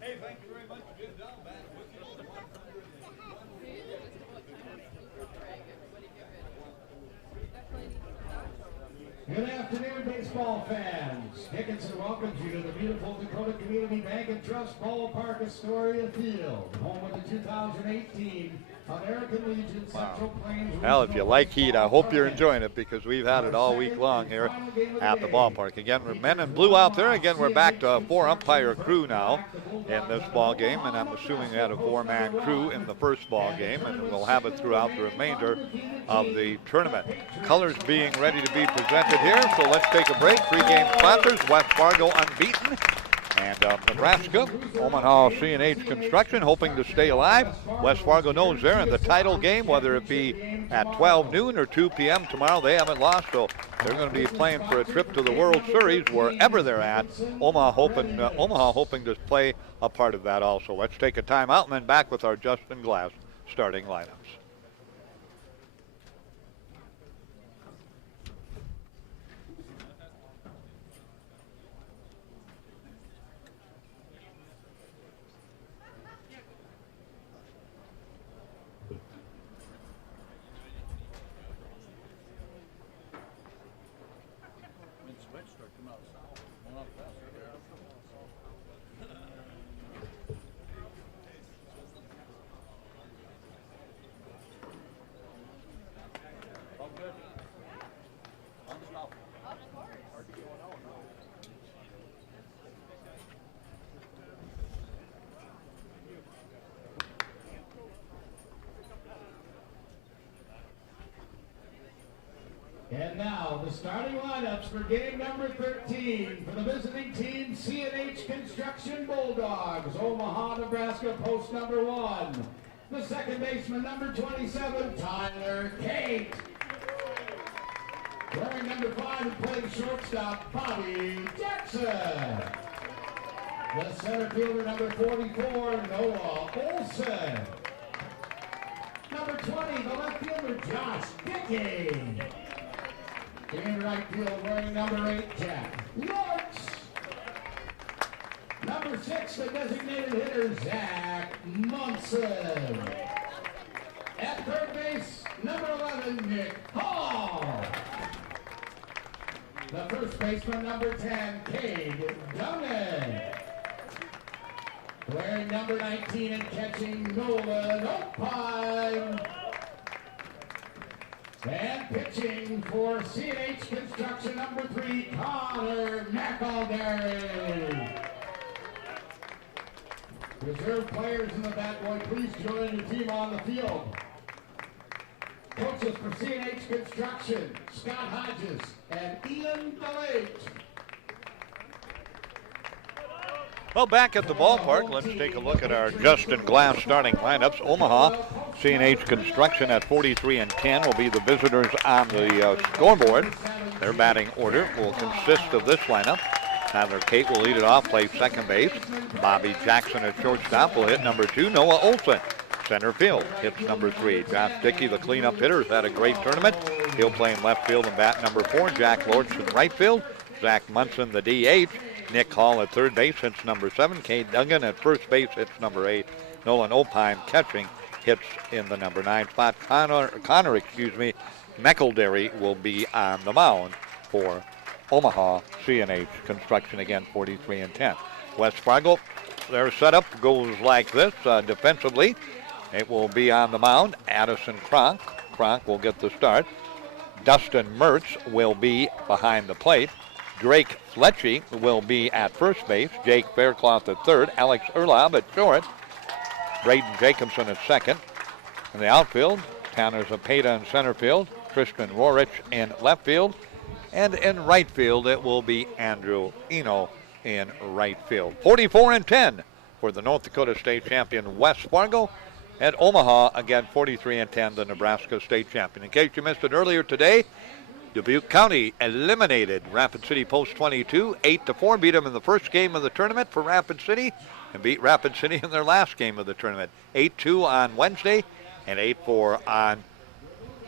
Hey, thank you very much. Good job, man. Good afternoon, baseball fans. Dickinson welcomes you to the beautiful Dakota Community Bank and Trust Ballpark, Astoria Field, home of the 2018 American Legion Central Plains. Well, if you like heat, I hope you're enjoying it because we've had it all week long here at the ballpark. Again, we're men in blue out there. Again, we're back to a 4-umpire crew now in this ball game, and I'm assuming we had a 4-man crew in the first ball game, and we'll have it throughout the remainder of the tournament. Colors being ready to be presented here, so let's take a break. Pre-game sponsors: West Fargo unbeaten, and Nebraska, Omaha C&H Construction hoping to stay alive. West Fargo knows they're in the title game, whether it be at 12 noon or 2 p.m. tomorrow. They haven't lost, so they're going to be playing for a trip to the World Series wherever they're at. Omaha hoping to play a part of that also. Let's take a timeout and then back with our Justin Glass starting lineups. And now, the starting lineups for game number 13 for the visiting team, C&H Construction Bulldogs, Omaha, Nebraska, post number 1. The second baseman, number 27, Tyler Kate. Wearing number 5 and playing shortstop, Bobby Jackson. The center fielder, number 44, Noah Olson. Number 20, the left fielder, Josh Dickey. In right field, wearing number 8, Jack Lortz. Number 6, the designated hitter, Zach Munson. At third base, number 11, Nick Hall. The first baseman, number 10, Cade Dungan. Wearing number 19 and catching, Nolan Opine. And pitching for C&H Construction, number 3, Connor McElderry. Reserve players in the bat, boy, please join your team on the field. Coaches for C&H Construction, Scott Hodges and Ian DeLake. Well, back at the ballpark, let's take a look at our Justin Glass starting lineups. Omaha C&H Construction at 43-10 will be the visitors on the scoreboard. Their batting order will consist of this lineup. Tyler Kate will lead it off, play second base. Bobby Jackson at shortstop will hit number 2. Noah Olson, center field, hits number 3. Josh Dickey, the cleanup hitter, has had a great tournament. He'll play in left field and bat number 4. Jack Lortz in right field. Zach Munson, the DH. Nick Hall at third base hits number 7. Cade Dungan at first base hits number 8. Nolan Opine catching hits in the number 9 spot. Connor McElderry will be on the mound for Omaha C&H Construction, again 43-10. West Fargo, their setup goes like this defensively. It will be on the mound, Addison Kronk. Kronk will get the start. Dustin Mertz will be behind the plate. Drake Fletchy will be at first base. Jake Faircloth at third. Alex Erlaub at short. Braden Jacobson at second. In the outfield, Tanner Zapata in center field. Tristan Rorich in left field. And in right field, it will be Andrew Eno in right field. 44-10 for the North Dakota State champion West Fargo. At Omaha, again, 43-10, the Nebraska State champion. In case you missed it earlier today, Dubuque County eliminated Rapid City Post 22, 8-4, beat them in the first game of the tournament for Rapid City, and beat Rapid City in their last game of the tournament. 8-2 on Wednesday, and 8-4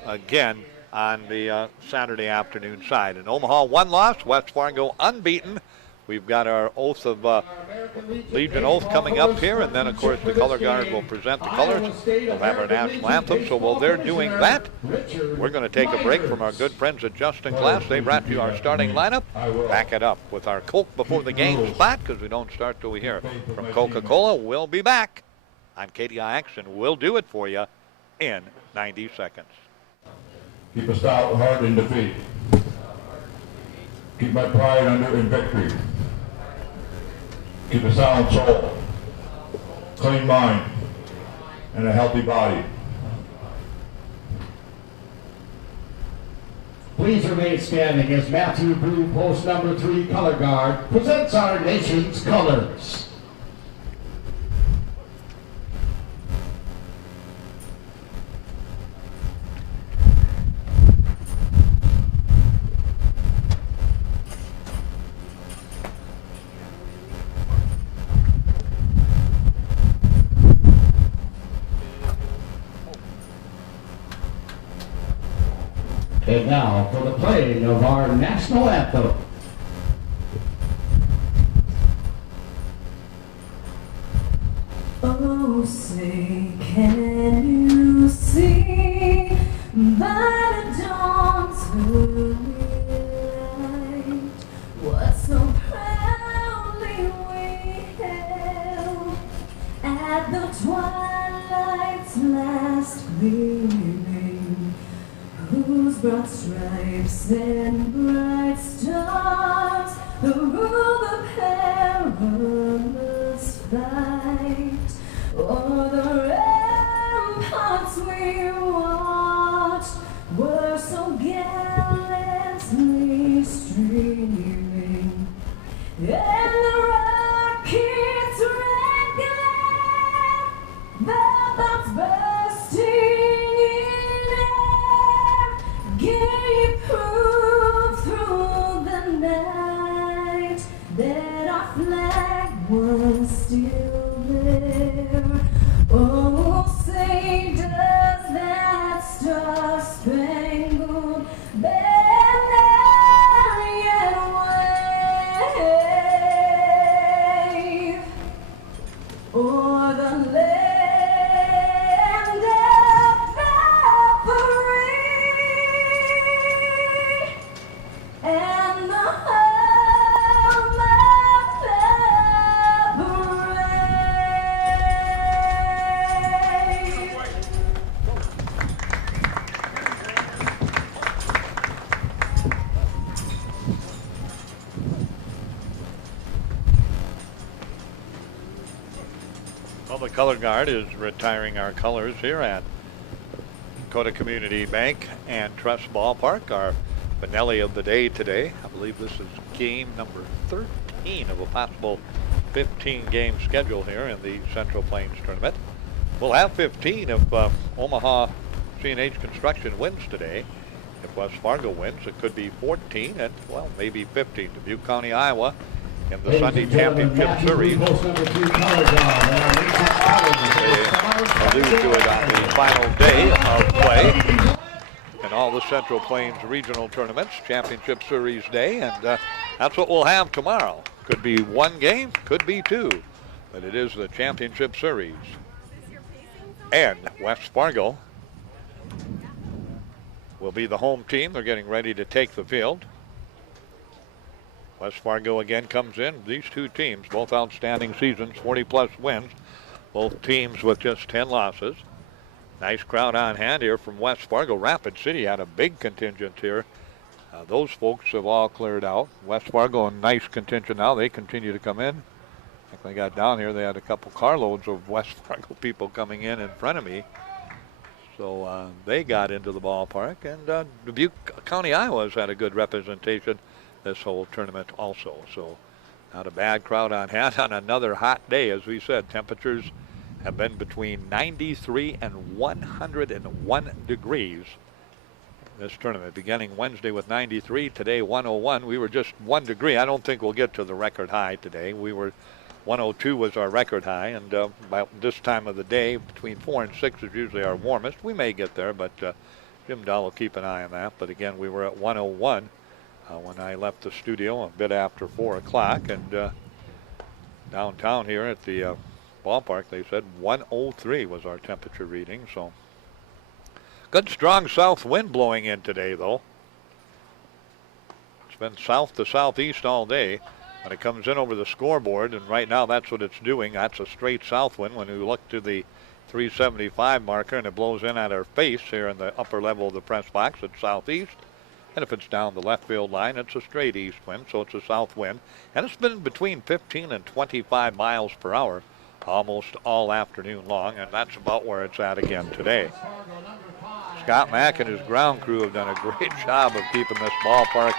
again on the Saturday afternoon side. In Omaha, 1 loss, West Fargo unbeaten. We've got our oath of Legion oath coming up here, and then, of course, the color guard will present the colors. We'll have our national anthem. So while they're doing that, we're going to take a break from our good friends at Justin Glass. They brought you our starting lineup. Back it up with our Coke before the game spot, because we don't start till we hear from Coca-Cola. We'll be back on KDIX, and we'll do it for you in 90 seconds. Keep a stout heart in defeat. Keep my pride under in victory. Keep a sound soul, clean mind, and a healthy body. Please remain standing as Matthew Brew, post number 3, color guard, presents our nation's colors. And now for the playing of our national anthem. Oh, say, can you see by the dawn's early light what so proudly we hailed at the twilight's last gleaming, whose broad stripes and bright stars the rule the perilous fight o'er the ramparts we watched were so gallantly streaming, and the rocket's red glare, the bombs bursting in air, gave proof through the night that our flag was still there. Oh, say does that star-spangled banner yet wave o'er the land of the free and the home of the brave. Well, the color guard is retiring our colors here at Dakota Community Bank and Trust Ballpark. Our finale of the day today. I believe this is game number 13 of a possible 15-game schedule here in the Central Plains Tournament. We'll have 15 if Omaha C&H Construction wins today. If West Fargo wins, it could be 14 and, well, maybe 15. Dubuque County, Iowa in the Sunday Championship Series. They allude to it on the final day of play in all the Central Plains regional tournaments, Championship Series Day, and that's what we'll have tomorrow. Could be one game, could be two, but it is the Championship Series. And West Fargo will be the home team. They're getting ready to take the field. West Fargo again comes in. These two teams, both outstanding seasons, 40-plus wins. Both teams with just 10 losses. Nice crowd on hand here from West Fargo. Rapid City had a big contingent here. Those folks have all cleared out. West Fargo, a nice contingent now. They continue to come in. I think they got down here. They had a couple carloads of West Fargo people coming in front of me. So they got into the ballpark. And Dubuque County, Iowa has had a good representation this whole tournament also. So not a bad crowd on hand on another hot day. As we said, temperatures have been between 93 and 101 degrees this tournament, beginning Wednesday with 93, today 101. We were just 1 degree. I don't think we'll get to the record high today. 102 was our record high, and about this time of the day, between 4 and 6 is usually our warmest. We may get there, but Jim Dahl will keep an eye on that. But again, we were at 101 when I left the studio a bit after 4 o'clock, and downtown here at the ballpark, they said 103 was our temperature reading. So good strong south wind blowing in today, though. It's been south to southeast all day. When it comes in over the scoreboard, and right now that's what it's doing. That's a straight south wind. When we look to the 375 marker and it blows in at our face here in the upper level of the press box, it's southeast. And if it's down the left field line, it's a straight east wind, so it's a south wind. And it's been between 15 and 25 miles per hour almost all afternoon long, and that's about where it's at again today. Scott Mack and his ground crew have done a great job of keeping this ballpark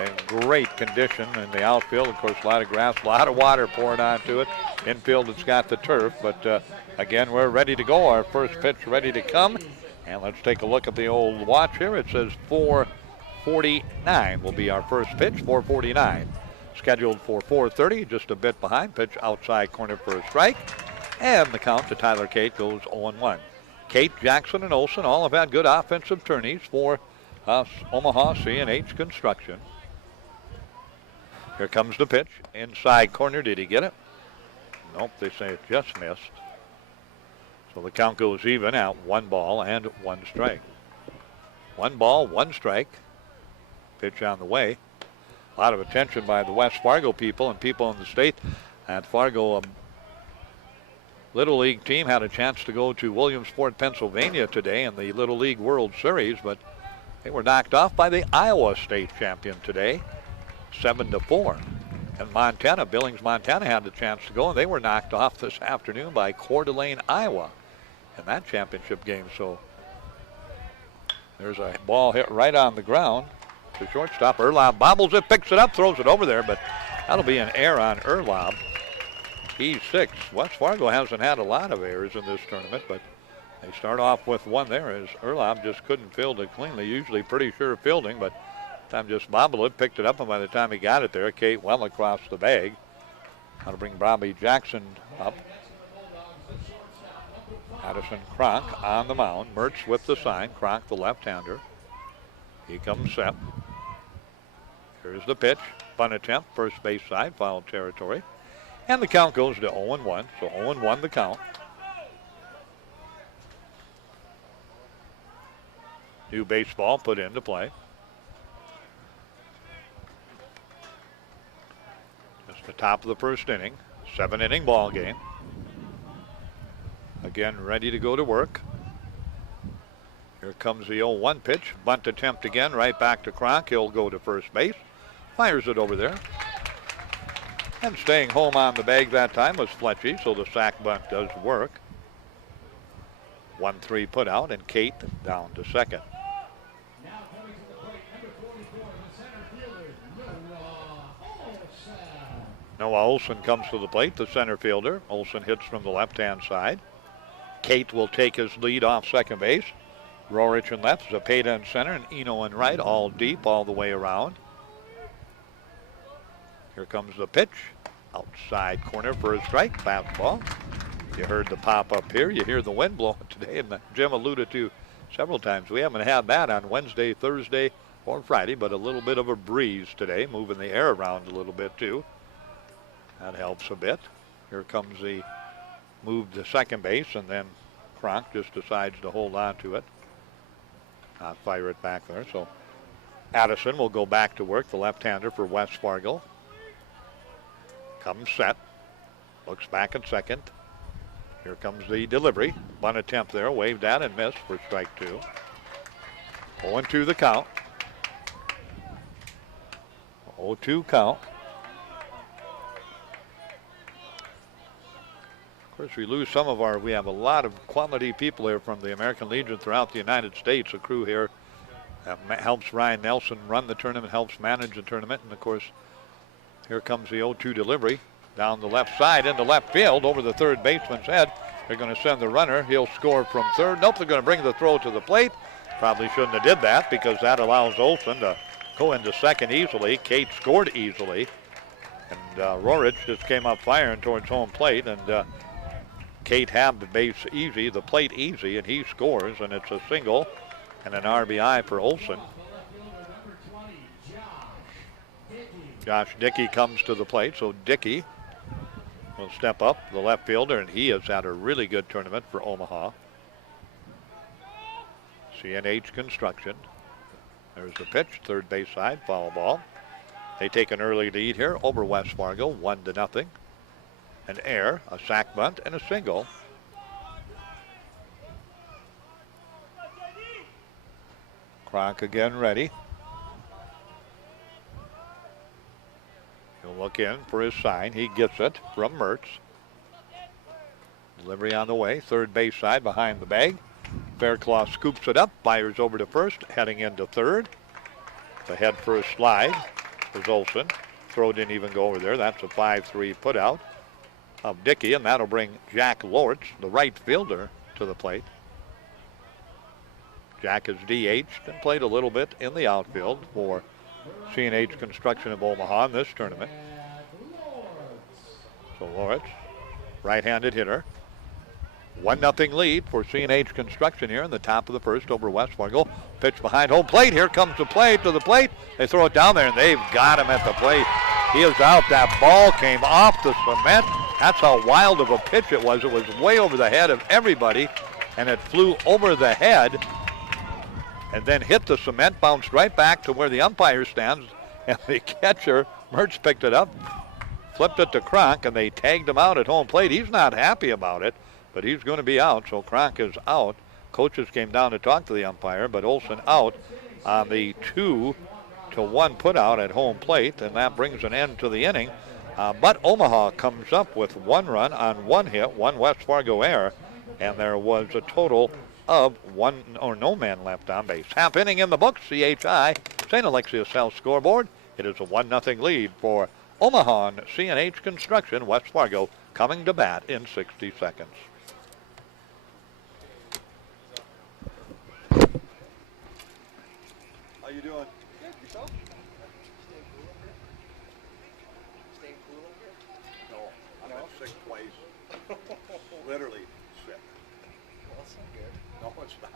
in great condition in the outfield. Of course, a lot of grass, a lot of water poured onto it. Infield, it's got the turf, but again, we're ready to go. Our first pitch ready to come. And let's take a look at the old watch here. It says 4:49 will be our first pitch, 4:49. Scheduled for 4:30, just a bit behind. Pitch outside corner for a strike. And the count to Tyler Cate goes 0-1. Cate, Jackson, and Olson all have had good offensive tourneys for Omaha C&H Construction. Here comes the pitch. Inside corner. Did he get it? Nope, they say it just missed. So the count goes even at 1 ball and 1 strike. 1 ball, 1 strike. Pitch on the way. A lot of attention by the West Fargo people and people in the state. At Fargo, Little League team had a chance to go to Williamsport, Pennsylvania today in the Little League World Series, but they were knocked off by the Iowa State champion today, 7-4. And Montana, Billings, Montana had the chance to go, and they were knocked off this afternoon by Coeur d'Alene, Iowa in that championship game. So there's a ball hit right on the ground to shortstop. Erlob bobbles it, picks it up, throws it over there, but that'll be an error on Erlob. He's 6. West Fargo hasn't had a lot of errors in this tournament, but they start off with 1 there as Erlob just couldn't field it cleanly. Usually pretty sure fielding, but time just bobbled it, picked it up, and by the time he got it there, Cate well across the bag. That'll bring Bobby Jackson up. Addison Cronk on the mound. Mertz with the sign. Cronk, the left-hander. He comes set. Here's the pitch. Bunt attempt, first base side, foul territory. And the count goes to 0-1. So 0-1 the count. New baseball put into play. Just the top of the first inning. 7-inning ball game. Again, ready to go to work. Here comes the 0-1 pitch. Bunt attempt again, right back to Cronk. He'll go to first base. Fires it over there. And staying home on the bag that time was Fletchy, so the sac bunt does work. 1-3 put out, and Cate down to second. Now coming to the plate, number 44, the center fielder, Noah Olson. Noah Olson comes to the plate, the center fielder. Olson hits from the left-hand side. Cate will take his lead off second base. Rorich in left, Zepeda in center, and Eno in right, all deep all the way around. Here comes the pitch. Outside corner for a strike, fastball. You heard the pop up here. You hear the wind blowing today, and Jim alluded to several times. We haven't had that on Wednesday, Thursday, or Friday, but a little bit of a breeze today, moving the air around a little bit too. That helps a bit. Here comes the move to second base, and then Cronk just decides to hold on to it. Not fire it back there. So Addison will go back to work, the left-hander for West Fargo. Comes set. Looks back at second. Here comes the delivery. Bunt attempt there, waved at and missed for strike 2. 0-2 the count. 0-2 count. Of course, we lose some of we have a lot of quality people here from the American Legion throughout the United States. A crew here that helps Ryan Nelson run the tournament, helps manage the tournament. And of course, here comes the 0-2 delivery down the left side into left field over the third baseman's head. They're going to send the runner. He'll score from third. Nope, they're going to bring the throw to the plate. Probably shouldn't have did that because that allows Olson to go into second easily. Kate scored easily. And Rorich just came up firing towards home plate. And Kate had the base easy, the plate easy, and he scores. And it's a single and an RBI for Olson. Josh Dickey comes to the plate. So Dickey will step up, the left fielder, and he has had a really good tournament for Omaha. CNH Construction. There's the pitch, third base side, foul ball. They take an early lead here over West Fargo, 1-0. An error, a sac bunt, and a single. Kronk again ready. He'll look in for his sign. He gets it from Mertz. Delivery on the way, third base side behind the bag. Fairclough scoops it up, fires over to first, heading into third. The head first slide is Olson. Throw didn't even go over there. That's a 5-3 put out of Dickey, and that'll bring Jack Lortz, the right fielder, to the plate. Jack is DH'd and played a little bit in the outfield for CNH Construction of Omaha in this tournament. So Lortz, right-handed hitter. 1-0 lead for CNH Construction here in the top of the first over West Fargo. Pitch behind home plate. Here comes the play to the plate. They throw it down there, and they've got him at the plate. He is out. That ball came off the cement. That's how wild of a pitch it was. It was way over the head of everybody, and it flew over the head and then hit the cement, bounced right back to where the umpire stands, and the catcher, Mertz, picked it up, flipped it to Kronk, and they tagged him out at home plate. He's not happy about it, but he's going to be out, so Kronk is out. Coaches came down to talk to the umpire, but Olson out on the 2-1 putout at home plate, and that brings an end to the inning. But Omaha comes up with 1 run on 1 hit, 1 West Fargo error, and there was a total of no man left on base. Half inning in the books. CHI St. Alexius Health scoreboard. It is a 1-0 lead for Omaha and CNH Construction. West Fargo coming to bat in 60 seconds. How you doing? Good. Yourself? Staying cool up here? No, I've been sick twice. Literally sick. Well, that's not good. No, it's not.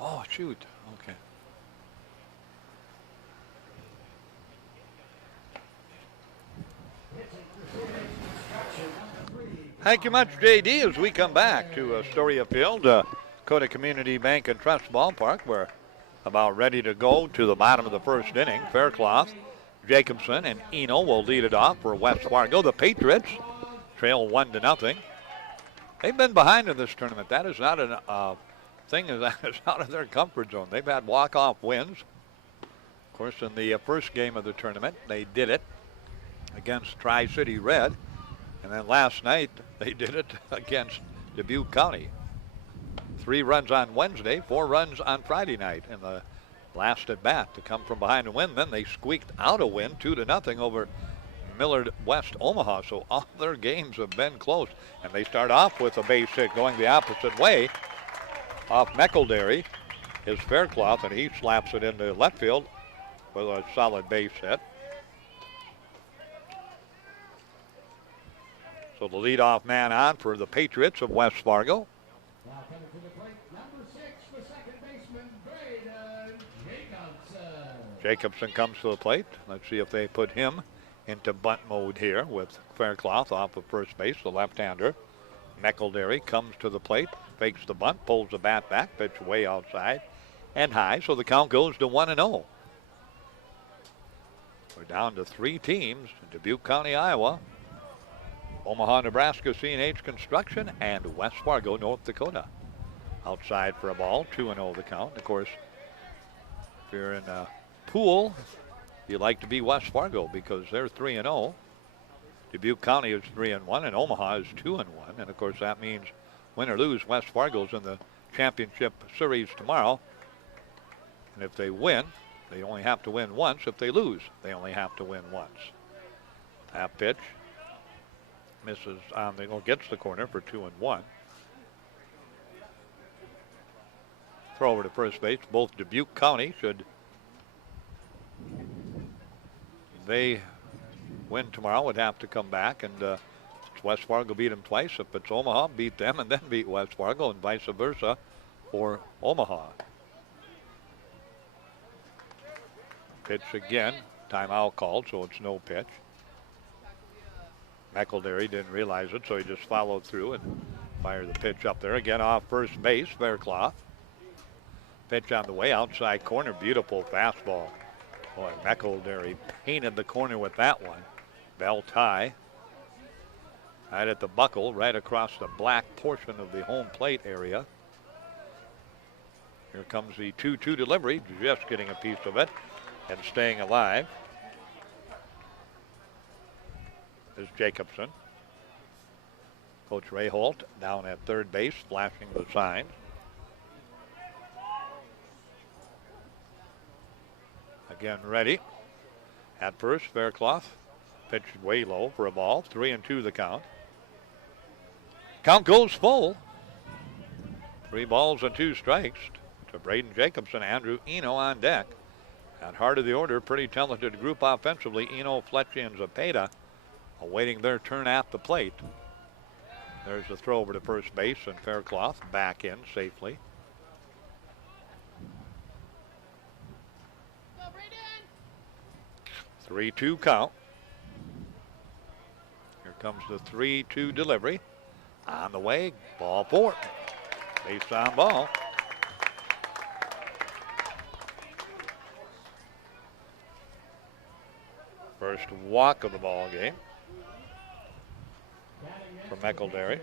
Oh, shoot. Okay. Thank you much, JD, as we come back to Astoria Field, Dakota Community Bank and Trust Ballpark. We're about ready to go to the bottom of the first inning. Fairclough, Jacobson, and Eno will lead it off for West Fargo. The Patriots trail 1-0. They've been behind in this tournament. That is not a thing that is out of their comfort zone. They've had walk-off wins. Of course, in the first game of the tournament, they did it against Tri-City Red. And then last night, they did it against Dubuque County. 3 runs on Wednesday, 4 runs on Friday night in the last at bat to come from behind and win. Then they squeaked out a win, 2-0 over Millard West Omaha. So all their games have been close. And they start off with a base hit going the opposite way off McElderry. Is Fairclough, and he slaps it into left field with a solid base hit. So the leadoff man on for the Patriots of West Fargo. Now coming to the plate, number 6, the second baseman, Braden Jacobson. Jacobson comes to the plate. Let's see if they put him into bunt mode here with Fairclough off of first base, the left-hander. McElderry comes to the plate, fakes the bunt, pulls the bat back, pitch way outside and high, so the count goes to 1-0. We're down to 3 teams in Dubuque County, Iowa. Omaha, Nebraska, C&H Construction, and West Fargo, North Dakota. Outside for a ball, 2-0 the count. Of course, if you're in a pool, you like to be West Fargo because they're 3-0. Dubuque County is 3-1, and Omaha is 2-1. And of course, that means win or lose, West Fargo's in the championship series tomorrow. And if they win, they only have to win once. If they lose, they only have to win once. Half pitch misses on the, or gets the corner for 2-1. Throw over to first base. Both Dubuque County should they win tomorrow would have to come back, and West Fargo beat them twice. If it's Omaha, beat them and then beat West Fargo, and vice versa for Omaha. Pitch again, timeout called, so it's no pitch. McElderry didn't realize it, so he just followed through and fired the pitch up there. Again off first base, Faircloth. Pitch on the way, outside corner, beautiful fastball. Boy, McElderry painted the corner with that one. Bell tie. Right at the buckle, right across the black portion of the home plate area. Here comes the 2-2 delivery, just getting a piece of it and staying alive is Jacobson. Coach Ray Holt down at third base, flashing the signs. Again ready. At first, Faircloth pitched way low for a ball. 3-2 the count. Count goes full. 3 balls and 2 strikes to Braden Jacobson. Andrew Eno on deck. At heart of the order, pretty talented group offensively. Eno, Fletcher, and Zepeda awaiting their turn at the plate. There's the throw over to first base, and Faircloth back in safely. Go, Braden! 3-2 count. Here comes the 3-2 delivery. On the way, ball 4. Base on ball. First walk of the ball game for McElderry.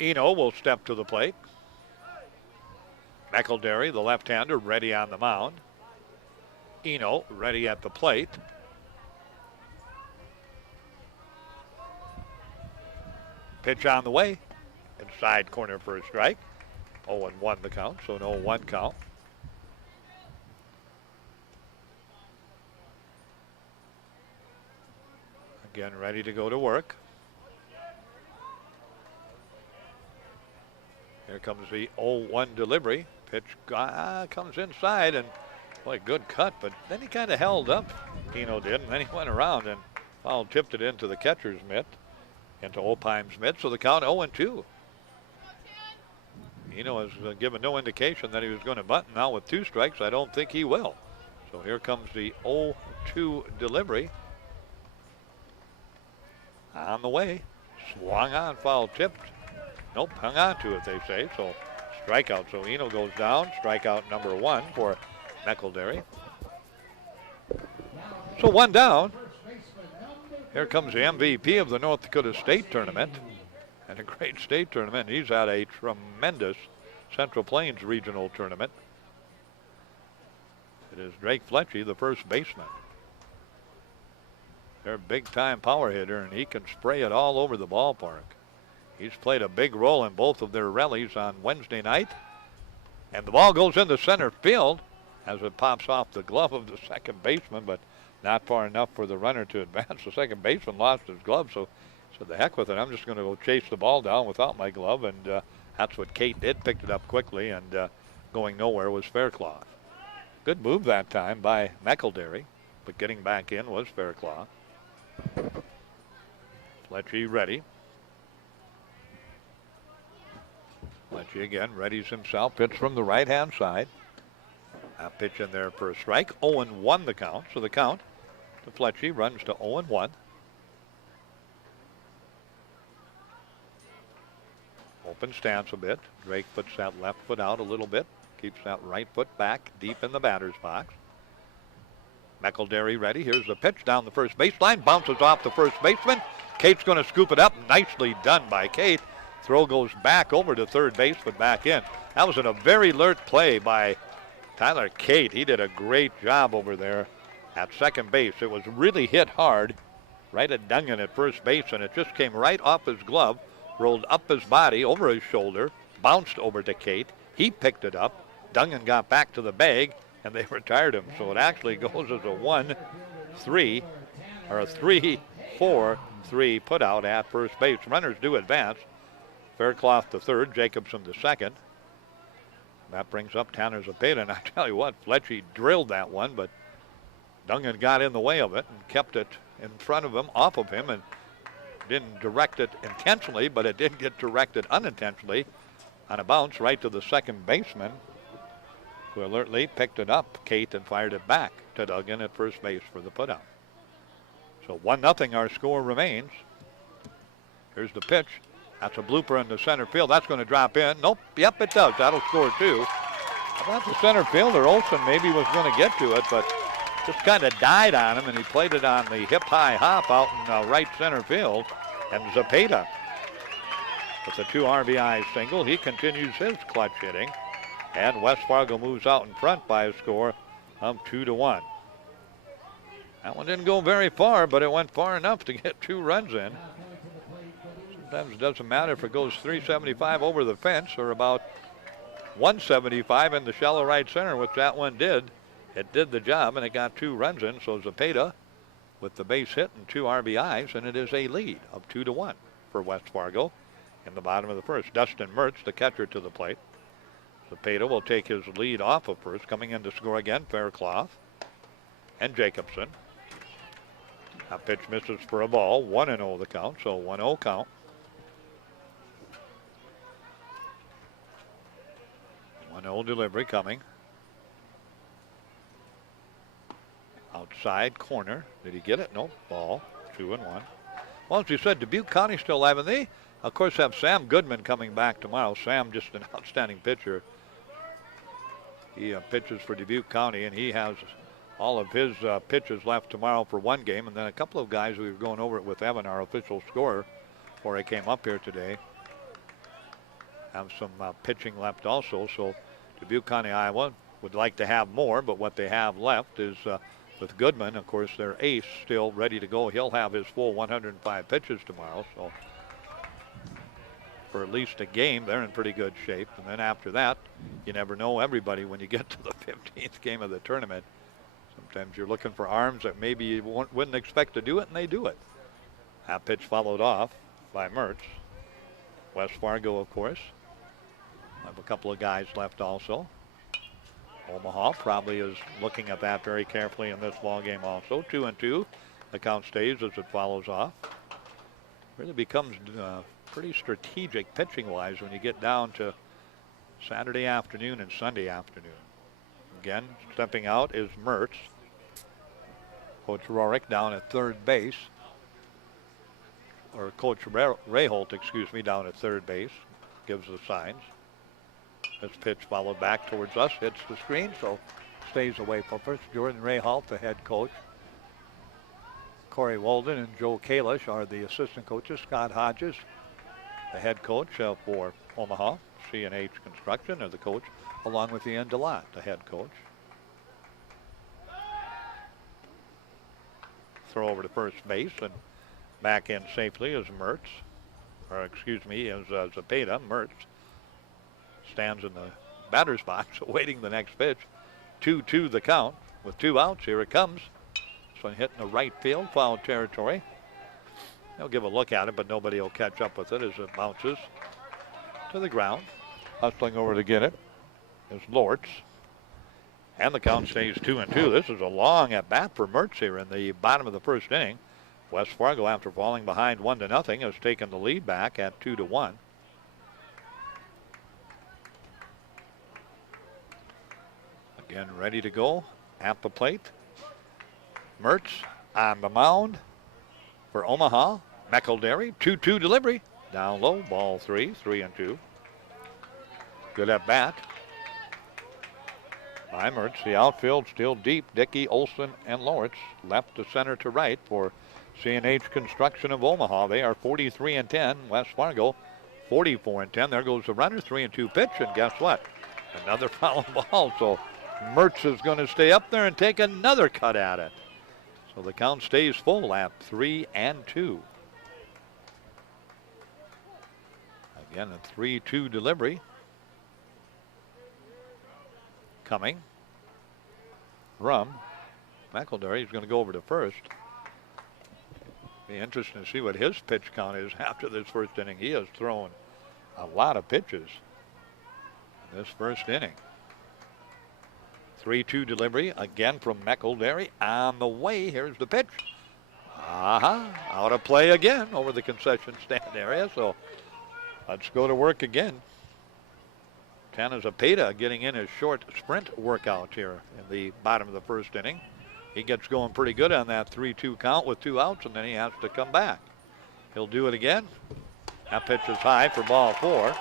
Eno will step to the plate. McElderry, the left-hander, ready on the mound. Eno ready at the plate. Pitch on the way. Inside corner for a strike. 0-1 the count, so an 0-1 count. Again, ready to go to work. Here comes the 0-1 delivery. Pitch comes inside, and boy, good cut, but then he kind of held up, Eno did, and then he went around and foul tipped it into the catcher's mitt, into Opheim's mitt, so the count 0-2. Eno has given no indication that he was going to bunt. Now with 2 strikes, I don't think he will. So here comes the 0-2 delivery. On the way, swung on, foul tipped. Nope, hung on to it, they say, so strikeout. So Eno goes down, strikeout number 1 for McElderry. So 1 down. Here comes the MVP of the North Dakota State Tournament. And a great state tournament. He's had a tremendous Central Plains regional tournament. It is Drake Fletcher, the first baseman. They're a big-time power hitter, and he can spray it all over the ballpark. He's played a big role in both of their rallies on Wednesday night. And the ball goes into center field as it pops off the glove of the second baseman, but not far enough for the runner to advance. The second baseman lost his glove, so the heck with it. I'm just going to go chase the ball down without my glove, and that's what Kate did. Picked it up quickly, and going nowhere was Faircloth. Good move that time by McElderry, but getting back in was Faircloth. Fletcher ready. Fletcher again readies himself. Pitch from the right-hand side. A pitch in there for a strike. 0-1 the count. So the count to Fletcher runs to 0-1. Open stance a bit. Drake puts that left foot out a little bit. Keeps that right foot back deep in the batter's box. McElderry ready. Here's the pitch down the first baseline. Bounces off the first baseman. Kate's going to scoop it up. Nicely done by Kate. Throw goes back over to third base, but back in. That was a very alert play by Tyler Kate. He did a great job over there at second base. It was really hit hard right at Dungan at first base, and it just came right off his glove, rolled up his body, over his shoulder, bounced over to Kate. He picked it up. Dungan got back to the bag, and they retired him. So it actually goes as a 1-3, or a 3-4-3 put out at first base. Runners do advance. Faircloth to third, Jacobson to second. That brings up Tanner Zepeda, and I tell you what, Fletchy drilled that one, but Dungan got in the way of it and kept it in front of him, off of him, and didn't direct it intentionally, but it did get directed unintentionally on a bounce right to the second baseman, who alertly picked it up, Kate, and fired it back to Dungan at first base for the putout. So 1-0 our score remains. Here's the pitch. That's a blooper in the center field. That's going to drop in. Nope. Yep, it does. That'll score 2. I thought the center fielder, Olsen, maybe was going to get to it, but just kind of died on him, and he played it on the hip-high hop out in right center field. And Zepeda with a 2 RBI single. He continues his clutch hitting. And West Fargo moves out in front by a score of 2-1. That one didn't go very far, but it went far enough to get 2 runs in. Sometimes it doesn't matter if it goes 375 over the fence or about 175 in the shallow right center, which that one did. It did the job, and it got 2 runs in. So Zepeda with the base hit and 2 RBIs, and it is a lead of 2-1 for West Fargo in the bottom of the first. Dustin Mertz, the catcher, to the plate. Zepeda will take his lead off of first. Coming in to score again, Faircloth and Jacobson. That pitch misses for a ball. 1-0 the count, so 1-0 count. 1-0 delivery coming. Outside corner. Did he get it? No. Ball. 2-1. Well, as you said, Dubuque County still alive. And they, of course, have Sam Goodman coming back tomorrow. Sam, just an outstanding pitcher. He pitches for Dubuque County, and he has all of his pitches left tomorrow for one game. And then a couple of guys, we were going over it with Evan, our official scorer, before he came up here today, have some pitching left also. So Dubuque County, Iowa would like to have more, but what they have left is with Goodman, of course, their ace still ready to go. He'll have his full 105 pitches tomorrow. So for at least a game, they're in pretty good shape. And then after that, you never know everybody when you get to the 15th game of the tournament. Sometimes you're looking for arms that maybe you wouldn't expect to do it, and they do it. That pitch followed off by Mertz. West Fargo, of course, have a couple of guys left also. Omaha probably is looking at that very carefully in this ball game also. 2-2. The count stays as it follows off. Really becomes pretty strategic pitching-wise when you get down to Saturday afternoon and Sunday afternoon. Again, stepping out is Mertz. Coach Rorick down at third base. Or Coach Rayholt, excuse me, down at third base. Gives the signs. This pitch followed back towards us, hits the screen, so stays away from first. Jordan Rayholt, the head coach. Corey Walden and Joe Kalish are the assistant coaches. Scott Hodges, the head coach for Omaha. C&H Construction, or the coach, along with Ian DeLotte, the head coach. Throw over to first base, and back in safely is Mertz. Or excuse me, is Zepeda. Mertz stands in the batter's box awaiting the next pitch. 2-2 the count with 2 outs. Here it comes. This one hitting the right field, foul territory. They'll give a look at it, but nobody will catch up with it as it bounces to the ground. Hustling over to get it is Lortz. And the count stays 2-2. This is a long at bat for Mertz here in the bottom of the first inning. West Fargo, after falling behind 1-0, has taken the lead back at 2-1. Again, ready to go at the plate. Mertz on the mound for Omaha. McElderry, 2-2 delivery. Down low, ball 3, 3-2. Good at bat. by Mertz. The outfield still deep. Dickey, Olson, and Lawrence left to center to right for C&H Construction of Omaha. They are 43-10. West Fargo 44-10. There goes the runner, 3-2 pitch, and guess what? Another foul ball. So Mertz is going to stay up there and take another cut at it. So the count stays full at 3-2. Again, a 3-2 delivery. Coming from McElderry. He's going to go over to first. Be interesting to see what his pitch count is after this first inning. He has thrown a lot of pitches in this first inning. 3-2 delivery again from McElderry. On the way, here's the pitch. Out of play again over the concession stand area. So let's go to work again. Tana Zapata getting in his short sprint workout here in the bottom of the first inning. He gets going pretty good on that 3-2 count with 2 outs, and then he has to come back. He'll do it again. That pitch is high for ball 4.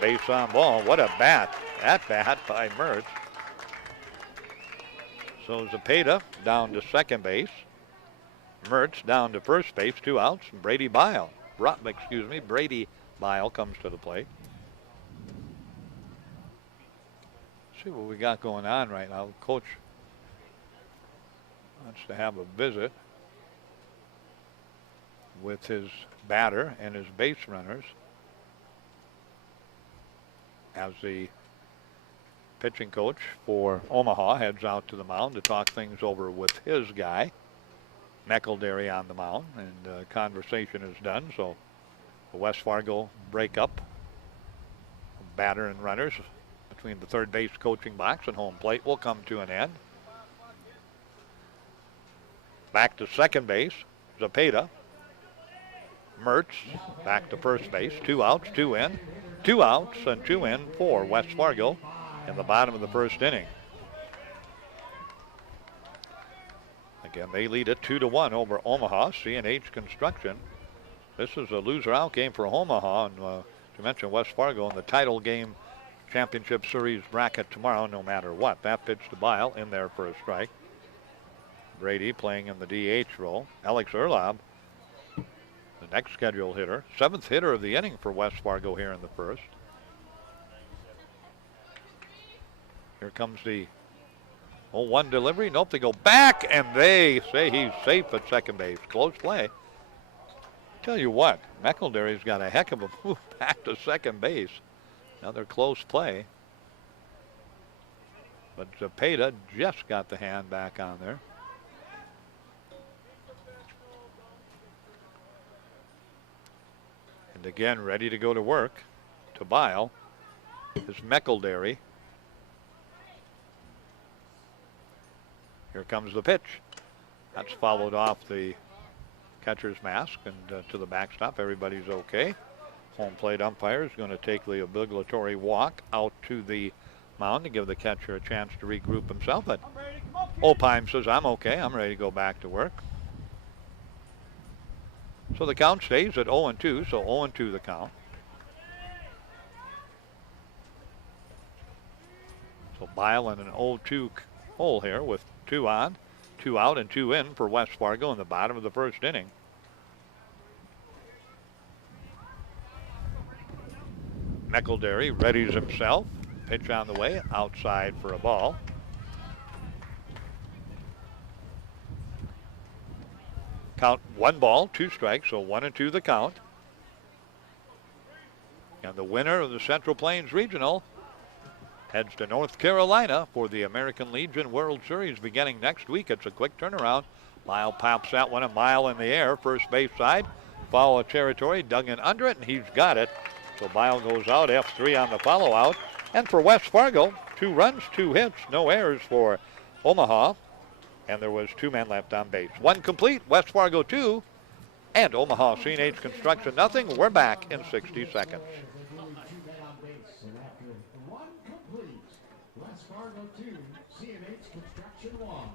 Base on ball. What a bat. That bat by Mertz. So Zapata down to second base. Mertz down to first base, 2 outs. Brady Bile comes to the plate. See what we got going on right now. Coach wants to have a visit with his batter and his base runners as the pitching coach for Omaha heads out to the mound to talk things over with his guy, McElderry, on the mound, and conversation is done. So the West Fargo breakup, batter and runners between the third base coaching box and home plate will come to an end. Back to second base, Zapata. Mertz back to first base. 2 outs, 2 in. 2 outs and 2 in for West Fargo in the bottom of the first inning. Again, they lead it 2-1 over Omaha. C&H Construction. This is a loser-out game for Omaha, and to mention West Fargo in the title game championship series bracket tomorrow, no matter what. That pitch to Bile in there for a strike. Brady playing in the DH role. Alex Erlob, the next scheduled hitter. 7th hitter of the inning for West Fargo here in the first. Here comes the 0-1 delivery. Nope, they go back, and they say he's safe at second base. Close play. Tell you what, McElderry's got a heck of a move back to second base. Another close play. But Zapata just got the hand back on there. And again, ready to go to work. To Bile is McElderry. Here comes the pitch. That's followed off the catcher's mask and to the backstop. Everybody's okay. Home plate umpire is going to take the obligatory walk out to the mound to give the catcher a chance to regroup himself. But Opheim says, I'm okay. I'm ready to go back to work. So the count stays at 0-2. So 0-2 the count. So Bile in an 0-2 hole here with 2 on, 2 out, and 2 in for West Fargo in the bottom of the first inning. McElderry readies himself. Pitch on the way, outside for a ball. Count 1 ball, 2 strikes, so 1-2 the count. And the winner of the Central Plains Regional heads to North Carolina for the American Legion World Series beginning next week. It's a quick turnaround. Lyle pops that one a mile in the air, first base side. Foul of territory, dug in under it, and he's got it. So Bile goes out, F3 on the follow out. And for West Fargo, 2 runs, 2 hits, no errors for Omaha. And there was 2 men left on base. 1 complete, West Fargo 2, and Omaha C&H Construction nothing. We're back in 60 seconds. West Fargo 2, C&H Construction 1.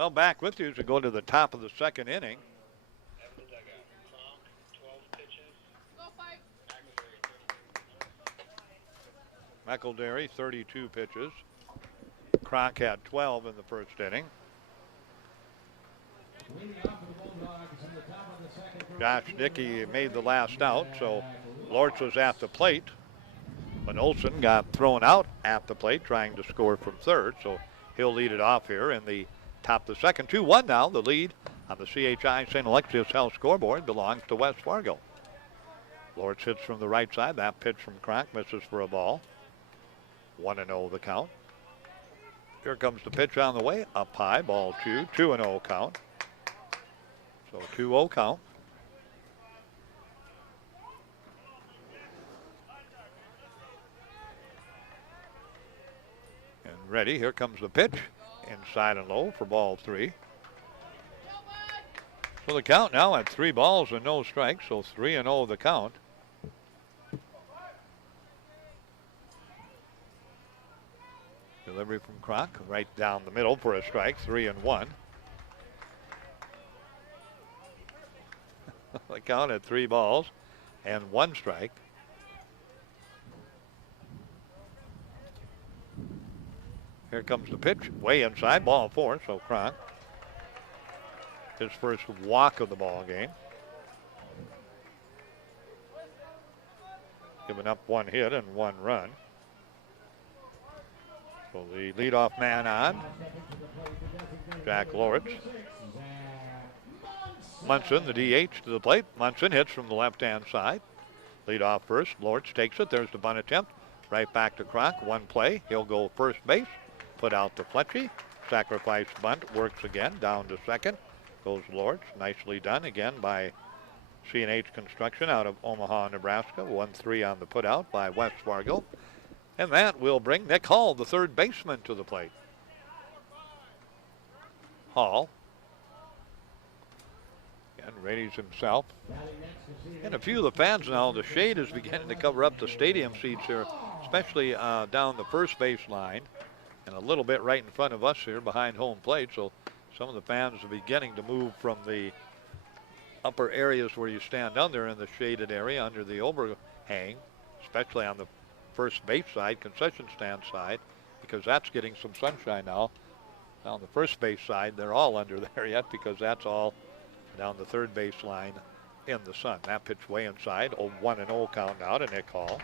Well, back with you as we go to the top of the second inning. McElderry, 32 pitches. Kronk had 12 in the first inning. Josh Dickey made the last out, so Lortz was at the plate. But Olson got thrown out at the plate trying to score from third, so he'll lead it off here in the top of the second. 2-1 now. The lead on the CHI St. Alexius Health scoreboard belongs to West Fargo. Lortz hits from the right side. That pitch from Kronk misses for a ball. 1-0 the count. Here comes the pitch on the way. Up high, ball 2. 2-0 count. So 2-0 count. And ready. Here comes the pitch. Inside and low for ball 3. So the count now at 3 balls and no strikes. So 3-0 the count. Delivery from Kronk right down the middle for a strike. 3-1. The count at 3 balls and 1 strike. Here comes the pitch, way inside, ball 4. So Kronk, his first walk of the ball game. Giving up 1 hit and 1 run. So the leadoff man on, Jack Lortz. Munson, the DH, to the plate. Munson hits from the left-hand side. Lead off first. Lortz takes it. There's the bunt attempt. Right back to Kronk. 1 play. He'll go first base. Put out to Fletchy. Sacrifice bunt. Works again. Down to second. Goes Lortz. Nicely done again by C&H Construction out of Omaha, Nebraska. 1-3 on the put out by West Fargo. And that will bring Nick Hall, the third baseman, to the plate. Hall. And readies himself. And a few of the fans now, the shade is beginning to cover up the stadium seats here, especially down the first base line and a little bit right in front of us here behind home plate. So some of the fans are beginning to move from the upper areas where you stand under in the shaded area under the overhang, especially on the first base side, concession stand side, because that's getting some sunshine now. On the first base side, they're all under there yet because that's all down the third base line in the sun. That pitch way inside. 1-0 count now to Nick Hall.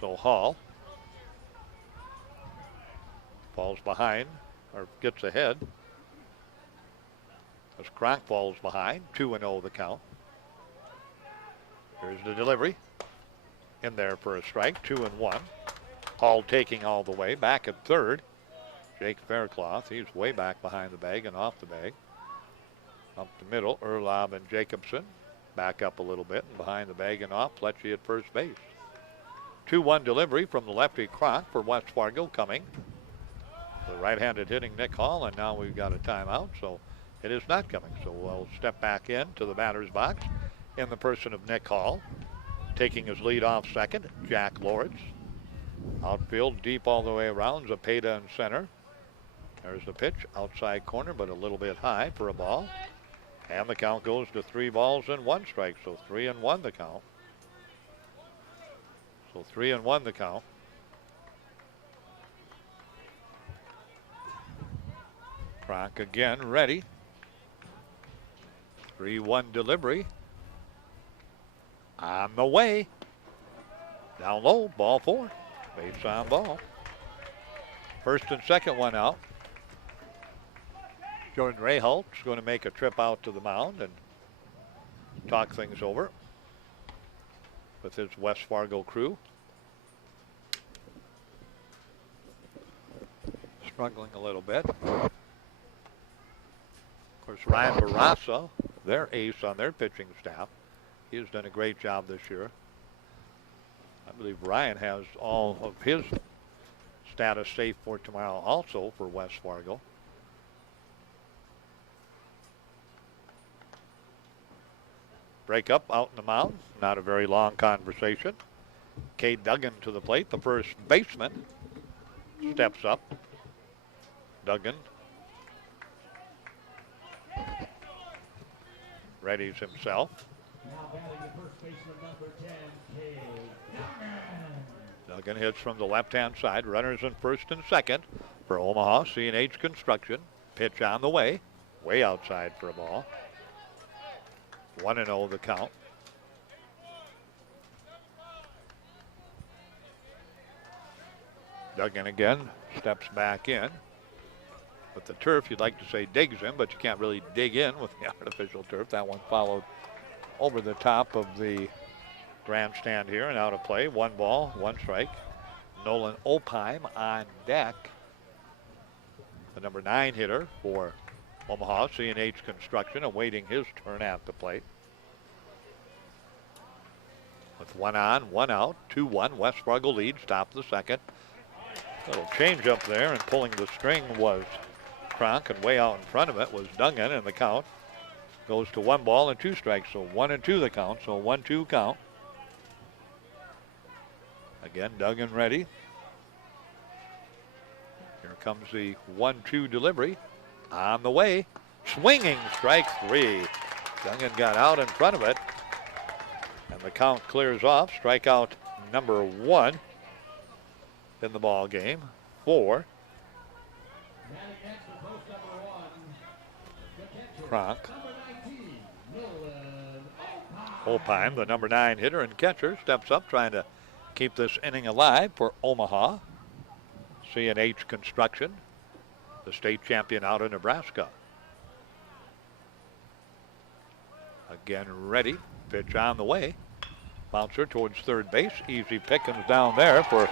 So Hall falls behind or gets ahead as Kronk falls behind. 2-0 the count. Here's the delivery. In there for a strike. 2-1. Hall taking all the way. Back at third. Jake Faircloth. He's way back behind the bag and off the bag. Up the middle. Erlob and Jacobson. Back up a little bit and behind the bag and off. Fletchy at first base. 2-1 delivery from the lefty Kronk for West Fargo coming. The right-handed hitting Nick Hall, and now we've got a timeout, so it is not coming. So we'll step back in to the batter's box in the person of Nick Hall. Taking his lead off second, Jack Lortz. Outfield deep all the way around, Zapata in center. There's the pitch, outside corner, but a little bit high for a ball. And the count goes to 3 balls and 1 strike, so 3-1 the count. So 3-1 the count. Kronk again ready. 3-1 delivery. On the way. Down low, ball 4. Base on ball. First and second one out. Jordan Rayholt's going to make a trip out to the mound and talk things over with his West Fargo crew. Struggling a little bit. Of course, Ryan Barraza, their ace on their pitching staff. He has done a great job this year. I believe Ryan has all of his status safe for tomorrow also for West Fargo. Break up out in the mound. Not a very long conversation. Cade Duggan to the plate. The first baseman steps up. Duggan readies himself. Now batting the first baseman, number 10, Cade Duggan. Duggan hits from the left-hand side. Runners in first and second for Omaha. C&H Construction. Pitch on the way. Way outside for a ball. 1-0 the count. Duggan again steps back in. With the turf, you'd like to say digs in, but you can't really dig in with the artificial turf. That one followed over the top of the grandstand here and out of play. 1 ball, 1 strike. Nolan Opheim on deck. The number 9 hitter for Omaha. C&H Construction awaiting his turn at the plate. With 1 on, 1 out, 2-1. West Fargo leads, top of the second. Little change up there, and pulling the string was Kronk, and way out in front of it was Duggan, and the count goes to 1 ball and 2 strikes. So 1-2 the count, so 1-2 count. Again, Duggan ready. Here comes the 1-2 delivery. On the way, swinging strike 3. Duggan got out in front of it, and the count clears off. Strikeout number 1 in the ball game for Kronk. Opheim, the number 9 hitter and catcher, steps up trying to keep this inning alive for Omaha. C&H Construction, the state champion out of Nebraska. Again ready, pitch on the way. Bouncer towards third base. Easy pickings down there for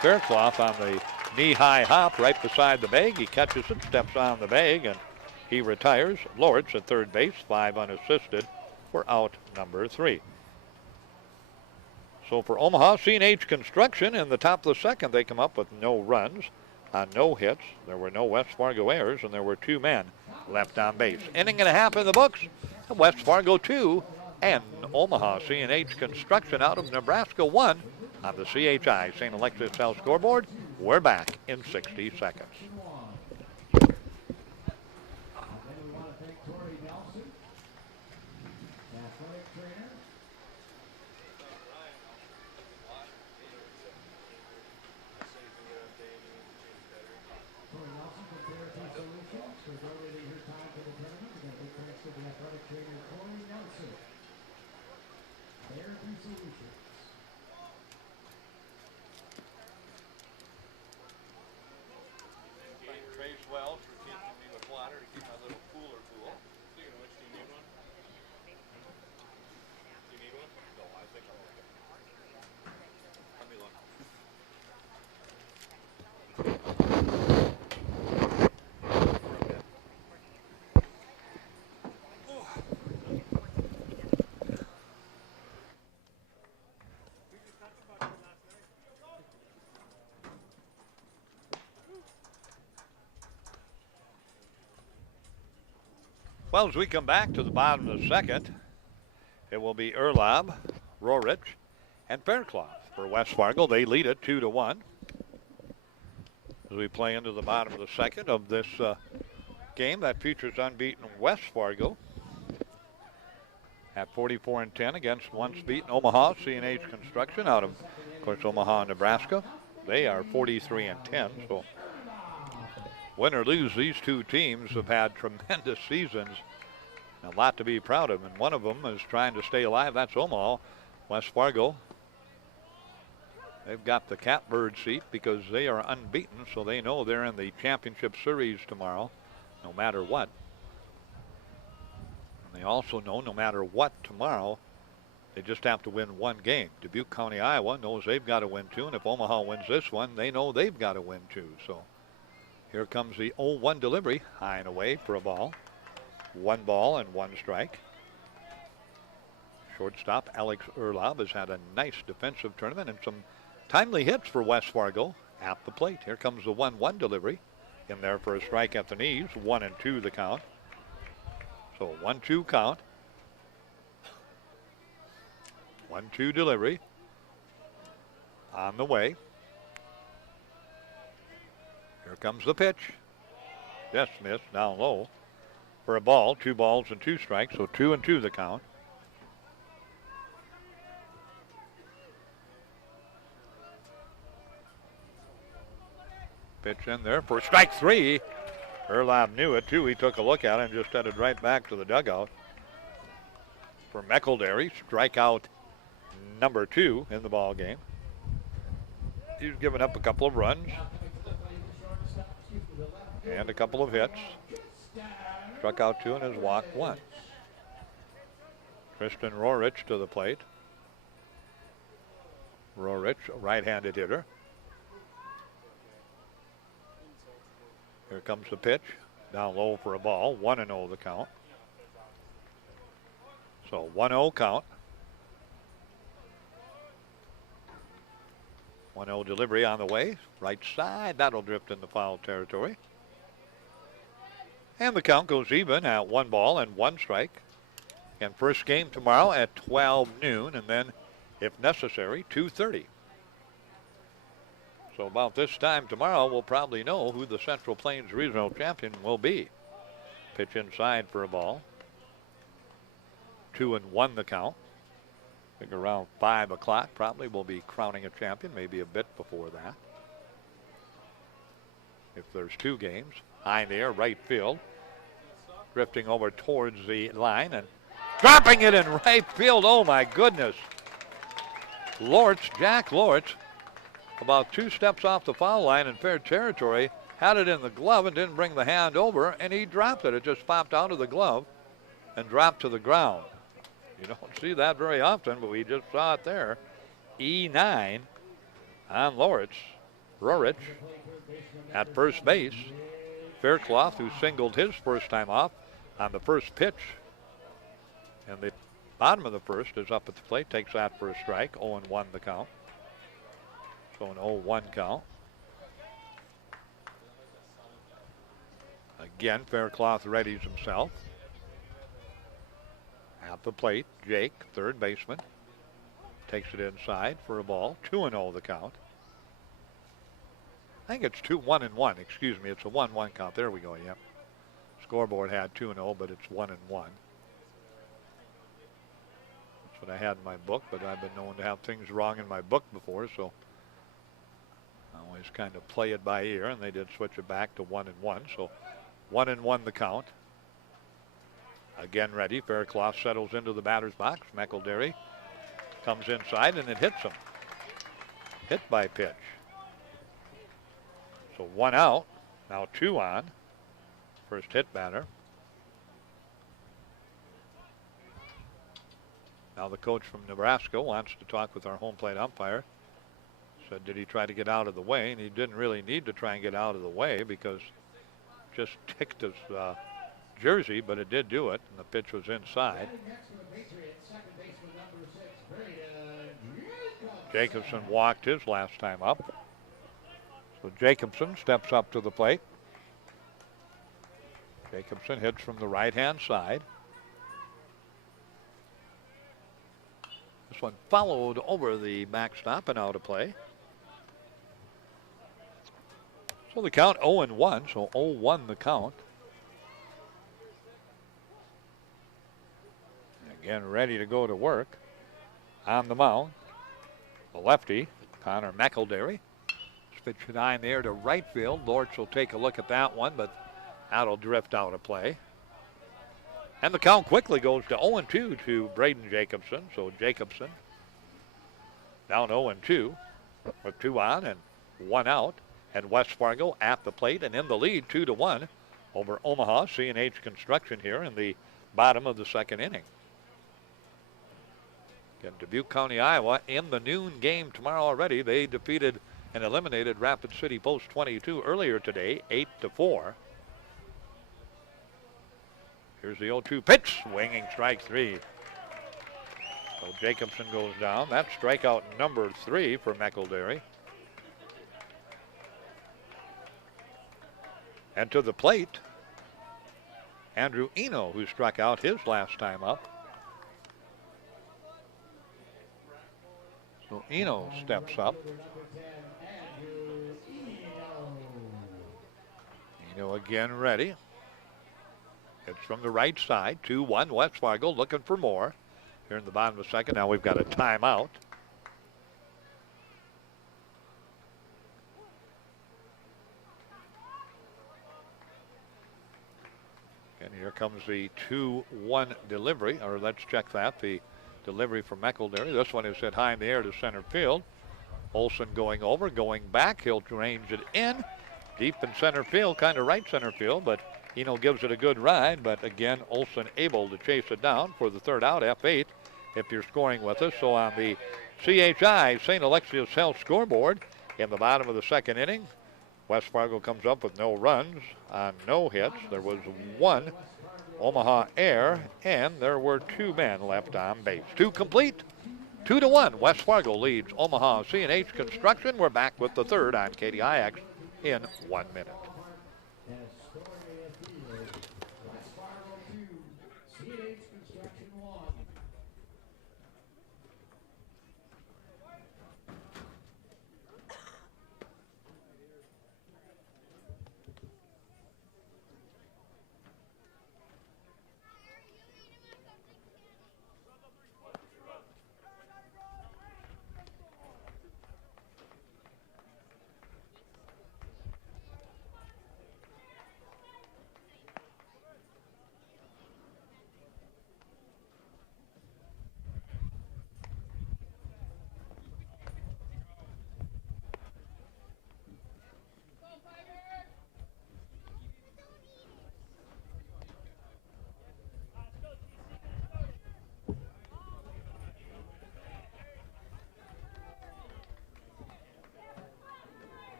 Faircloth on the knee-high hop right beside the bag. He catches it, steps on the bag, and he retires. Lawrence at third base, 5 unassisted for out number 3. So for Omaha, C&H Construction in the top of the second, they come up with no runs on no hits. There were no West Fargo errors, and there were 2 men left on base. Inning and a half in the books. West Fargo 2 and Omaha C&H Construction out of Nebraska 1 on the CHI St. Alexis Health scoreboard. We're back in 60 seconds. Wells for keeping me with water to keep my little cooler cool. Speaking of which, do you need one? Do you need one? No, I think I'm okay. Let me look. Well, as we come back to the bottom of the second, it will be Erlob, Rorich, and Faircloth. For West Fargo, they lead it 2-1. As we play into the bottom of the second of this game that features unbeaten West Fargo at 44-10 against once beaten Omaha C&H Construction out of course, Omaha, Nebraska. They are 43-10, so win or lose, these 2 teams have had tremendous seasons. A lot to be proud of, and one of them is trying to stay alive. That's Omaha. West Fargo, they've got the catbird seat because they are unbeaten, so they know they're in the championship series tomorrow, no matter what. And they also know no matter what tomorrow, they just have to win 1 game. Dubuque County, Iowa knows they've got to win 2, and if Omaha wins this one, they know they've got to win 2. So here comes the 0-1 delivery, high and away for a ball. 1 ball and 1 strike. Shortstop Alex Erlob has had a nice defensive tournament and some timely hits for West Fargo at the plate. Here comes the 1-1 delivery. In there for a strike at the knees. 1-2 the count. So 1-2 count. 1-2 delivery. On the way. Here comes the pitch. Smith down low for a ball. 2 balls and 2 strikes, so 2-2 the count. Pitch in there for strike 3. Erlab knew it too. He took a look at it and just headed right back to the dugout. For McElderry, strikeout number 2 in the ball game. He's given up a couple of runs and a couple of hits. Struck out 2 and has walked 1. Tristan Rorich to the plate. Rorich, a right-handed hitter. Here comes the pitch. Down low for a ball. 1-0 the count. So 1-0 count. 1-0 delivery on the way. Right side. That'll drift into foul territory. And the count goes even at 1 ball and 1 strike. And first game tomorrow at 12 noon. And then, if necessary, 2:30. So about this time tomorrow, we'll probably know who the Central Plains Regional Champion will be. Pitch inside for a ball. 2-1 the count. I think around 5 o'clock probably we'll be crowning a champion, maybe a bit before that. If there's 2 games. High in the air, right field. Drifting over towards the line and dropping it in right field. Oh my goodness. Jack Lortz, about 2 steps off the foul line in fair territory, had it in the glove and didn't bring the hand over, and he dropped it. It just popped out of the glove and dropped to the ground. You don't see that very often, but we just saw it there. E9 on Rorich at first base. Faircloth, who singled his first time off on the first pitch. And the bottom of the first is up at the plate, takes that for a strike. 0-1 the count. So an 0-1 count. Again, Faircloth readies himself. At the plate, Jake, third baseman, takes it inside for a ball. 2-0 the count. I think it's 1-1. Excuse me, it's a 1-1 count. There we go. Yep. Scoreboard had 2-0, but it's 1-1. That's what I had in my book, but I've been known to have things wrong in my book before, so I always kind of play it by ear, and they did switch it back to 1-1. So 1-1 the count. Again ready. Faircloth settles into the batter's box. McElderry comes inside, and it hits him. Hit by pitch. So 1 out. Now 2 on. First hit batter. Now the coach from Nebraska wants to talk with our home plate umpire. Said, did he try to get out of the way? And he didn't really need to try and get out of the way because just ticked his jersey, but it did do it, and the pitch was inside. Jacobson walked his last time up. So Jacobson steps up to the plate. Jacobson hits from the right-hand side. This one followed over the backstop and out of play. So the count 0-1, so 0-1 the count. Again, ready to go to work on the mound. The lefty, Connor McElderry. Pitch high in the air to right field. Lortz will take a look at that one, but that'll drift out of play. And the count quickly goes to 0-2 to Braden Jacobson. So Jacobson down 0-2 with 2 on and 1 out. And West Fargo at the plate and in the lead 2-1 over Omaha C&H Construction here in the bottom of the second inning. Again, Dubuque County, Iowa in the noon game tomorrow already. They defeated and eliminated Rapid City Post 22 earlier today, 8-4. Here's the 0-2 pitch, swinging strike 3. So Jacobson goes down. That's strikeout number 3 for McElderry. And to the plate, Andrew Eno, who struck out his last time up. So Eno steps up. Eno again ready. It's from the right side. 2-1 West Fargo looking for more. Here in the bottom of the second. Now we've got a timeout. And here comes the 2-1 delivery, or let's check that. The delivery from McElderry. This one is hit high in the air to center field. Olson going over, going back. He'll range it in. Deep in center field, kind of right center field, but Eno gives it a good ride. But again, Olson able to chase it down for the third out, F8, if you're scoring with us. So on the CHI St. Alexius Health scoreboard, in the bottom of the second inning, West Fargo comes up with no runs on no hits. There was one Omaha error, and there were 2 men left on base. 2 complete. 2-1. West Fargo leads Omaha C&H Construction. We're back with the third on KDIX in 1 minute.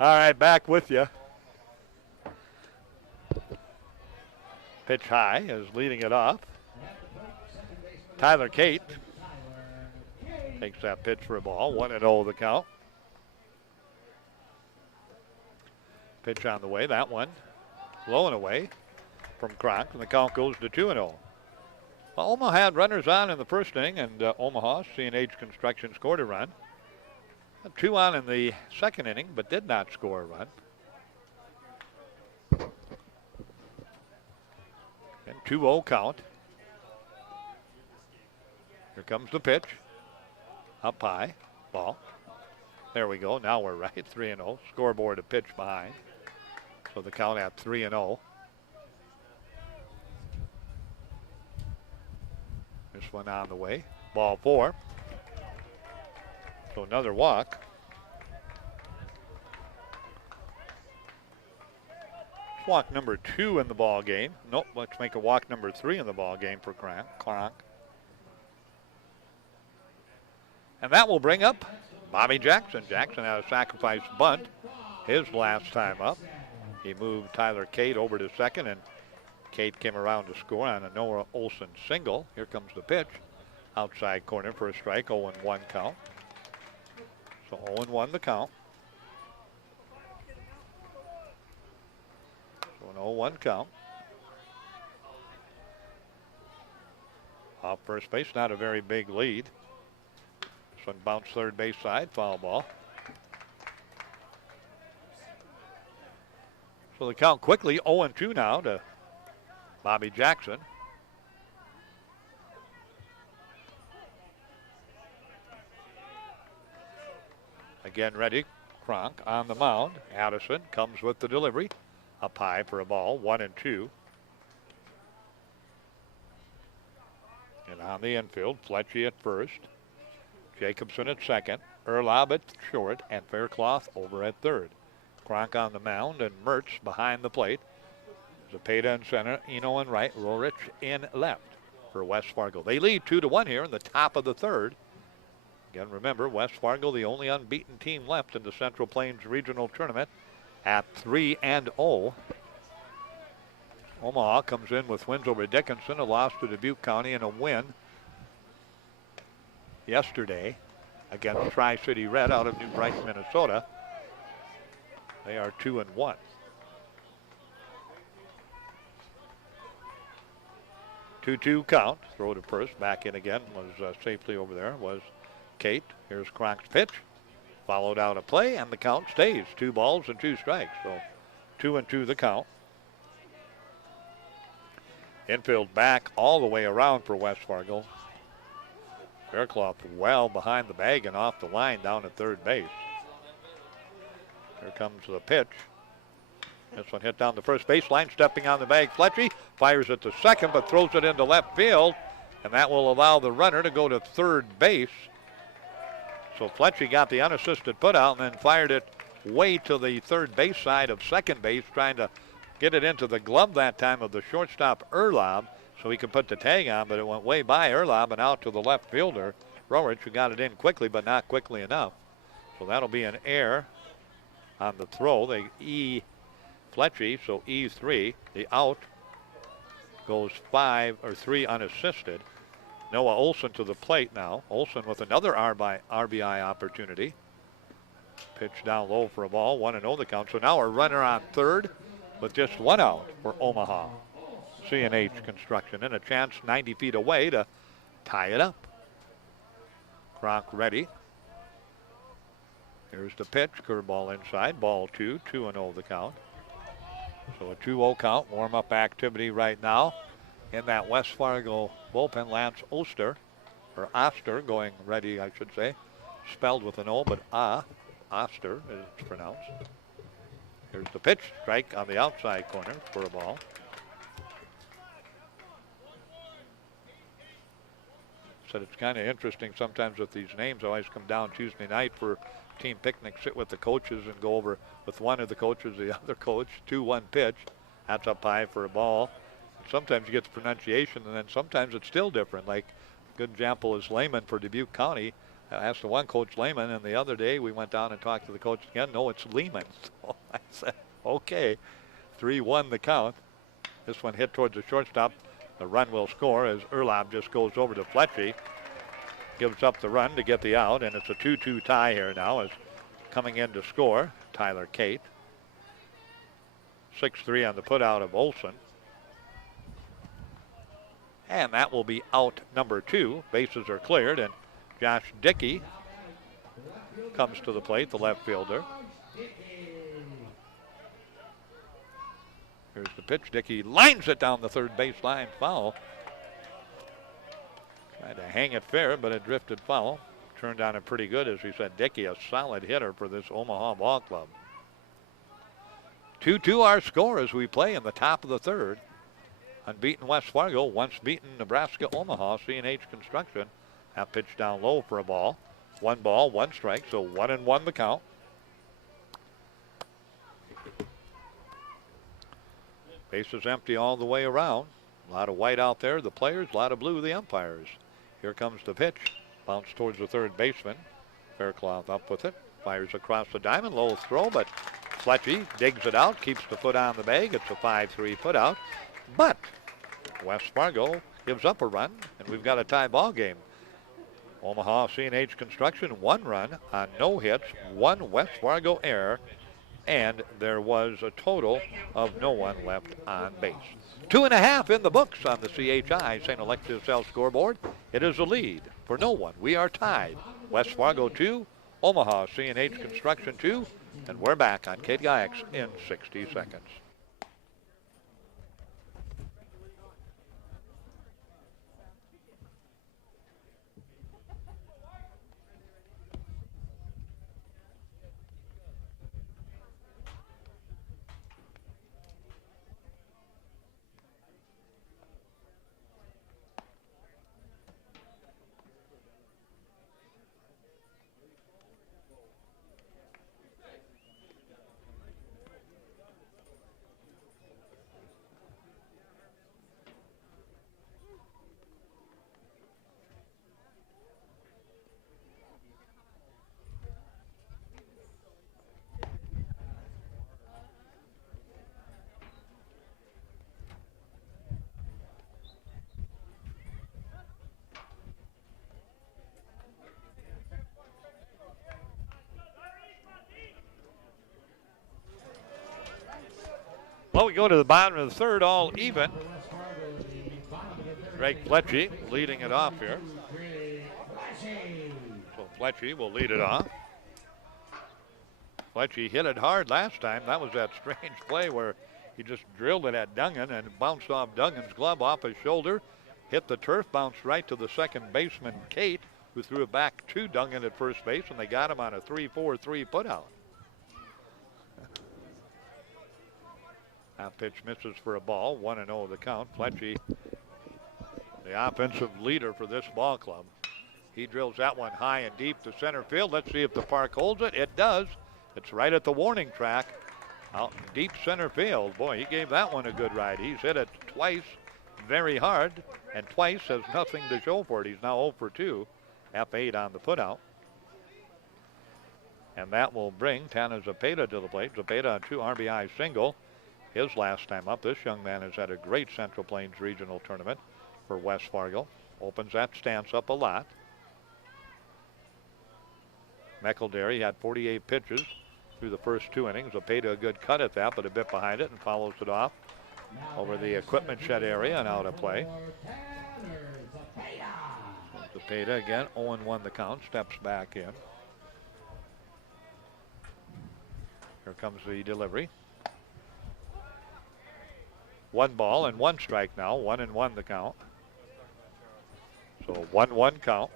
All right, back with you. Pitch high is leading it off. Tyler Kate takes that pitch for a ball. 1-0 the count. Pitch on the way. That one low and away from Kronk, and the count goes to 2-0. Well, Omaha had runners on in the first inning, and Omaha C&H Construction scored a run. 2 on in the second inning, but did not score a run. And 2-0 count. Here comes the pitch. Up high. Ball. There we go. Now we're right. 3-0. Scoreboard a pitch behind. So the count at 3-0. This one on the way. Ball 4. So another walk. It's walk number 2 in the ball game. Nope, let's make a walk number 3 in the ball game for Kronk. And that will bring up Bobby Jackson. Jackson had a sacrifice bunt his last time up. He moved Tyler Kate over to second, and Kate came around to score on a Noah Olson single. Here comes the pitch. Outside corner for a strike, 0-1 count. So 0-1 the count. So an 0-1 count. Off first base, not a very big lead. This one bounced third base side, foul ball. So the count quickly 0-2 now to Bobby Jackson. Again ready, Kronk on the mound. Addison comes with the delivery. Up high for a ball, 1-2. And on the infield, Fletchy at first. Jacobson at second. Erlob at short, and Faircloth over at third. Kronk on the mound, and Mertz behind the plate. Zepeda in center, Eno in right, Rorich in left for West Fargo. They lead 2-1 here in the top of the third. Again, remember, West Fargo, the only unbeaten team left in the Central Plains Regional Tournament at 3-0. Omaha comes in with wins over Dickinson, a loss to Dubuque County, and a win yesterday against Tri-City Red out of New Brighton, Minnesota. They are 2-1. 2-2 count. Throw to first. Back in again. Was safely over there. Was Kate. Here's Cronk's pitch. Followed out a play, and the count stays. 2 balls and 2 strikes. So 2-2 the count. Infield back all the way around for West Fargo. Faircloth well behind the bag and off the line down at third base. Here comes the pitch. This one hit down the first baseline, stepping on the bag. Fletchy fires it to second, but throws it into left field, and that will allow the runner to go to third base. So Fletchy got the unassisted put out and then fired it way to the third base side of second base, trying to get it into the glove that time of the shortstop Erlob so he could put the tag on, but it went way by Erlob and out to the left fielder, Rorich, who got it in quickly, but not quickly enough. So that'll be an error on the throw. They Fletchy, so E3. The out goes 3 unassisted. Noah Olson to the plate now. Olson with another RBI opportunity. Pitch down low for a ball. 1-0 the count. So now a runner on third with just 1 out for Omaha C&H Construction, and a chance 90 feet away to tie it up. Kronk ready. Here's the pitch. Curveball inside. Ball 2. 2-0 the count. So a 2-0 count. Warm-up activity right now in that West Fargo bullpen. Lance Oster going ready, I should say. Spelled with an O, but Oster is pronounced. Here's the pitch. Strike on the outside corner for a ball. Said it's kind of interesting sometimes with these names. I always come down Tuesday night for team picnic, sit with the coaches and go over with one of the coaches, the other coach. 2-1 pitch. That's up high for a ball. Sometimes you get the pronunciation, and then sometimes it's still different. Like, a good example is Lehman for Dubuque County. I asked the one coach Lehman, and the other day we went down and talked to the coach again. No, it's Lehman. So I said, okay. 3-1 the count. This one hit towards the shortstop. The run will score as Erlob just goes over to Fletchy. Gives up the run to get the out, and it's a 2-2 tie here now as coming in to score, Tyler Kate. 6-3 on the put out of Olson. And that will be out number 2. Bases are cleared, and Josh Dickey comes to the plate, the left fielder. Here's the pitch. Dickey lines it down the third baseline, foul. Tried to hang it fair, but it drifted foul. Turned on it pretty good, as we said. Dickey, a solid hitter for this Omaha ball club. 2-2 our score as we play in the top of the third. Unbeaten West Fargo, once beaten Nebraska Omaha, C&H Construction. That pitch down low for a ball. 1 ball, 1 strike, so 1-1 the count. Bases empty all the way around. A lot of white out there, the players, a lot of blue, the umpires. Here comes the pitch. Bounce towards the third baseman. Faircloth up with it. Fires across the diamond. Low throw, but Fletchy digs it out, keeps the foot on the bag. It's a 5-3 put out. But West Fargo gives up a run, and we've got a tie ball game. Omaha C&H Construction, 1 run on no hits, 1 West Fargo error, and there was a total of no one left on base. 2.5 in the books on the CHI St. Alexis Cell scoreboard. It is a lead for no one. We are tied. West Fargo 2, Omaha C&H Construction 2, and we're back on KDIX in 60 seconds. Well, we go to the bottom of the third, all even. Greg Fletchy leading it off here. So Fletchy will lead it off. Fletchy hit it hard last time. That was that strange play where he just drilled it at Dungan and it bounced off Dungan's glove off his shoulder, hit the turf, bounced right to the second baseman, Kate, who threw it back to Dungan at first base, and they got him on a 3-4-3 putout. That pitch misses for a ball, 1-0 the count. Fletchy, the offensive leader for this ball club. He drills that one high and deep to center field. Let's see if the park holds it. It does. It's right at the warning track, out in deep center field. Boy, he gave that one a good ride. He's hit it twice very hard, and twice has nothing to show for it. He's now 0 for 2, F8 on the putout. And that will bring Tana Zepeda to the plate. Zepeda on 2 RBI single. His last time up. This young man has had a great Central Plains Regional Tournament for West Fargo. Opens that stance up a lot. McElderry had 48 pitches through the first 2 innings. Zepeda a good cut at that, but a bit behind it, and follows it off over the equipment shed area and out of play. Zepeda again, 0-1 the count, steps back in. Here comes the delivery. 1 ball and 1 strike now, 1-1 the count. So 1-1 count.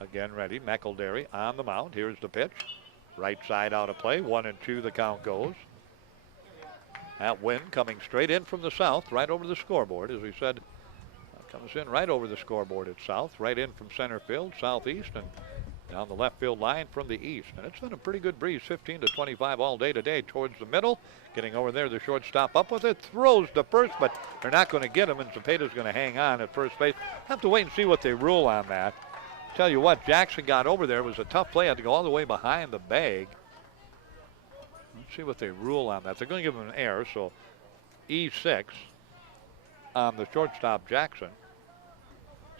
Again ready, McElderry on the mound. Here's the pitch. Right side out of play, 1-2 the count goes. That wind coming straight in from the south, right over the scoreboard. As we said, comes in right over the scoreboard at south, right in from center field, southeast, and down the left field line from the east. And it's been a pretty good breeze, 15 to 25 all day today towards the middle. Getting over there, the shortstop up with it, throws to first, but they're not going to get him, and Zepeda's going to hang on at first base. Have to wait and see what they rule on that. Tell you what, Jackson got over there. It was a tough play. Had to go all the way behind the bag. Let's see what they rule on that. They're going to give him an error, so E6 on the shortstop Jackson.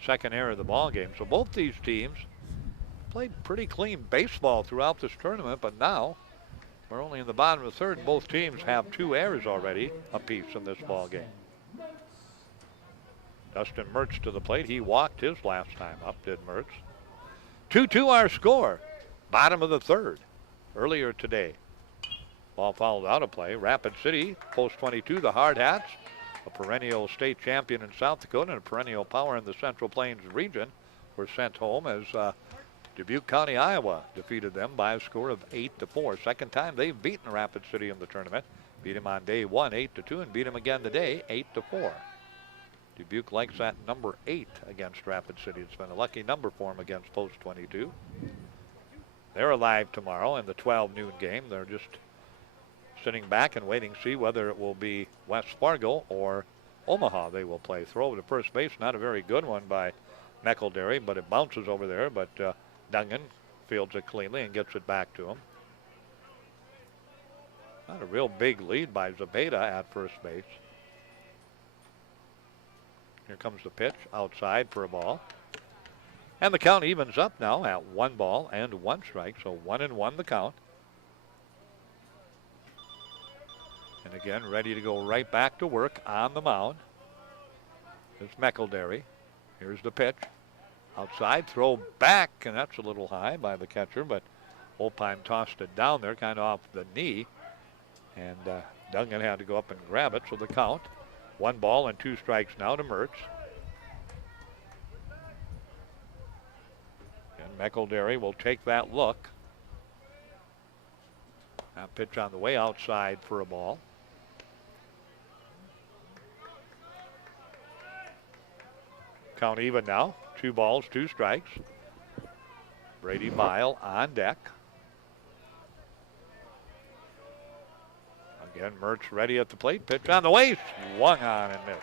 Second error of the ball game. So both these teams played pretty clean baseball throughout this tournament, but now we're only in the bottom of the third. Both teams have 2 errors already apiece in this ball game. Dustin Mertz to the plate. He walked his last time up, did Mertz. 2-2 our score. Bottom of the third. Earlier today. Ball fouled out of play. Rapid City, post 22, the Hard Hats, a perennial state champion in South Dakota and a perennial power in the Central Plains region, were sent home as Dubuque County, Iowa defeated them by a score of 8-4. Second time they've beaten Rapid City in the tournament. Beat him on day 1, 8-2, and beat him again today, 8-4. Dubuque likes that number 8 against Rapid City. It's been a lucky number for them against post 22. They're alive tomorrow in the 12 noon game. They're just sitting back and waiting to see whether it will be West Fargo or Omaha they will play. Throw to first base, not a very good one by McElderry, but it bounces over there, but Dungan fields it cleanly and gets it back to him. Not a real big lead by Zepeda at first base. Here comes the pitch outside for a ball. And the count evens up now at 1 ball and 1 strike, so 1-1 the count. And again, ready to go right back to work on the mound. It's McElderry. Here's the pitch. Outside, throw back, and that's a little high by the catcher, but Opheim tossed it down there, kind of off the knee. And Dungan had to go up and grab it, so the count. 1 ball and 2 strikes now to Mertz. And McElderry will take that look. That pitch on the way outside for a ball. Count even now. 2 balls, 2 strikes. Brady Bile on deck. Again, Mertz ready at the plate. Pitch on the way. Swung on and missed.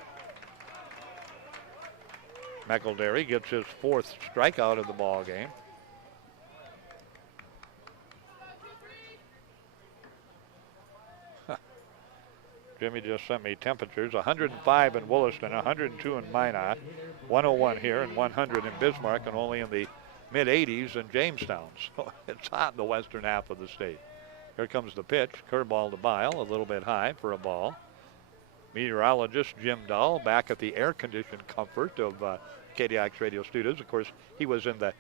McElderry gets his 4th strikeout of the ball game. Jimmy just sent me temperatures. 105 in Williston, 102 in Minot, 101 here, and 100 in Bismarck, and only in the mid-80s in Jamestown. So it's hot in the western half of the state. Here comes the pitch. Curveball to Bile, a little bit high for a ball. meteorologist Jim Dahl back at the air-conditioned comfort of KDX Radio Studios. Of course, he was in the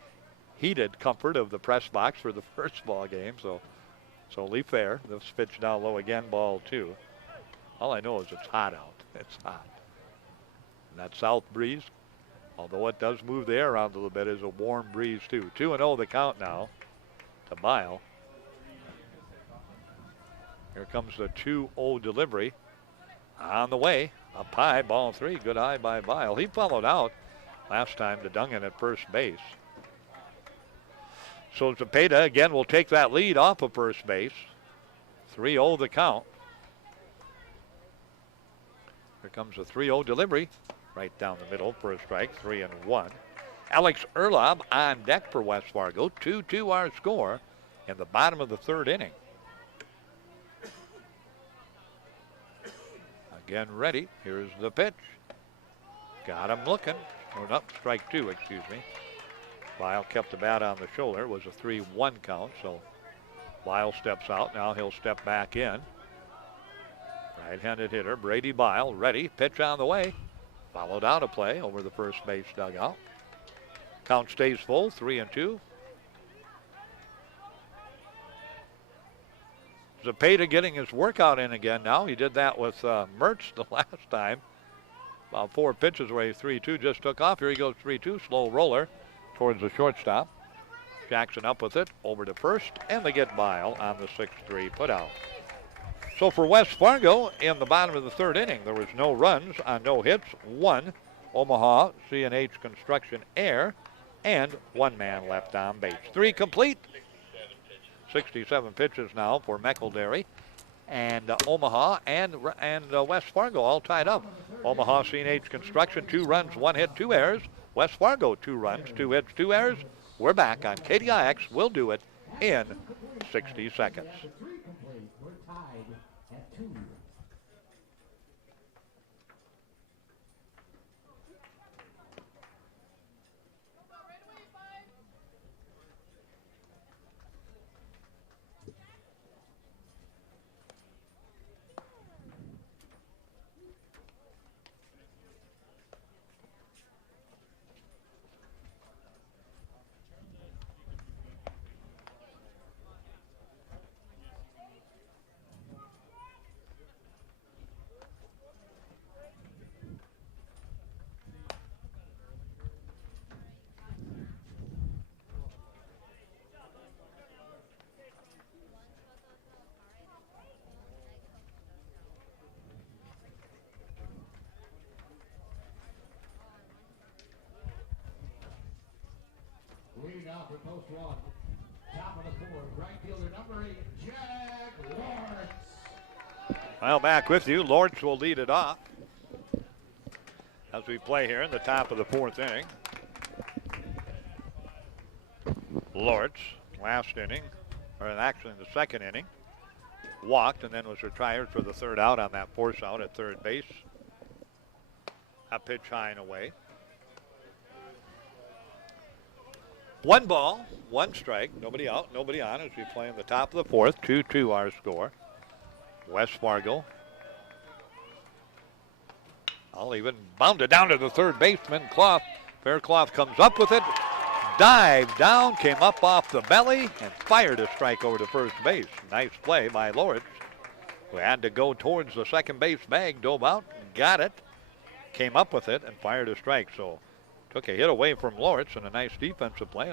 heated comfort of the press box for the first ball game, so only fair. This pitch down low again, ball 2. All I know is it's hot out. It's hot. And that south breeze, although it does move the air around a little bit, is a warm breeze too. 2-0 the count now to Bile. Here comes the 2-0 delivery. On the way, up high, ball 3. Good eye by Bile. He followed out last time to Dungan at first base. So Zepeda again will take that lead off of first base. 3-0 the count. Here comes a 3-0 delivery. Right down the middle for a strike, 3-1. Alex Erlob on deck for West Fargo. 2-2 our score in the bottom of the 3rd inning. Again ready. Here's the pitch. Got him looking. Or not, strike 2, excuse me. Bile kept the bat on the shoulder. It was a 3-1 count, so Bile steps out. Now he'll step back in. Right-handed hitter Brady Bile ready. Pitch on the way. Followed out a play over the first base dugout. Count stays full, 3-2. Zepeda getting his workout in again now. He did that with Mertz the last time. About 4 pitches away, 3-2, just took off. Here he goes, 3-2, slow roller towards the shortstop. Jackson up with it, over to first, and they get Bile on the 6-3 putout. So for West Fargo, in the bottom of the 3rd inning, there was no runs on no hits, 1 Omaha C&H Construction error, and 1 man left on base. 3 complete. 67 pitches now for McElderry. And Omaha and West Fargo all tied up. Omaha C&H Construction, 2 runs, 1 hit, 2 errors. West Fargo, 2 runs, 2 hits, 2 errors. We're back on KDIX. We'll do it in 60 seconds. We're tied at 2. Leading off for post 1. Top of the 4th, right fielder number 8, Jack Lawrence. Well, back with you. Lawrence will lead it off as we play here in the top of the 4th inning. Lawrence, last inning, or actually in the 2nd inning, walked and then was retired for the 3rd out on that force out at 3rd base. A pitch high and away. 1 ball, 1 strike, nobody out, nobody on as we play in the top of the 4th. 2-2 our score. West Fargo. I'll even bounded down to the 3rd baseman, Clough. Fairclough comes up with it, dived down, came up off the belly, and fired a strike over to first base. Nice play by Lawrence, who had to go towards the 2nd base bag, dove out, got it, came up with it, and fired a strike. So took a hit away from Lawrence and a nice defensive play.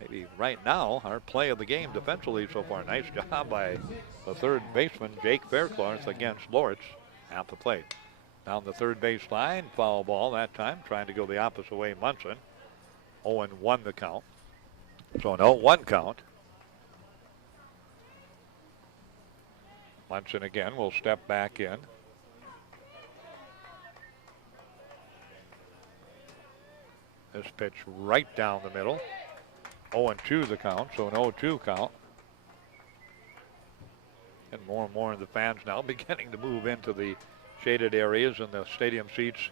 Maybe right now, our play of the game defensively so far. Nice job by the 3rd baseman, Jake Fairclough, against Lawrence at the plate. Down the 3rd base line, foul ball that time, trying to go the opposite way, Munson. 0-1 the count. So an 0-1 count. Munson again will step back in. This pitch right down the middle. 0-2 the count, so an 0-2 count. And more of the fans now beginning to move into the shaded areas and the stadium seats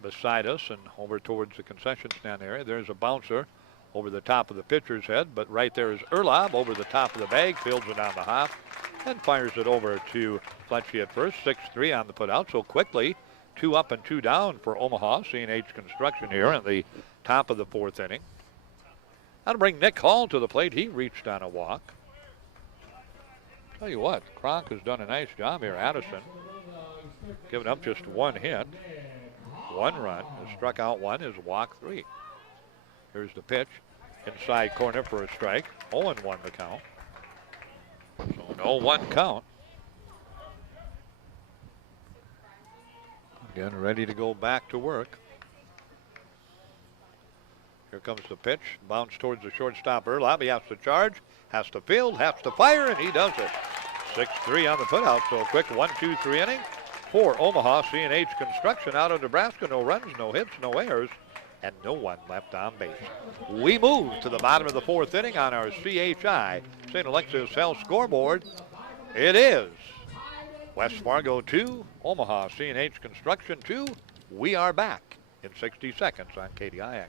beside us and over towards the concession stand area. There's a bouncer over the top of the pitcher's head, but right there is Erlob over the top of the bag, fields it on the hop. and fires it over to Fletchy at first. 6-3 on the putout. So quickly, 2 up and 2 down for Omaha C&H Construction here at the top of the 4th inning. That'll bring Nick Hall to the plate. He reached on a walk. Tell you what, Kronk has done a nice job here. Addison giving up just 1 hit, 1 run, has struck out 1, has walked 3. Here's the pitch, inside corner for a strike. 0-1 the count. So 0-1 count. Again, ready to go back to work. Here comes the pitch, bounce towards the shortstop Erlab. He has to charge, has to field, has to fire, and he does it. 6-3 on the putout, so a quick 1-2-3 inning for Omaha C&H Construction out of Nebraska. No runs, no hits, no errors, and no one left on base. We move to the bottom of the 4th inning on our CHI St. Alexius Health scoreboard. It is West Fargo 2, Omaha C&H Construction 2. We are back in 60 seconds on KDIX.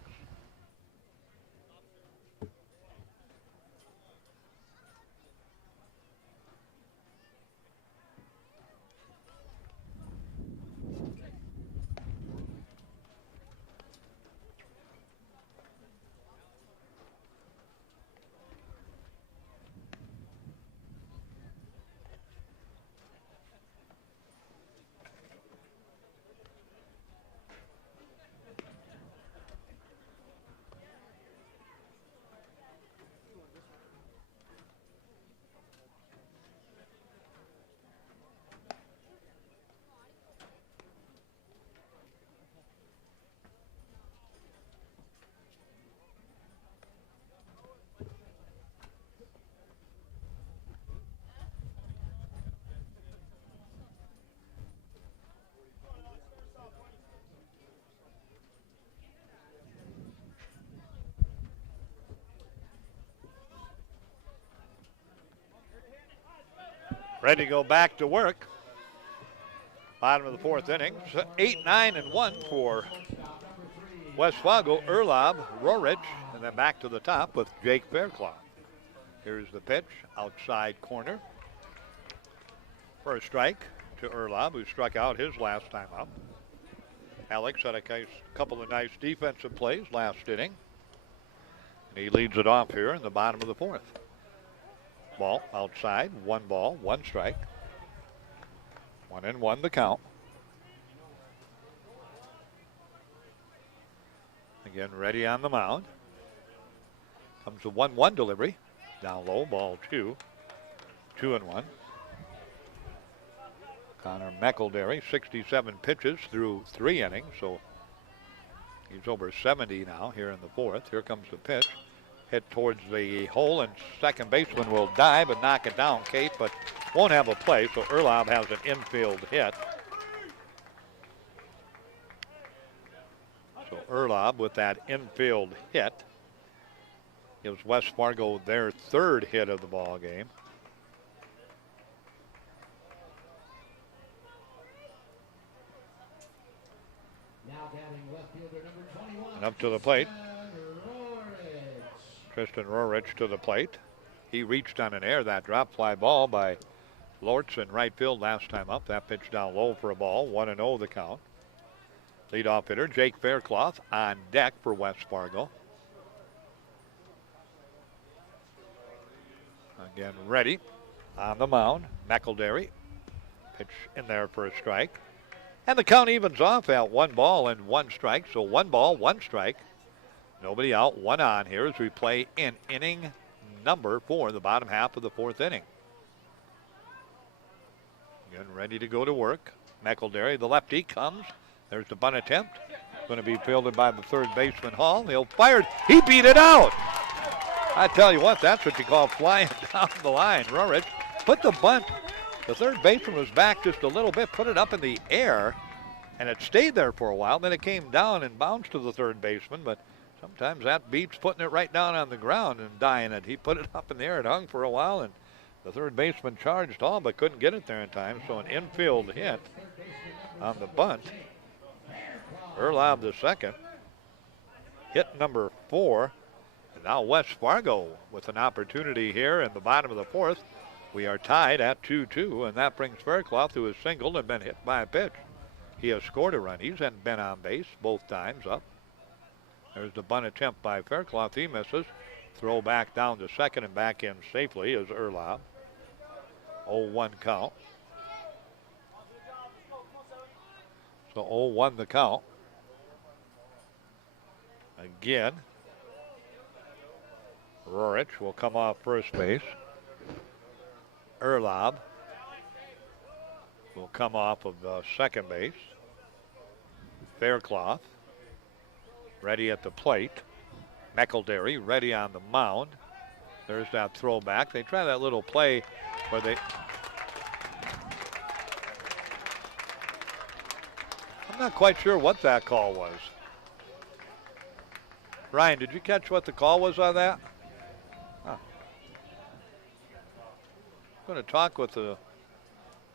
Ready to go back to work. Bottom of the 4th inning. 8-9-1 for West Fargo. Erlab, Rorich, and then back to the top with Jake Fairclough. Here's the pitch, outside corner. For a strike to Erlab, who struck out his last time up. Alex had a couple of nice defensive plays last inning. And he leads it off here in the bottom of the 4th. Ball outside, 1 ball, 1 strike. 1-1 the count. Again, ready on the mound. Comes a 1-1 delivery. Down low, ball 2. 2-1. Connor McElderry, 67 pitches through 3 innings, so he's over 70 now here in the 4th. Here comes the pitch. Hit towards the hole, and second baseman will dive and knock it down, Kate, but won't have a play, so Erlab has an infield hit. So Erlab with that infield hit gives West Fargo their 3rd hit of the ball game. And up to the plate. Tristan Rorich to the plate. He reached on an error. That drop fly ball by Lortz in right field last time up. That pitch down low for a ball. 1-0 the count. Leadoff hitter Jake Fairclough on deck for West Fargo. Again ready on the mound. McElderry. Pitch in there for a strike. And the count evens off at 1 ball and 1 strike. So 1 ball, 1 strike. Nobody out, 1 on here as we play in inning number 4, the bottom half of the 4th inning. Again, ready to go to work. McElderry, the lefty, comes. There's the bunt attempt. Going to be fielded by the 3rd baseman, Hall. He'll fire. He beat it out. I tell you what, that's what you call flying down the line. Rorich put the bunt. The 3rd baseman was back just a little bit, put it up in the air, and it stayed there for a while. Then it came down and bounced to the 3rd baseman, but sometimes that beats putting it right down on the ground and dying it. He put it up in the air. It hung for a while, and the 3rd baseman charged Hall, but couldn't get it there in time. So an infield hit on the bunt. Erlab the 2nd. Hit number 4. And now West Fargo with an opportunity here in the bottom of the 4th We are tied at 2-2, and that brings Fairclough, who has singled and been hit by a pitch. He has scored a run. He's been on base both times up. There's the bunt attempt by Fairclough. He misses. Throw back down to second and back in safely is Erlob. 0-1 count. So 0-1 the count. Again, Rorich will come off first base. Erlob will come off of second base. Fairclough ready at the plate. McElderry ready on the mound. There's that throwback. They try that little play where they... I'm not quite sure what that call was. Ryan, did you catch what the call was on that? Huh. I'm going to talk with the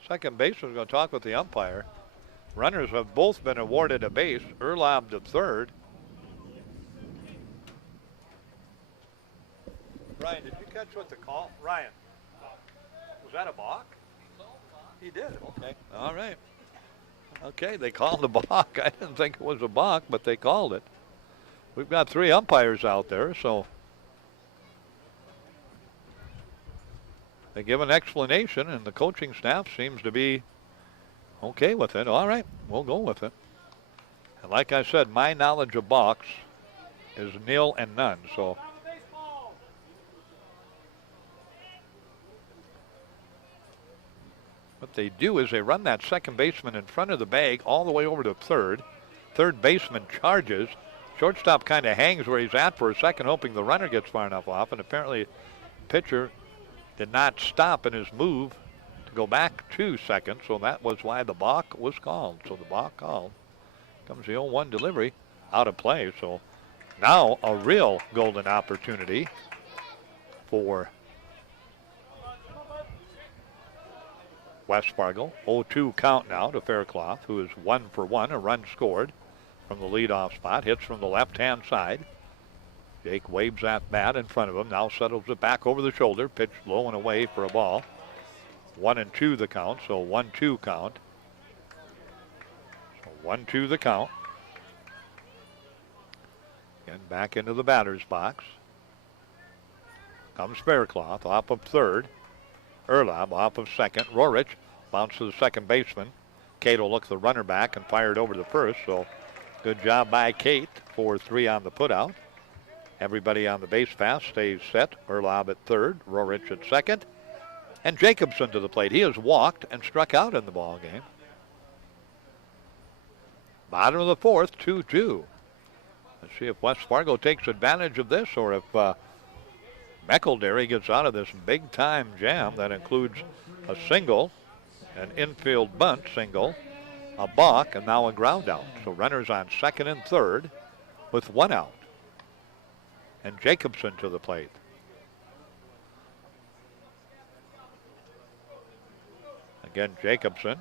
second baseman. Going to talk with the umpire. Runners have both been awarded a base. Erlob to third. Ryan, did you catch what the call? Ryan, was that a balk? He did. Okay. All right. Okay, they called the balk. I didn't think it was a balk, but they called it. We've got 3 umpires out there, so they give an explanation, and the coaching staff seems to be okay with it. All right, we'll go with it. And like I said, my knowledge of balks is nil and none, so. What they do is they run that second baseman in front of the bag all the way over to third. Third baseman charges. Shortstop kind of hangs where he's at for a second, hoping the runner gets far enough off, and apparently pitcher did not stop in his move to go back 2 seconds, so that was why the balk was called. So the balk called. Comes the 0-1 delivery out of play, so now a real golden opportunity for West Fargo. 0-2 count now to Fairclough, who is 1 for 1, a run scored from the leadoff spot. Hits from the left-hand side. Jake waves that bat in front of him. Now settles it back over the shoulder. Pitch low and away for a ball. 1-2 the count, so 1-2 count. So 1-2 the count. Again, back into the batter's box. Comes Fairclough off of third. Erlob off of second. Rorich bounced to the second baseman. Cato looked the runner back and fired over the first, so good job by Kate for 3 on the putout. Everybody on the base pass stays set. Erlob at third, Rorich at second, and Jacobson to the plate. He has walked and struck out in the ball game. Bottom of the fourth, 2-2. Let's see if West Fargo takes advantage of this, or if McElderry gets out of this big-time jam that includes a single, an infield bunt single, a balk, and now a ground out. So runners on second and third with 1 out. And Jacobson to the plate. Again, Jacobson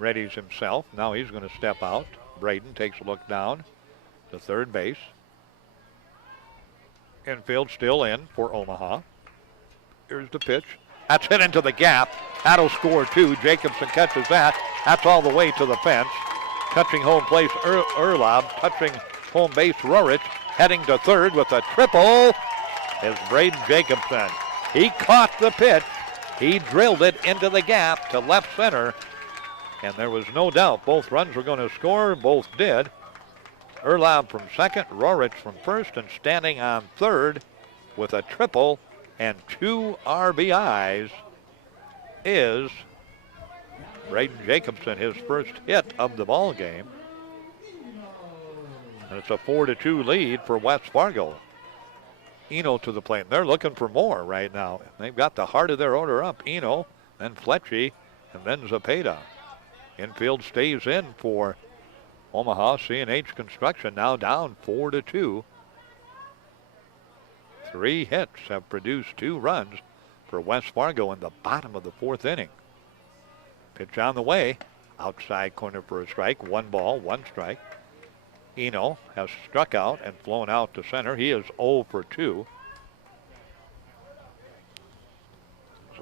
readies himself. Now he's going to step out. Braden takes a look down to third base. Infield still in for Omaha. Here's the pitch. That's hit into the gap. That'll score 2. Jacobson catches that. That's all the way to the fence. Touching home place, Erlob. Touching home base, Rorich. Heading to third with a triple is Braden Jacobson. He caught the pitch. He drilled it into the gap to left center. And there was no doubt both runs were going to score. Both did. Erlob from second, Rorich from first, and standing on third with a triple and 2 RBIs is Braden Jacobson, his first hit of the ball game. And it's a 4-2 lead for West Fargo. Eno to the plate. They're looking for more right now. They've got the heart of their order up. Eno, then Fletchy, and then Zepeda. Infield stays in for Omaha. C&H Construction now down 4-2. 3 hits have produced 2 runs for West Fargo in the bottom of the 4th inning. Pitch on the way. Outside corner for a strike. 1 ball, 1 strike. Eno has struck out and flown out to center. He is 0 for 2.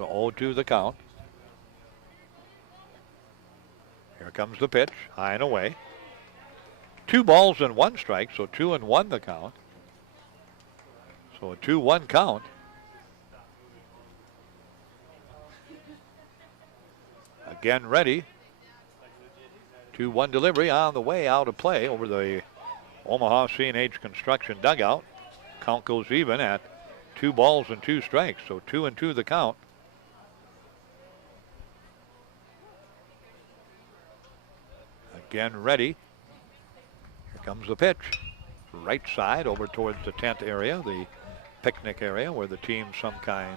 So 0-2 the count. Here comes the pitch, high and away. 2 balls and 1 strike, so 2-1 the count. So a 2-1 count. Again ready. 2-1 delivery on the way out of play over the Omaha C&H Construction dugout. Count goes even at 2 balls and 2 strikes, so 2-2 the count. Again ready. Here comes the pitch. Right side over towards the tent area, the picnic area where the teams sometimes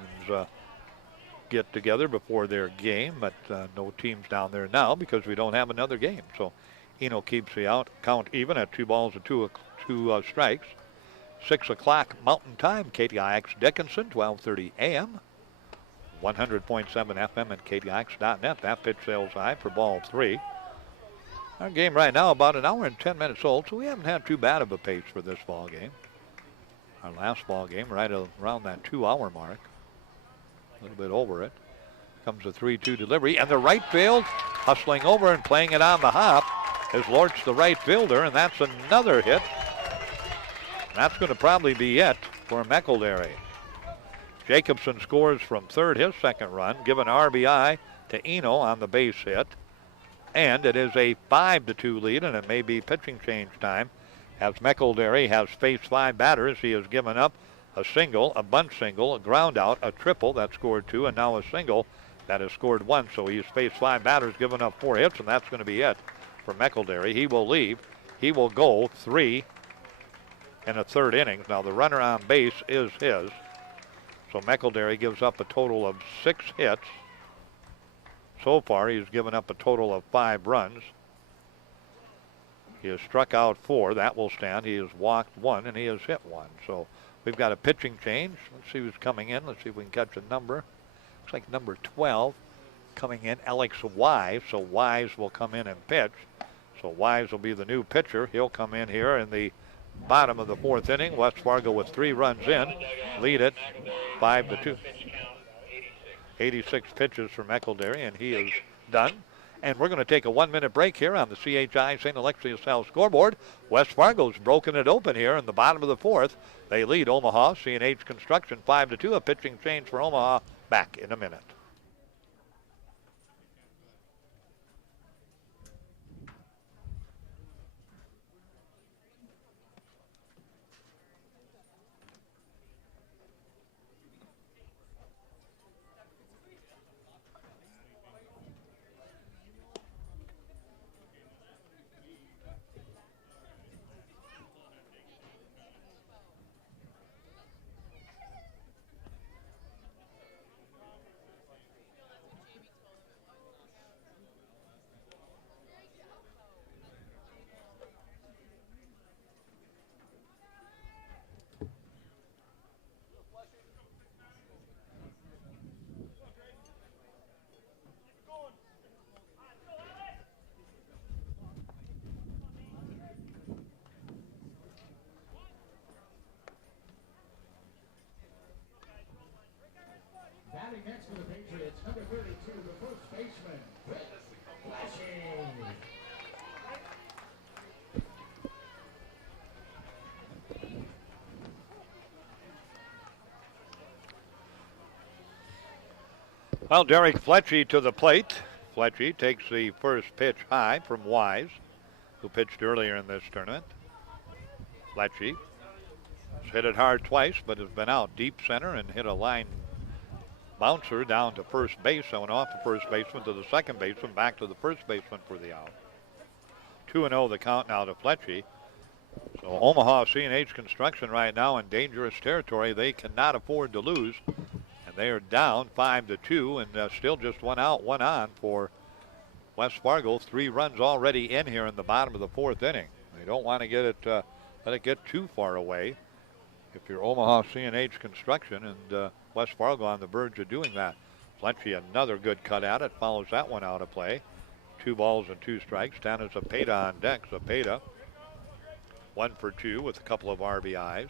get together before their game, but no teams down there now because we don't have another game. So Eno keeps the count even at 2 balls and 2 strikes. 6 o'clock Mountain Time, KTIX Dickinson, 12:30 a.m. 100.7 FM and KTIX.net. That pitch sails high for ball 3. Our game right now about an hour and 10 minutes old, so we haven't had too bad of a pace for this ball game. Our last ball game right around that 2-hour mark. A little bit over it. Comes a 3-2 delivery, and the right field hustling over and playing it on the hop is Lortz, the right fielder, and that's another hit. That's going to probably be it for McElderry. Jacobson scores from third, his second run, given RBI to Eno on the base hit. And it is a 5-2 lead, and it may be pitching change time as McElderry has faced 5 batters. He has given up a single, a bunt single, a ground out, a triple that scored 2, and now a single that has scored 1. So he's faced 5 batters, given up 4 hits, and that's going to be it for McElderry. He will leave. He will go 3 in a third inning. Now the runner on base is his. So McElderry gives up a total of 6 hits. So far, he's given up a total of 5 runs. He has struck out 4. That will stand. He has walked 1, and he has hit 1. So we've got a pitching change. Let's see who's coming in. Let's see if we can catch a number. Looks like number 12 coming in, Alex Wise. So Wise will come in and pitch. So Wise will be the new pitcher. He'll come in here in the bottom of the 4th inning. West Fargo with 3 runs in. Lead it 5-2. 86 pitches for McElderry, and he is done. And we're going to take a 1-minute break here on the CHI St. Alexius South scoreboard. West Fargo's broken it open here in the bottom of the 4th. They lead Omaha C&H Construction 5-2. A pitching change for Omaha. Back in a minute. Batting next for the Patriots, number 32, the first baseman, Rick Flashing. Well, Derek Fletchie to the plate. Fletchie takes the first pitch high from Wise, who pitched earlier in this tournament. Fletchie has hit it hard twice, but has been out deep center and hit a line bouncer down to first base. I went off the first baseman to the second baseman, back to the first baseman for the out. 2-0 the count now to Fletchie. So Omaha C&H Construction right now in dangerous territory. They cannot afford to lose. And they are down 5-2, and still just 1 out, 1 on for West Fargo. 3 runs already in here in the bottom of the 4th inning. They don't want to get it, let it get too far away. If you're Omaha C&H Construction, and West Fargo on the verge of doing that. Fletchie, another good cut at it, follows that one out of play. 2 balls and 2 strikes. Tanner Zapata on deck. Zapata 1 for 2 with a couple of RBIs.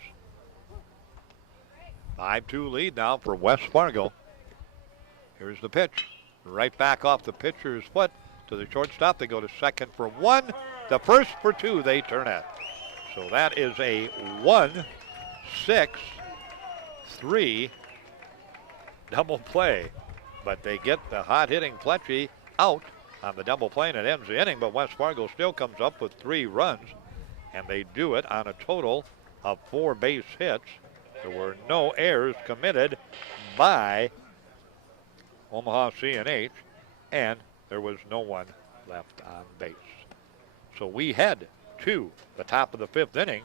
5-2 lead now for West Fargo. Here's the pitch. Right back off the pitcher's foot to the shortstop. They go to second for one. The first for two, they turn it. So that is a 1-6-3 double play. But they get the hot-hitting Fletchy out on the double play, and it ends the inning. But West Fargo still comes up with 3 runs, and they do it on a total of 4 base hits. There were no errors committed by Omaha CNH, and there was no one left on base. So we head to the top of the 5th inning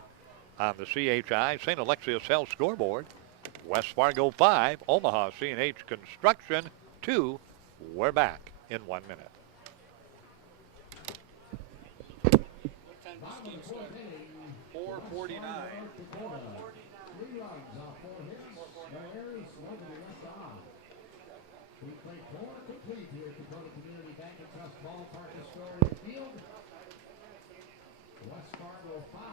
on the CHI St. Alexius Health scoreboard. West Fargo 5, Omaha CNH Construction 2. We're back in 1 minute. What time does Steve start? 4:49. 3 runs off 4 hits. No errors, nobody left on. We play 4 complete here at Dakota Community Bank and Trust Ballpark Astoria Field. West Fargo 5.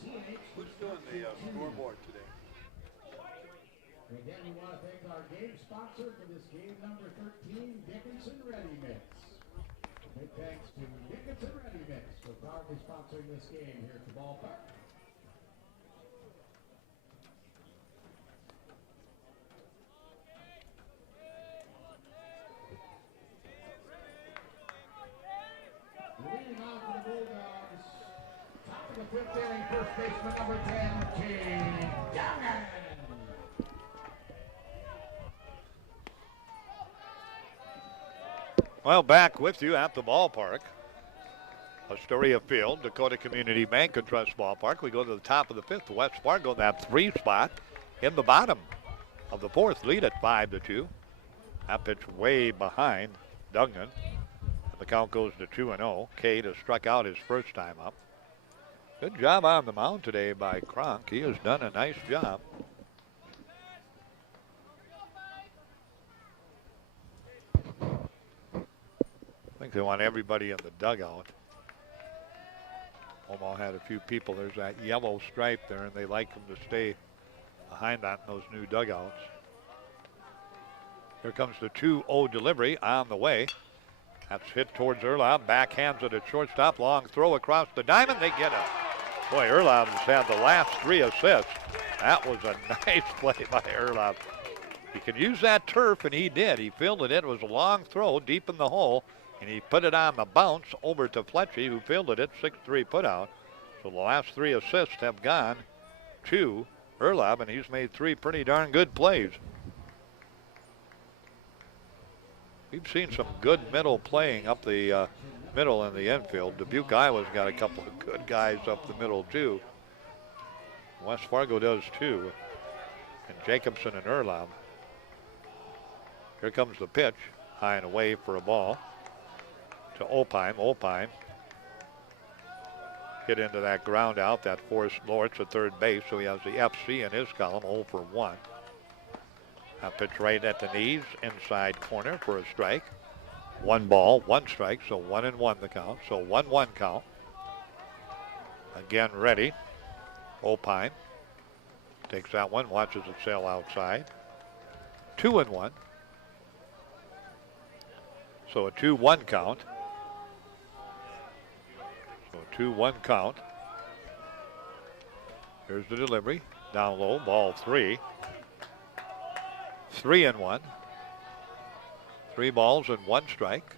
CNH. Who's doing the scoreboard today? Again, we want to thank our game sponsor for this game number 13, Dickinson Ready Mix. Big thanks to Dickinson Ready Mix for proudly sponsoring this game here at the ballpark. Leading on for the Bulldogs, top of the 5th inning, first baseman number 10, Gene Duggan. Well, back with you at the ballpark. Astoria Field, Dakota Community Bank and Trust Ballpark. We go to the top of the 5th. West Fargo, that 3 spot in the bottom of the 4th, lead at 5-2. That pitch way behind Duggan. The count goes to 2-0. Cade has struck out his first time up. Good job on the mound today by Kronk. He has done a nice job. I think they want everybody in the dugout. Omaha had a few people. There's that yellow stripe there, and they like them to stay behind that in those new dugouts. Here comes the 2-0 delivery on the way. That's hit towards Erlob. Backhands it at shortstop. Long throw across the diamond. They get it. Boy, Erlob has had the last 3 assists. That was a nice play by Erlob. He could use that turf, and he did. He fielded it. It was a long throw deep in the hole, and he put it on the bounce over to Fletchy, who fielded it. 6-3 put out. So the last 3 assists have gone to Erlob, and he's made 3 pretty darn good plays. We've seen some good middle playing up the middle in the infield. Dubuque, Iowa's got a couple of good guys up the middle, too. West Fargo does, too. And Jacobson and Erlob. Here comes the pitch. High and away for a ball to Opine. Opine hit into that ground out. That forced Lortz at third base, so he has the FC in his column, 0 for 1. That pitch right at the knees, inside corner for a strike. 1 ball, 1 strike, so 1-1 the count. So 1-1 count. Again ready. Opine takes that one, watches it sail outside. 2-1. So a 2-1 count. So a 2-1 count. Here's the delivery. Down low, ball 3. 3-1. 3 balls and 1 strike.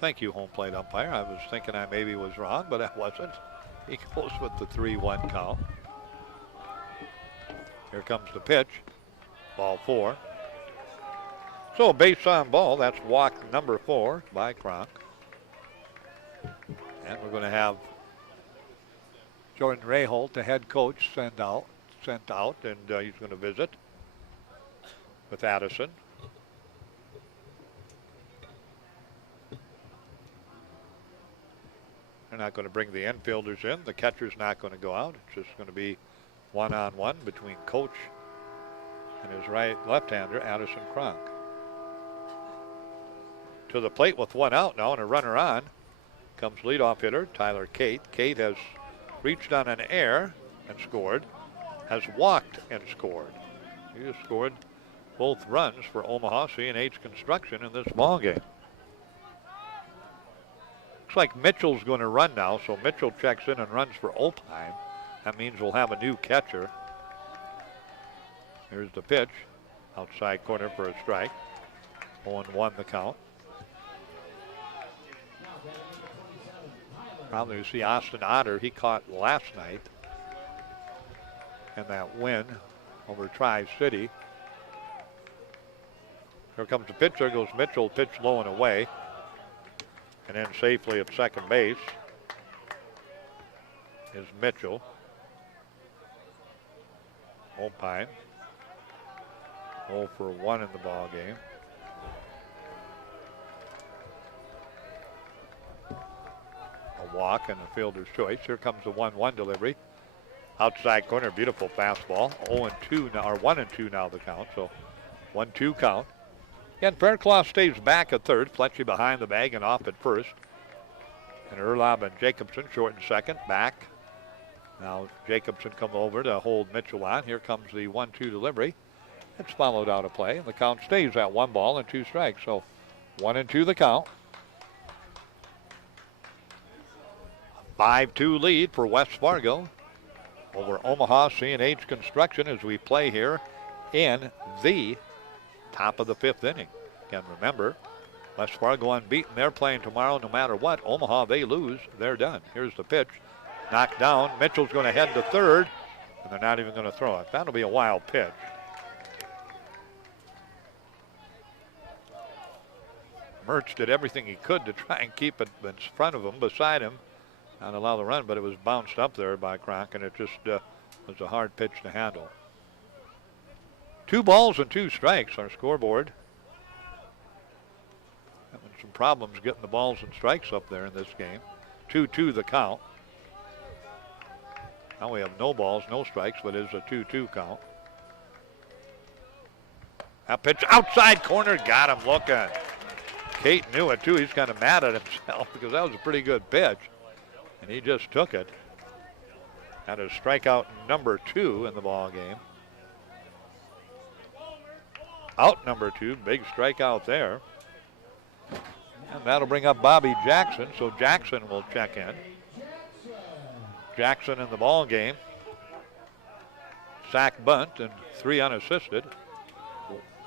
Thank you, home plate umpire. I was thinking I maybe was wrong, but I wasn't. He goes with the 3-1 count. Here comes the pitch. Ball 4. So base on ball. That's walk number 4 by Kronk. And we're going to have Jordan Rayholt, the head coach, sent out, and he's going to visit with Addison. They're not going to bring the infielders in. The catcher's not going to go out. It's just going to be one-on-one between coach and his left-hander, Addison Kronk. To the plate with 1 out now and a runner on comes leadoff hitter Tyler Cate. Cate has reached on an error and scored, has walked and scored. He has scored both runs for Omaha C&H Construction in this ball game. Looks like Mitchell's going to run now, so Mitchell checks in and runs for Opheim. That means we'll have a new catcher. Here's the pitch. Outside corner for a strike. 0-1 the count. Probably you see Austin Otter, he caught last night in that win over Tri-City. Here comes the pitch. There goes Mitchell, pitch low and away. And then safely at second base is Mitchell. Opheim 0 for 1 in the ball game. A walk and a fielder's choice. Here comes the 1-1 delivery. Outside corner, beautiful fastball. 0-2 now, or 1-2 now the count. So 1-2 count. And Fairclough stays back at third. Fletcher behind the bag and off at first. And Erlob and Jacobson short and second. Back. Now Jacobson comes over to hold Mitchell on. Here comes the 1-2 delivery. It's followed out of play. And the count stays at 1 ball and 2 strikes. So 1-2 the count. 5-2 lead for West Fargo over Omaha C&H Construction as we play here in the top of the 5th inning. Again, remember, West Fargo unbeaten. They're playing tomorrow no matter what. Omaha, they lose, they're done. Here's the pitch. Knocked down. Mitchell's going to head to third, and they're not even going to throw it. That'll be a wild pitch. Mertz did everything he could to try and keep it in front of him, beside him, and allow the run, but it was bounced up there by Kronk, and it just was a hard pitch to handle. 2 balls and 2 strikes, our scoreboard. Having some problems getting the balls and strikes up there in this game. 2-2 the count. Now we have no balls, no strikes, but it is a 2-2 count. That pitch outside corner, got him looking. Kate knew it too. He's kind of mad at himself because that was a pretty good pitch, and he just took it. That is strikeout number 2 in the ball game. Out number 2, big strikeout there. And that'll bring up Bobby Jackson, so Jackson will check in. Jackson in the ball game. Sack bunt and 3 unassisted.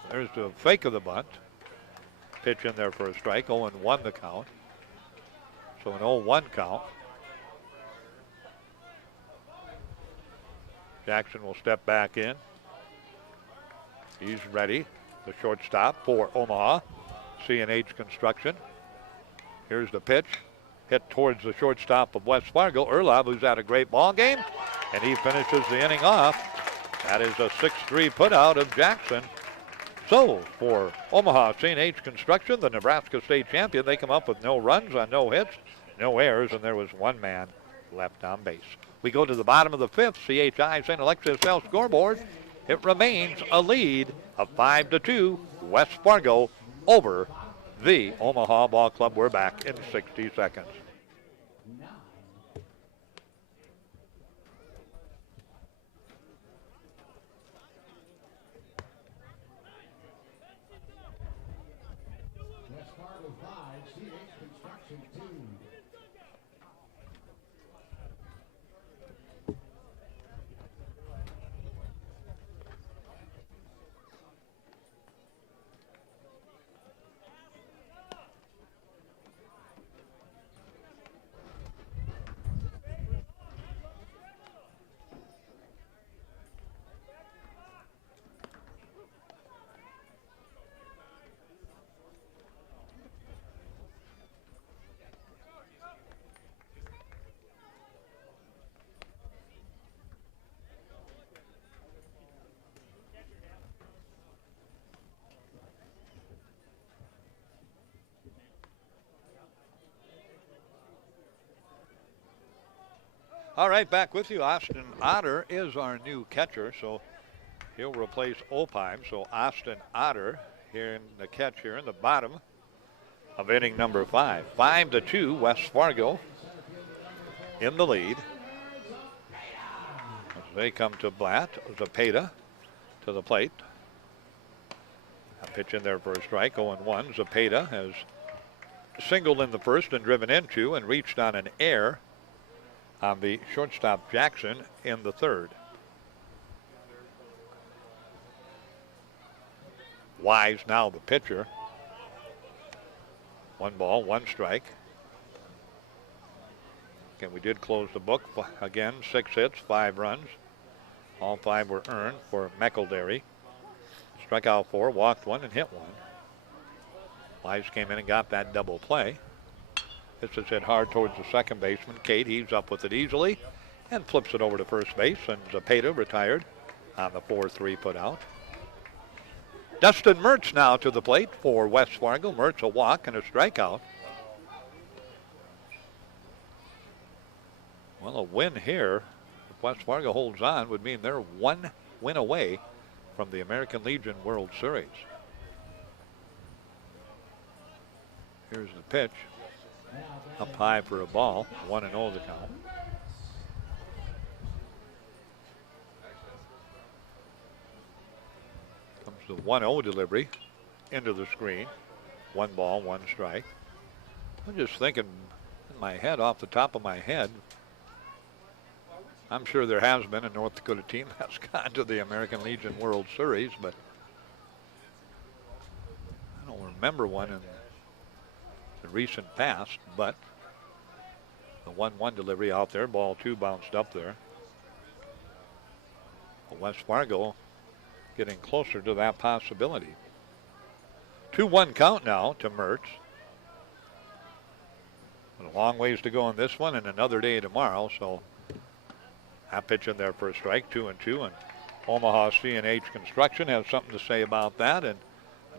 There's the fake of the bunt. Pitch in there for a strike, 0-1 the count. So an 0-1 count. Jackson will step back in. He's ready. The shortstop for Omaha C&H Construction. Here's the pitch. Hit towards the shortstop of West Fargo, Erlob, who's had a great ball game, and he finishes the inning off. That is a 6-3 putout of Jackson. So for Omaha C&H Construction, the Nebraska State champion, they come up with no runs on no hits, no errors, and there was 1 man left on base. We go to the bottom of the 5th. CHI St. Alexius South scoreboard. It remains a lead of 5-2, West Fargo over the Omaha Ball Club. We're back in 60 seconds. West Fargo 5, C&H Construction 2. All right, back with you. Austin Otter is our new catcher, so he'll replace Opheim. So Austin Otter here in the catch here in the bottom of inning number 5. 5-2, West Fargo in the lead. As they come to Blatt, Zapata to the plate. Pitch in there for a strike, 0-1. Zepeda has singled in the first and driven into and reached on an error on the shortstop Jackson in the third. Wise now the pitcher. 1 ball, 1 strike. Again, we did close the book. Again, 6 hits, 5 runs. All 5 were earned for McElderry. Struck out 4, walked 1, and hit 1. Wise came in and got that double play. This is hit hard towards the second baseman. Cade heaves up with it easily and flips it over to first base, and Zepeda retired on the 4-3 put out. Dustin Mertz now to the plate for West Fargo. Mertz a walk and a strikeout. Well, a win here, if West Fargo holds on, would mean they're 1 win away from the American Legion World Series. Here's the pitch. Up high for a ball. 1-0 the count. Comes the 1-0 delivery into the screen. 1 ball, 1 strike. I'm just thinking in my head, off the top of my head, I'm sure there has been a North Dakota team that's gone to the American Legion World Series, but I don't remember one in the recent past. But the 1-1 delivery out there, ball 2 bounced up there. Well, West Fargo getting closer to that possibility. 2-1 count now to Mertz. A long ways to go in this one and another day tomorrow, so that pitch in there for a strike, 2-2, and Omaha C&H Construction has something to say about that, and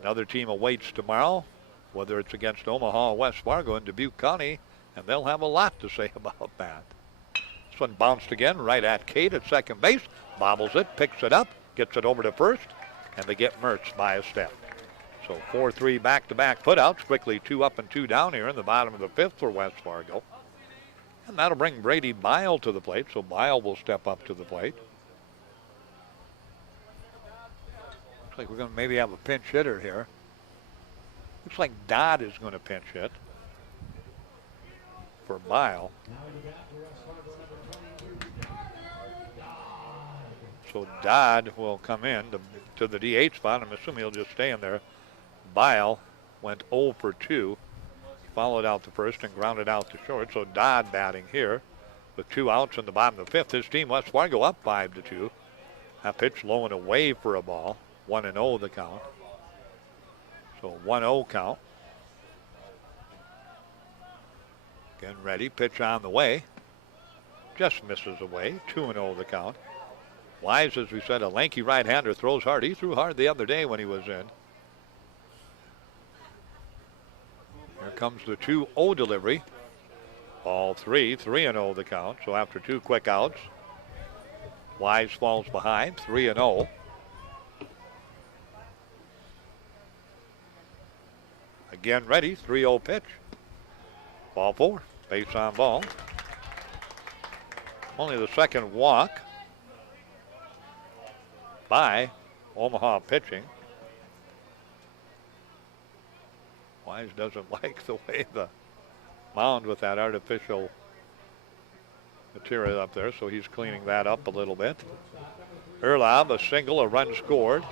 another team awaits tomorrow, whether it's against Omaha or West Fargo in Dubuque County, and they'll have a lot to say about that. This one bounced again right at Cade at second base, bobbles it, picks it up, gets it over to first, and they get Mertz by a step. So 4-3 back-to-back putouts, quickly 2 up and 2 down here in the bottom of the 5th for West Fargo. And that'll bring Brady Bile to the plate, so Bile will step up to the plate. Looks like we're going to maybe have a pinch hitter here. Looks like Dodd is going to pinch hit for Bile. So Dodd will come in to the DH spot. I'm assuming he'll just stay in there. Bile went 0 for 2. Followed out the first and grounded out to short. So Dodd batting here with 2 outs in the bottom of the 5th. His team, West Fargo, up 5-2. That pitch low and away for a ball. 1-0 the count. So 1-0 count. Again ready. Pitch on the way. Just misses away. 2-0 the count. Wise, as we said, a lanky right-hander, throws hard. He threw hard the other day when he was in. Here comes the 2-0 delivery. Ball 3, 3-0 the count. So after 2 quick outs, Wise falls behind, 3-0. Again ready, 3-0 pitch. Ball 4, base on ball. Only the second walk by Omaha pitching. Wise doesn't like the way the mound with that artificial material up there, so he's cleaning that up a little bit. Erlob, a single, a run scored,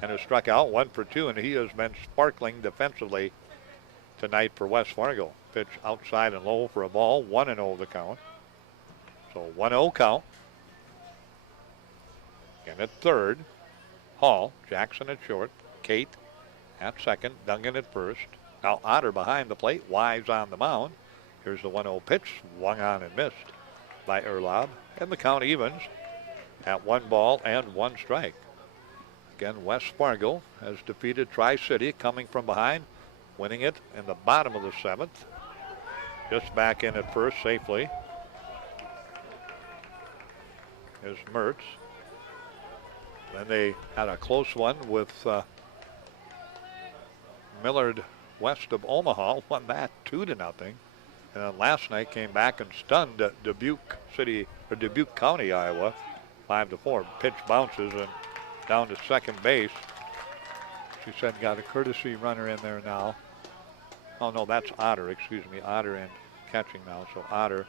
and has struck out 1 for 2, and he has been sparkling defensively tonight for West Fargo. Pitch outside and low for a ball, 1-0 the count. So 1-0 count. Again at third, Hall, Jackson at short, Kate at second, Dungan at first. Now Otter behind the plate, Wise on the mound. Here's the 1-0 pitch, swung on and missed by Erlob. And the count evens at 1 ball and 1 strike. Again, West Fargo has defeated Tri-City coming from behind, winning it in the bottom of the 7th. Just back in at first safely is Mertz. Then they had a close one with Millard west of Omaha, won that 2-0. And then last night came back and stunned Dubuque City, or Dubuque County, Iowa, 5-4. Pitch bounces and down to second base. She said got a courtesy runner in there now. Oh, no, that's Otter, excuse me. Otter in catching now. So Otter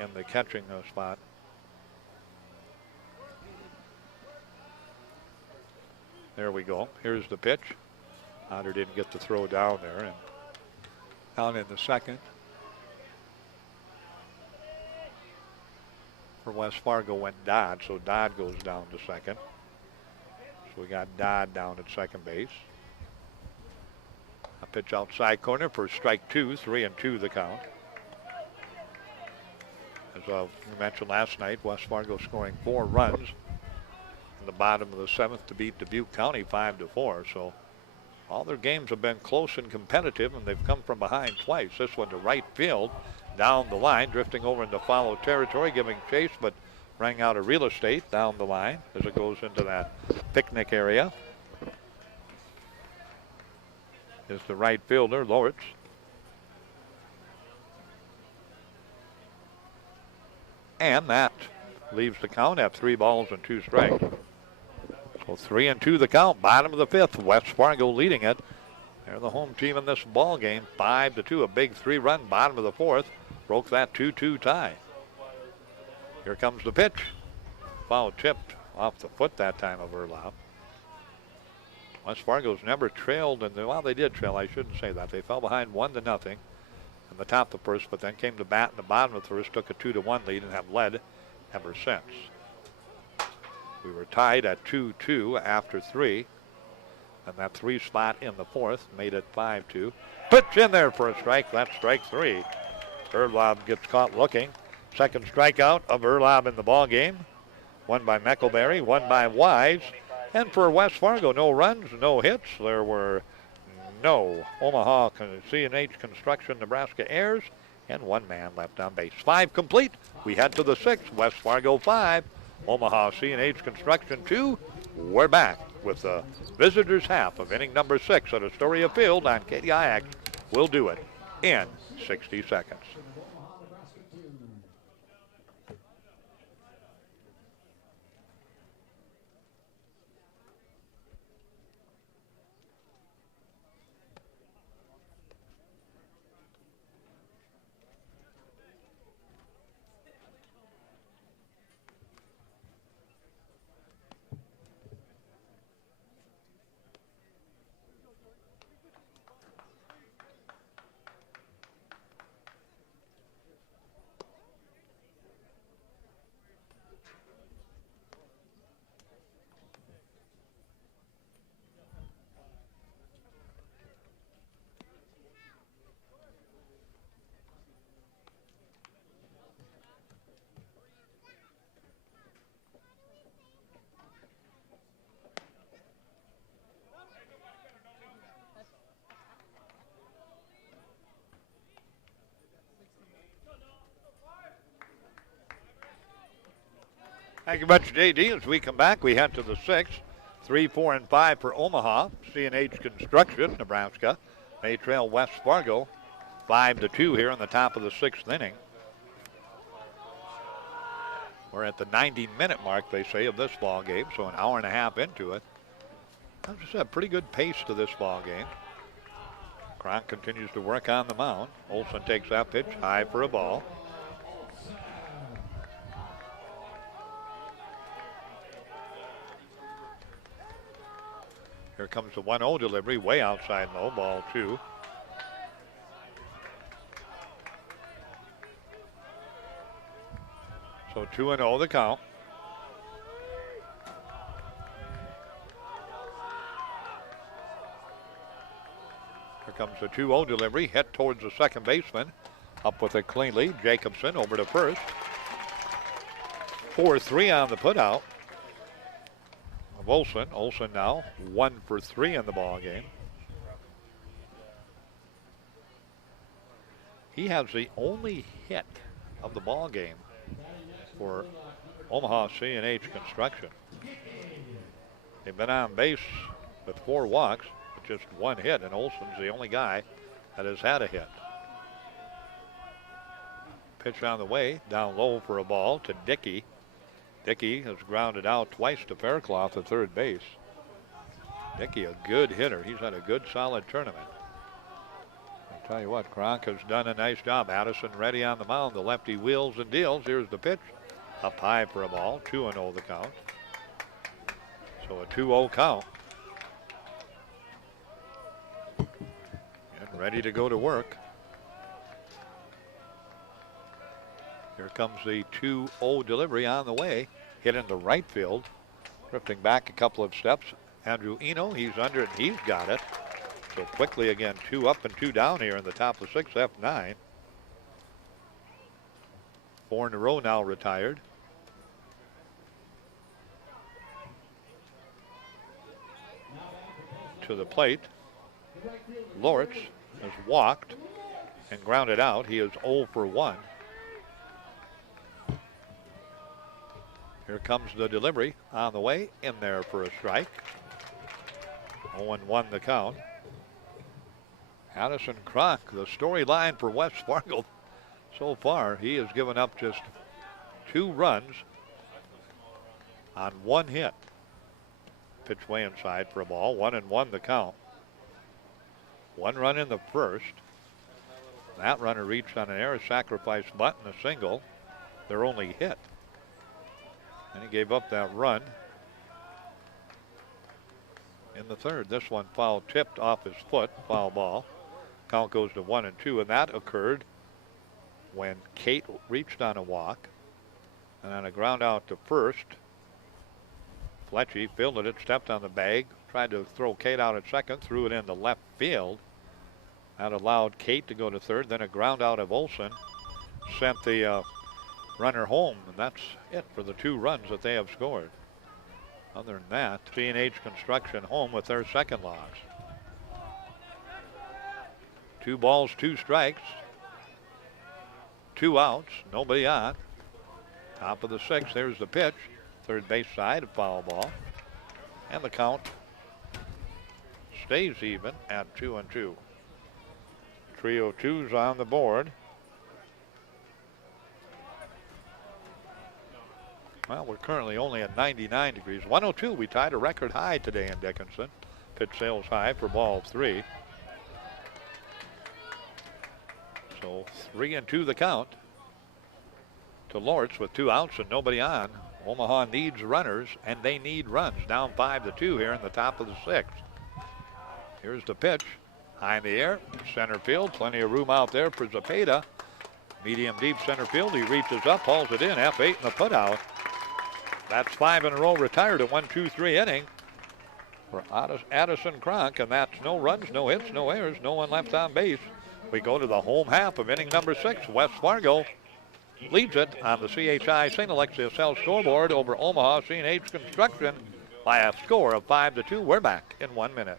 in the catching spot. There we go. Here's the pitch. Otter didn't get the throw down there. And down in the second for West Fargo went Dodd. So Dodd goes down to second. So we got Dodd down at second base. A pitch outside corner for strike 2, 3-2 the count. As we mentioned last night, West Fargo scoring 4 runs in the bottom of the 7th to beat Dubuque County 5-4. So all their games have been close and competitive, and they've come from behind twice. This one to right field, down the line, drifting over into foul territory, giving chase, but rang out of real estate down the line as it goes into that picnic area. Is the right fielder, Lortz. And that leaves the count at 3 balls and 2 strikes. So 3-2 the count, bottom of the 5th. West Fargo leading it. They're the home team in this ball game, 5-2. A big 3-run bottom of the 4th. Broke that 2-2 tie. Here comes the pitch. Foul tipped off the foot that time of Erlab. West Fargo's never trailed, well, they did trail. I shouldn't say that. They fell behind 1-0 in the top of the first, but then came to bat in the bottom of the first, took a 2-1 lead, and have led ever since. We were tied at 2-2 after 3, and that 3 spot in the 4th made it 5-2. Pitch in there for a strike. That's strike 3. Erlab gets caught looking. Second strikeout of Erlab in the ball game. One by Meckleberry, one by Wise. And for West Fargo, no runs, no hits. There were no Omaha C&H Construction Nebraska errors, and 1 man left on base. 5 complete. We head to the 6th. West Fargo 5, Omaha C&H Construction 2. We're back with the visitors' half of inning number 6 at Astoria Field on KDIX. We'll do it in 60 seconds. Thank you much, JD. As we come back, we head to the 6th. 3, 4, and 5 for Omaha. C&H Construction, Nebraska. They trail West Fargo 5-2 here in the top of the 6th inning. We're at the 90-minute mark, they say, of this ball game, so an hour and a half into it. That's just a pretty good pace to this ball game. Cronk continues to work on the mound. Olson takes that pitch high for a ball. Here comes the 1-0 delivery, way outside low, ball 2. So 2-0 the count. Here comes the 2-0 delivery, hit towards the second baseman. Up with it cleanly, Jacobson over to first. 4-3 on the putout. Olson. Olson now 1 for 3 in the ball game. He has the only hit of the ball game for Omaha C&H Construction. They've been on base with 4 walks, but just 1 hit, and Olson's the only guy that has had a hit. Pitch on the way, down low for a ball to Dickey. Dickey has grounded out twice to Faircloth at third base. Dickey, a good hitter. He's had a good, solid tournament. I'll tell you what, Kronk has done a nice job. Addison ready on the mound. The lefty wheels and deals. Here's the pitch. Up high for a ball. 2-0 the count. So a 2-0 count. And ready to go to work. Here comes the 2-0 delivery on the way. Hit into right field. Drifting back a couple of steps. Andrew Eno, he's under it, and he's got it. So quickly again, 2 up and 2 down here in the top of the 6th, F9. 4 in a row now retired. To the plate. Loritz has walked and grounded out. He is 0 for 1. Here comes the delivery on the way, in there for a strike. 0-1 the count. Addison Kronk, the storyline for West Fargo so far. He has given up just 2 runs on 1 hit. Pitch way inside for a ball. 1-1 the count. 1 run in the first. That runner reached on an error sacrifice bunt and a single. Their only hit. And he gave up that run in the third. This one foul tipped off his foot, foul ball. Count goes to 1-2, and that occurred when Kate reached on a walk. And on a ground out to first, Fletchy fielded it, stepped on the bag, tried to throw Kate out at second, threw it into left field. That allowed Kate to go to third. Then a ground out of Olson sent the runner home, and that's it for the 2 runs that they have scored. Other than that, C&H Construction home with their second loss. 2 balls, 2 strikes, 2 outs, nobody on. Top of the 6th, there's the pitch. Third base side, a foul ball. And the count stays even at 2-2. Trio 2's on the board. Well, we're currently only at 99 degrees. 102, we tied a record high today in Dickinson. Pitch sails high for ball 3. So 3-2 the count to Loritz with 2 outs and nobody on. Omaha needs runners, and they need runs. Down 5-2 here in the top of the 6th. Here's the pitch. High in the air, center field. Plenty of room out there for Zepeda. Medium deep center field. He reaches up, hauls it in. F8 in the putout. That's 5 in a row retired at 1-2-3 inning for Addison Kronk, and that's no runs, no hits, no errors, no one left on base. We go to the home half of inning number 6. West Fargo leads it on the CHI St. Alexius Health scoreboard over Omaha C&H Construction by a score of 5-2. We're back in 1 minute.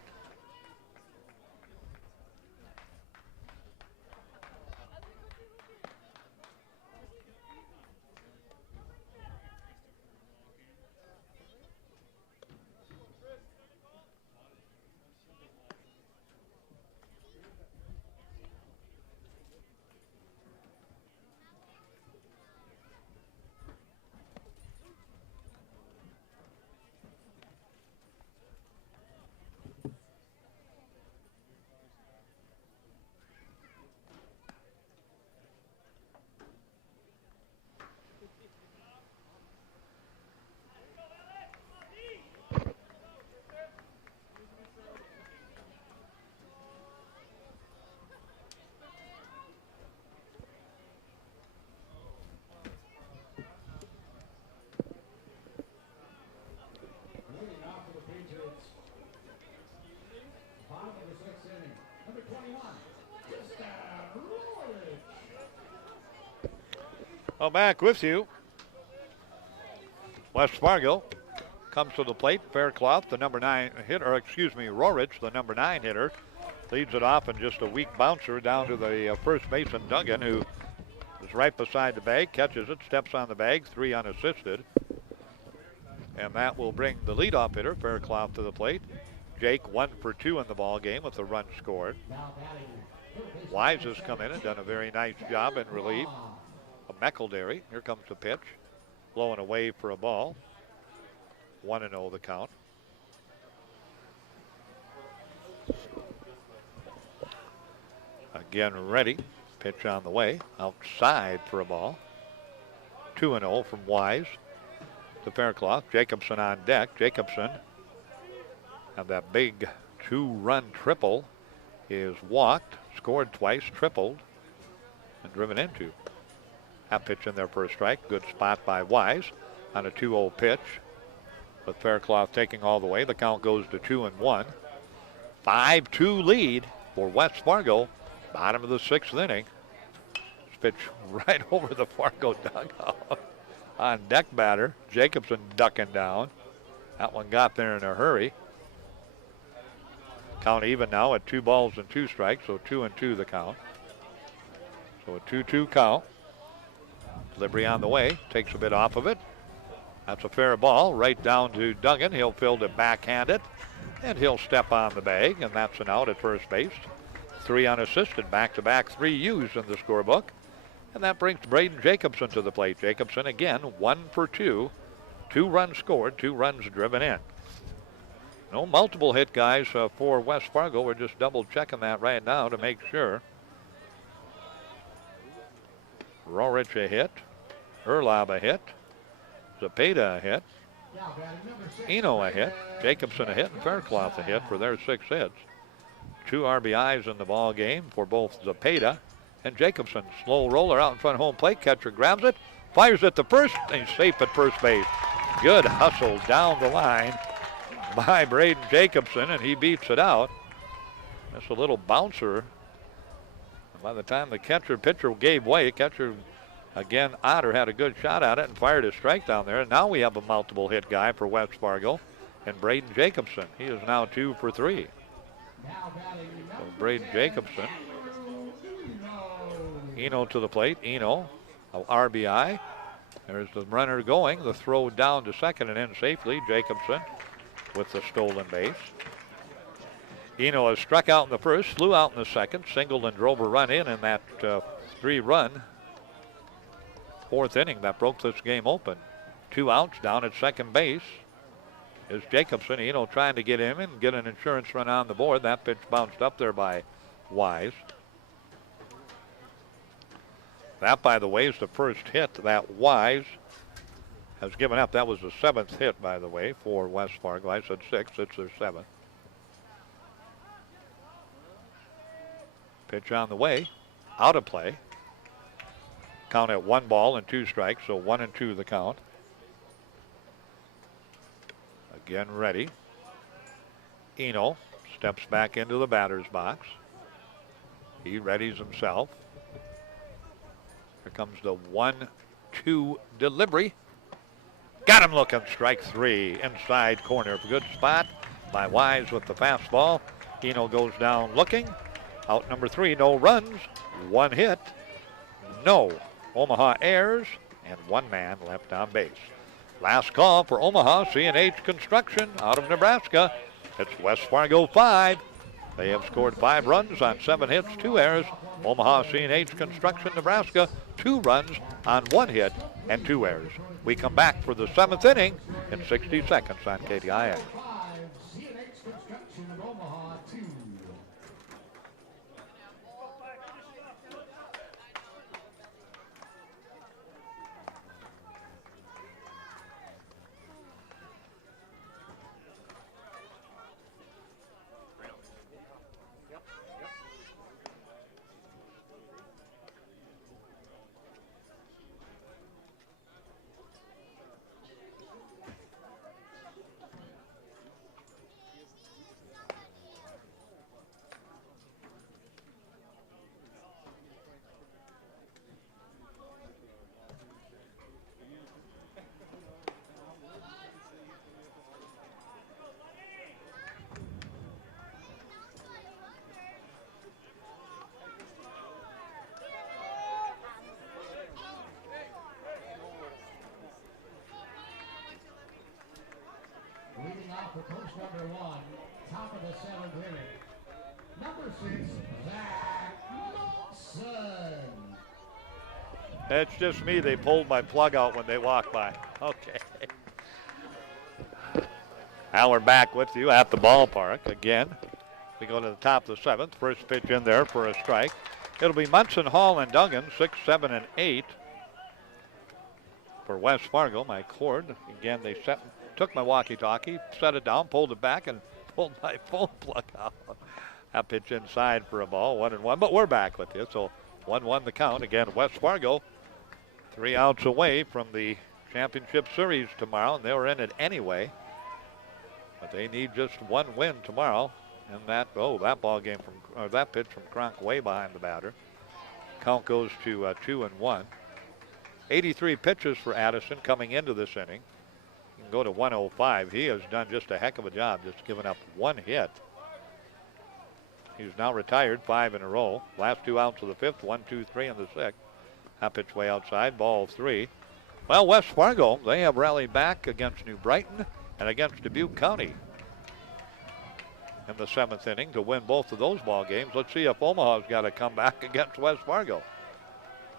Well, back with you. West Fargo comes to the plate. Faircloth, the number 9 hitter, or excuse me, Rorich, the number 9 hitter, leads it off, and just a weak bouncer down to the first baseman, Duggan, who is right beside the bag, catches it, steps on the bag, 3 unassisted. And that will bring the leadoff hitter, Faircloth, to the plate. Jake 1 for 2 in the ball game with a run scored. Wise has come in and done a very nice job in relief. McElderry, here comes the pitch, blowing away for a ball. 1-0 the count. Again ready. Pitch on the way. Outside for a ball. 2-0 from Wise to Faircloth. Jacobson on deck. Jacobson had that big 2-run triple. Is walked, scored twice, tripled, and driven into. That pitch in there for a strike. Good spot by Wise on a 2-0 pitch. With Faircloth taking all the way, the count goes to 2-1. 5-2 lead for West Fargo. Bottom of the 6th inning. This pitch right over the Fargo dugout. On deck batter, Jacobson ducking down. That one got there in a hurry. Count even now at 2 balls and 2 strikes, so 2-2 the count. So a 2-2 count. Delivery on the way, takes a bit off of it. That's a fair ball, right down to Duggan. He'll field it backhanded, and he'll step on the bag, and that's an out at first base. 3 unassisted, back-to-back 3 used in the scorebook. And that brings Braden Jacobson to the plate. Jacobson again, 1 for 2. 2 runs scored, 2 runs driven in. No multiple hit guys for West Fargo. We're just double checking that right now to make sure. Rorich a hit. Erlab a hit. Zapata a hit. Eno a hit. Jacobson a hit. And Faircloth a hit for their 6 hits. 2 RBIs in the ball game for both Zapata and Jacobson. Slow roller out in front of home plate. Catcher grabs it. Fires it to first. And he's safe at first base. Good hustle down the line by Braden Jacobson, and he beats it out. That's a little bouncer. By the time the pitcher gave way, catcher, again, Otter had a good shot at it and fired a strike down there. And now we have a multiple hit guy for West Fargo, and Braden Jacobson. He is now 2 for 3. So Braden Jacobson. Eno to the plate. Eno, RBI. There's the runner going. The throw down to second and in safely. Jacobson with the stolen base. Eno has struck out in the first, flew out in the second, singled and drove a run in that 3-run 4th inning that broke this game open. 2 outs down at second base is Jacobson. Eno trying to get him and get an insurance run on the board. That pitch bounced up there by Wise. That, by the way, is the first hit that Wise has given up. That was the 7th hit, by the way, for West Fargo. I said 6. It's their 7th. Pitch on the way. Out of play. Count at 1 ball and 2 strikes, so 1-2 the count. Again ready. Eno steps back into the batter's box. He readies himself. Here comes the 1-2 delivery. Got him looking, strike 3, inside corner. Good spot by Wise with the fastball. Eno goes down looking. Out number 3, no runs, 1 hit, no Omaha errors, and 1 man left on base. Last call for Omaha C&H Construction out of Nebraska. It's West Fargo 5. They have scored 5 runs on 7 hits, 2 errors. Omaha C&H Construction, Nebraska, 2 runs on 1 hit and 2 errors. We come back for the 7th inning in 60 seconds on KTIA. For coach number 1, top of the 7th inning. Number 6, Zach Wilson. That's just me. They pulled my plug out when they walked by. Okay. Now we're back with you at the ballpark again. We go to the top of the 7th. First pitch in there for a strike. It'll be Munson, Hall, and Duggan, 6, 7, and 8. For West Fargo, my cord. Again, they took my walkie-talkie, set it down, pulled it back, and pulled my phone plug out. That pitch inside for a ball, 1-1. But we're back with you, so 1-1 the count. Again, West Fargo, 3 outs away from the championship series tomorrow, and they were in it anyway. But they need just 1 win tomorrow. And that ball game that pitch from Kronk way behind the batter. Count goes to 2-1. 83 pitches for Addison coming into this inning. You can go to 105. He has done just a heck of a job, just giving up 1 hit. He's now retired 5 in a row. Last 2 outs of the 5th, 1, 2, 3 in the 6th. That pitch way outside, ball 3. Well, West Fargo, they have rallied back against New Brighton and against Dubuque County in the 7th inning to win both of those ball games. Let's see if Omaha's got to come back against West Fargo.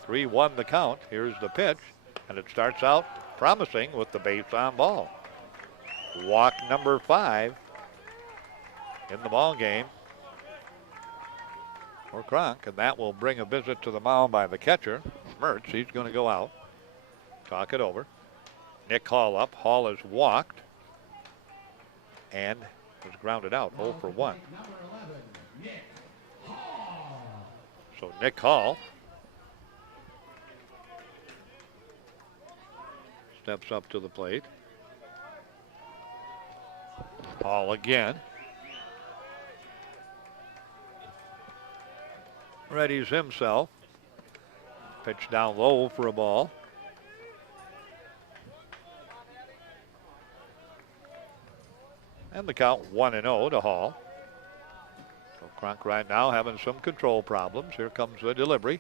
3-1 the count. Here's the pitch, and it starts out promising with the base on ball. Walk number 5 in the ball game for Kronk, and that will bring a visit to the mound by the catcher, Mertz. He's going to go out. Talk it over. Nick Hall up. Hall has walked and was grounded out, 0 for 1. So Nick Hall steps up to the plate. Hall again. Readies himself. Pitch down low for a ball. And the count 1-0 to Hall. So Kronk right now having some control problems. Here comes the delivery.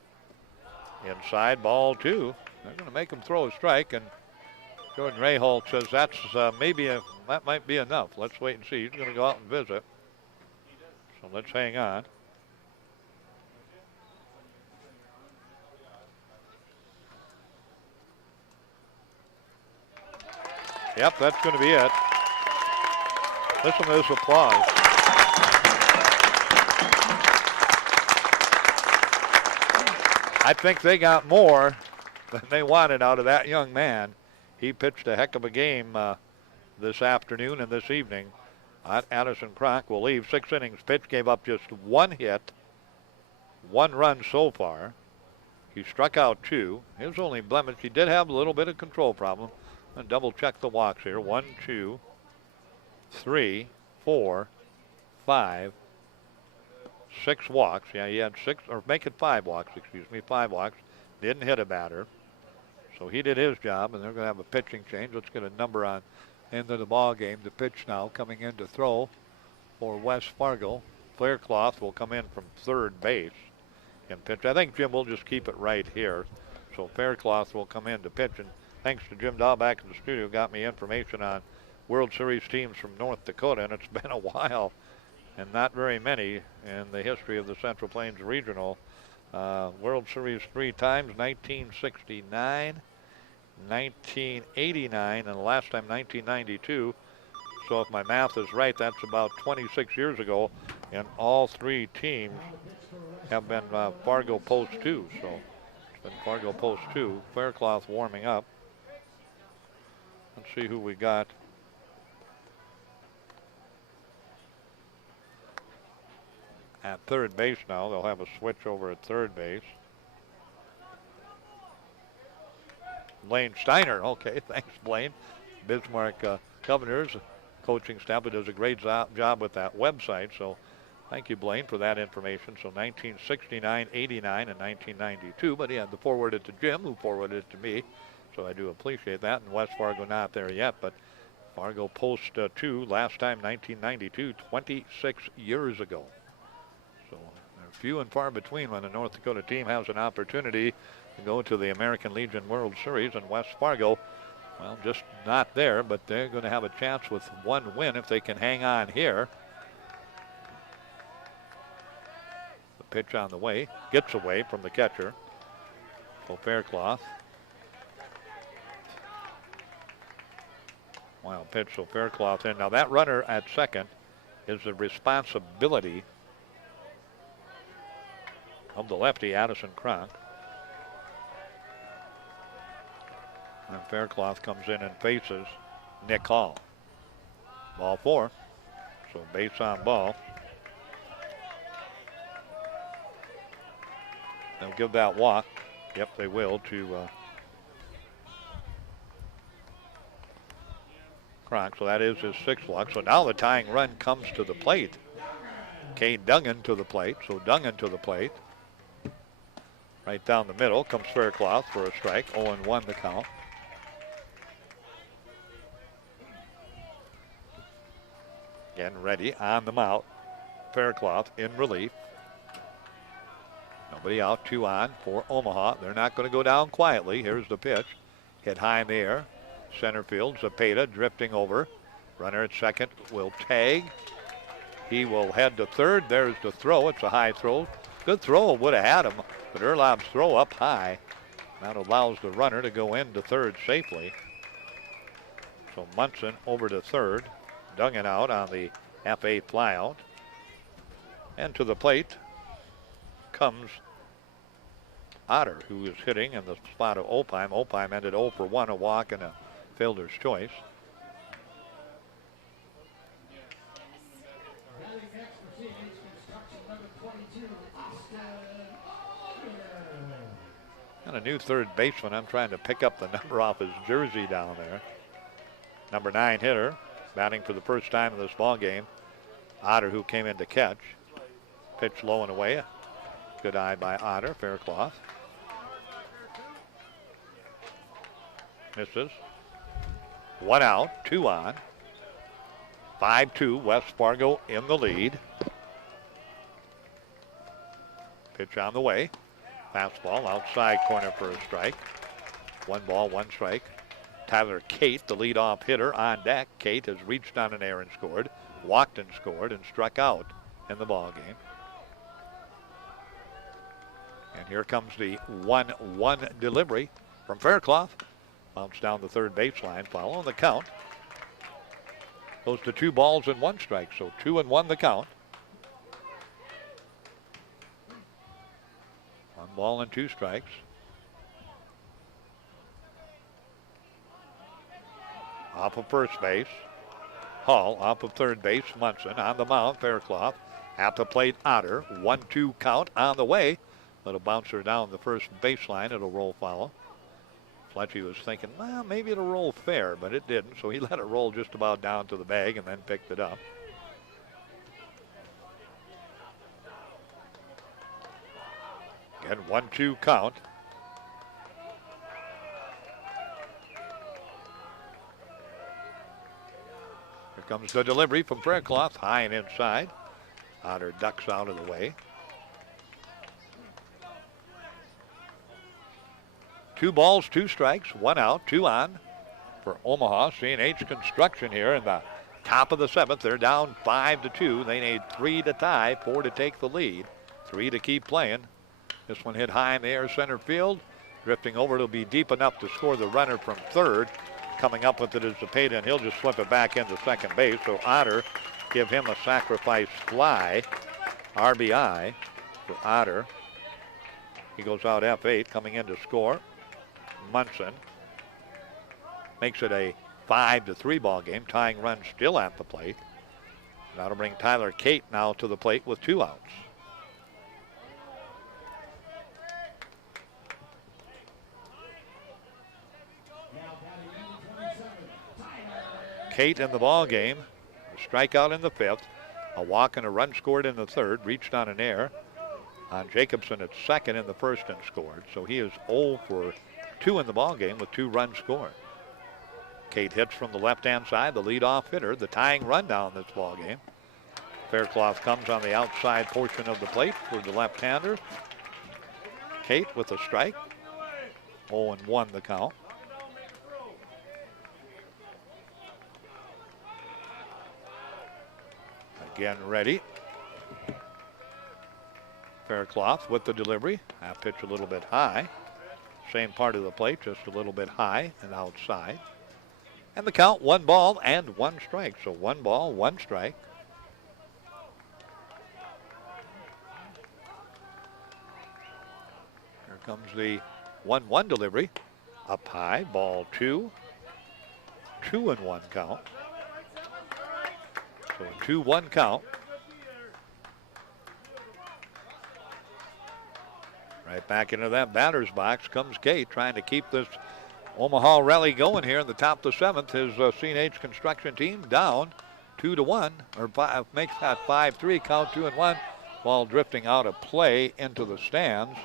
Inside, ball 2. They're going to make him throw a strike, and Jordan Rahal says that might be enough. Let's wait and see. He's going to go out and visit. So let's hang on. Yep, that's going to be it. Listen to this applause. I think they got more than they wanted out of that young man. He pitched a heck of a game this afternoon and this evening. Addison Kronk will leave. 6 innings pitched, gave up just 1 hit, 1 run so far. He struck out 2. His only blemish, he did have a little bit of control problem. And double check the walks here. 1, 2, 3, 4, 5, 6 walks. Yeah, he had 6, or make it 5 walks, 5 walks. Didn't hit a batter. So he did his job, and they're going to have a pitching change. Let's get a number on into the ball game. The pitch now coming in to throw for West Fargo. Faircloth will come in from third base and pitch. I think Jim will just keep it right here. So Faircloth will come in to pitch, and thanks to Jim Dahl back in the studio, got me information on World Series teams from North Dakota, and it's been a while and not very many in the history of the Central Plains Regional. World Series 3 times, 1969, 1989, and the last time 1992. So if my math is right, that's about 26 years ago, and all 3 teams have been Fargo Post 2. So it's been Fargo Post 2. Faircloth warming up. Let's see who we got. At third base now. They'll have a switch over at third base. Blaine Steiner. Okay, thanks, Blaine. Bismarck Governors coaching staff, but does a great job with that website. So thank you, Blaine, for that information. So 1969, 89, and 1992. But he had to forward it to Jim, who forwarded it to me. So I do appreciate that. And West Fargo not there yet, but Fargo Post 2, last time 1992, 26 years ago. So they're few and far between when a North Dakota team has an opportunity to go to the American Legion World Series, and West Fargo, well, just not there, but they're going to have a chance with 1 win if they can hang on here. The pitch on the way, gets away from the catcher. So Faircloth. Wild pitch, so Faircloth in. Now that runner at second is the responsibility of the lefty, Addison Kronk. And Faircloth comes in and faces Nick Hall. Ball 4. So base on ball. They'll give that walk. Yep, they will to Kronk. So that is his 6th walk. So now the tying run comes to the plate. Cade Duggan to the plate. So Duggan to the plate. Right down the middle comes Faircloth for a strike. 0-1 the count. Again, ready on the mound. Faircloth in relief. Nobody out, 2 on for Omaha. They're not going to go down quietly. Here's the pitch. Hit high in the air. Center field, Zepeda drifting over. Runner at second will tag. He will head to third. There's the throw. It's a high throw. Good throw, would have had him, but Erlob's throw up high. That allows the runner to go into third safely. So Munson over to third. Duggan out on the F8 flyout. And to the plate comes Otter, who is hitting in the spot of Opheim. Opheim ended 0 for 1, a walk and a fielder's choice. And a new third baseman. I'm trying to pick up the number off his jersey down there. Number 9 hitter, batting for the first time in this ball game. Otter, who came in to catch. Pitch low and away. Good eye by Otter. Faircloth. Misses. 1 out, 2 on. 5-2, West Fargo in the lead. Pitch on the way. Fastball outside corner for a strike. 1 ball, 1 strike. Tyler Cate, the leadoff hitter, on deck. Cate has reached on an air and scored, walked and scored, and struck out in the ball game. And here comes the 1-1 delivery from Faircloth. Bounce down the third baseline, following the count. Goes to 2 balls and 1 strike, so 2-1 the count. 1 ball and 2 strikes. Off of first base, Hall. Off of third base, Munson. On the mound, Faircloth. At the plate, Otter. 1-2 count on the way. Little bouncer down the first baseline. It'll roll foul. Fletchy was thinking, well, maybe it'll roll fair, but it didn't. So he let it roll just about down to the bag and then picked it up. Again, 1-2 count. Here comes the delivery from Faircloth, high and inside. Otter ducks out of the way. 2 balls, 2 strikes, 1 out, 2 on for Omaha. C&H Construction here in the top of the 7th. They're down 5-2. They need 3 to tie, 4 to take the lead, 3 to keep playing. This one hit high in the air, center field. Drifting over, it'll be deep enough to score the runner from third. Coming up with it is Zepeda, and he'll just slip it back into second base. So Otter, give him a sacrifice fly. RBI for Otter. He goes out F8, coming in to score. Munson makes it a 5-3 ball game. Tying run still at the plate. That'll bring Tyler Cate now to the plate with 2 outs. Cate in the ball game. A strikeout in the 5th. A walk and a run scored in the 3rd. Reached on an air on Jacobson at second in the 1st and scored. So he is 0 for 2 in the ball game with 2 runs scored. Cate hits from the left-hand side, the leadoff hitter, the tying run down this ball game. Faircloth comes on the outside portion of the plate for the left-hander. Cate with a strike. 0-1 the count. Again ready. Faircloth with the delivery. Half pitch a little bit high. Same part of the plate, just a little bit high and outside. And the count, 1 ball and 1 strike. So 1 ball, 1 strike. comes the 1-1 delivery. Up high, ball 2. 2-1 count. So a 2-1 count. Right back into that batter's box comes Kate, trying to keep this Omaha rally going here in the top of the 7th. His C&H construction team down 2-1, or makes that 5-3, count 2-1, ball drifting out of play into the stands.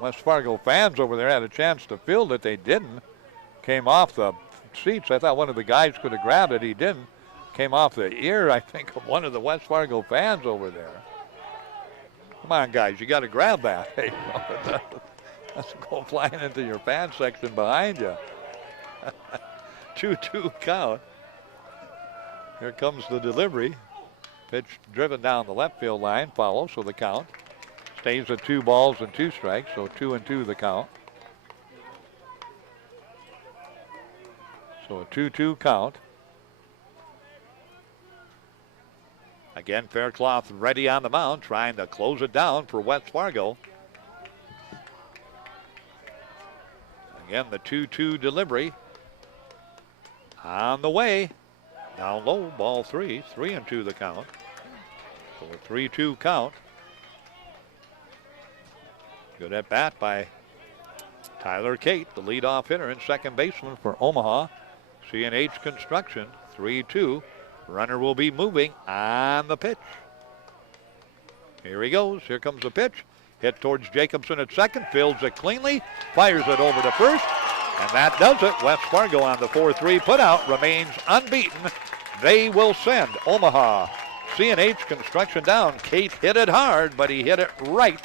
West Fargo fans over there had a chance to field it. They didn't. Came off the seats. I thought one of the guys could have grabbed it. He didn't. Came off the ear, I think, of one of the West Fargo fans over there. Come on, guys. You got to grab that. Hey, that's go flying into your fan section behind you. 2-2 count. Here comes the delivery. Pitch driven down the left field line. Follow, so the count stays at 2 balls and 2 strikes, so 2-2 the count. So a 2-2 count. Again, Faircloth ready on the mound, trying to close it down for West Fargo. Again, the 2-2 delivery. On the way. Down low, ball 3. 3-2 the count. So a 3-2 count. Good at bat by Tyler Kate, the leadoff hitter and second baseman for Omaha. C&H Construction, 3-2. Runner will be moving on the pitch. Here he goes. Here comes the pitch. Hit towards Jacobson at second. Fields it cleanly. Fires it over to first. And that does it. West Fargo on the 4-3 putout remains unbeaten. They will send Omaha C&H Construction down. Kate hit it hard, but he hit it right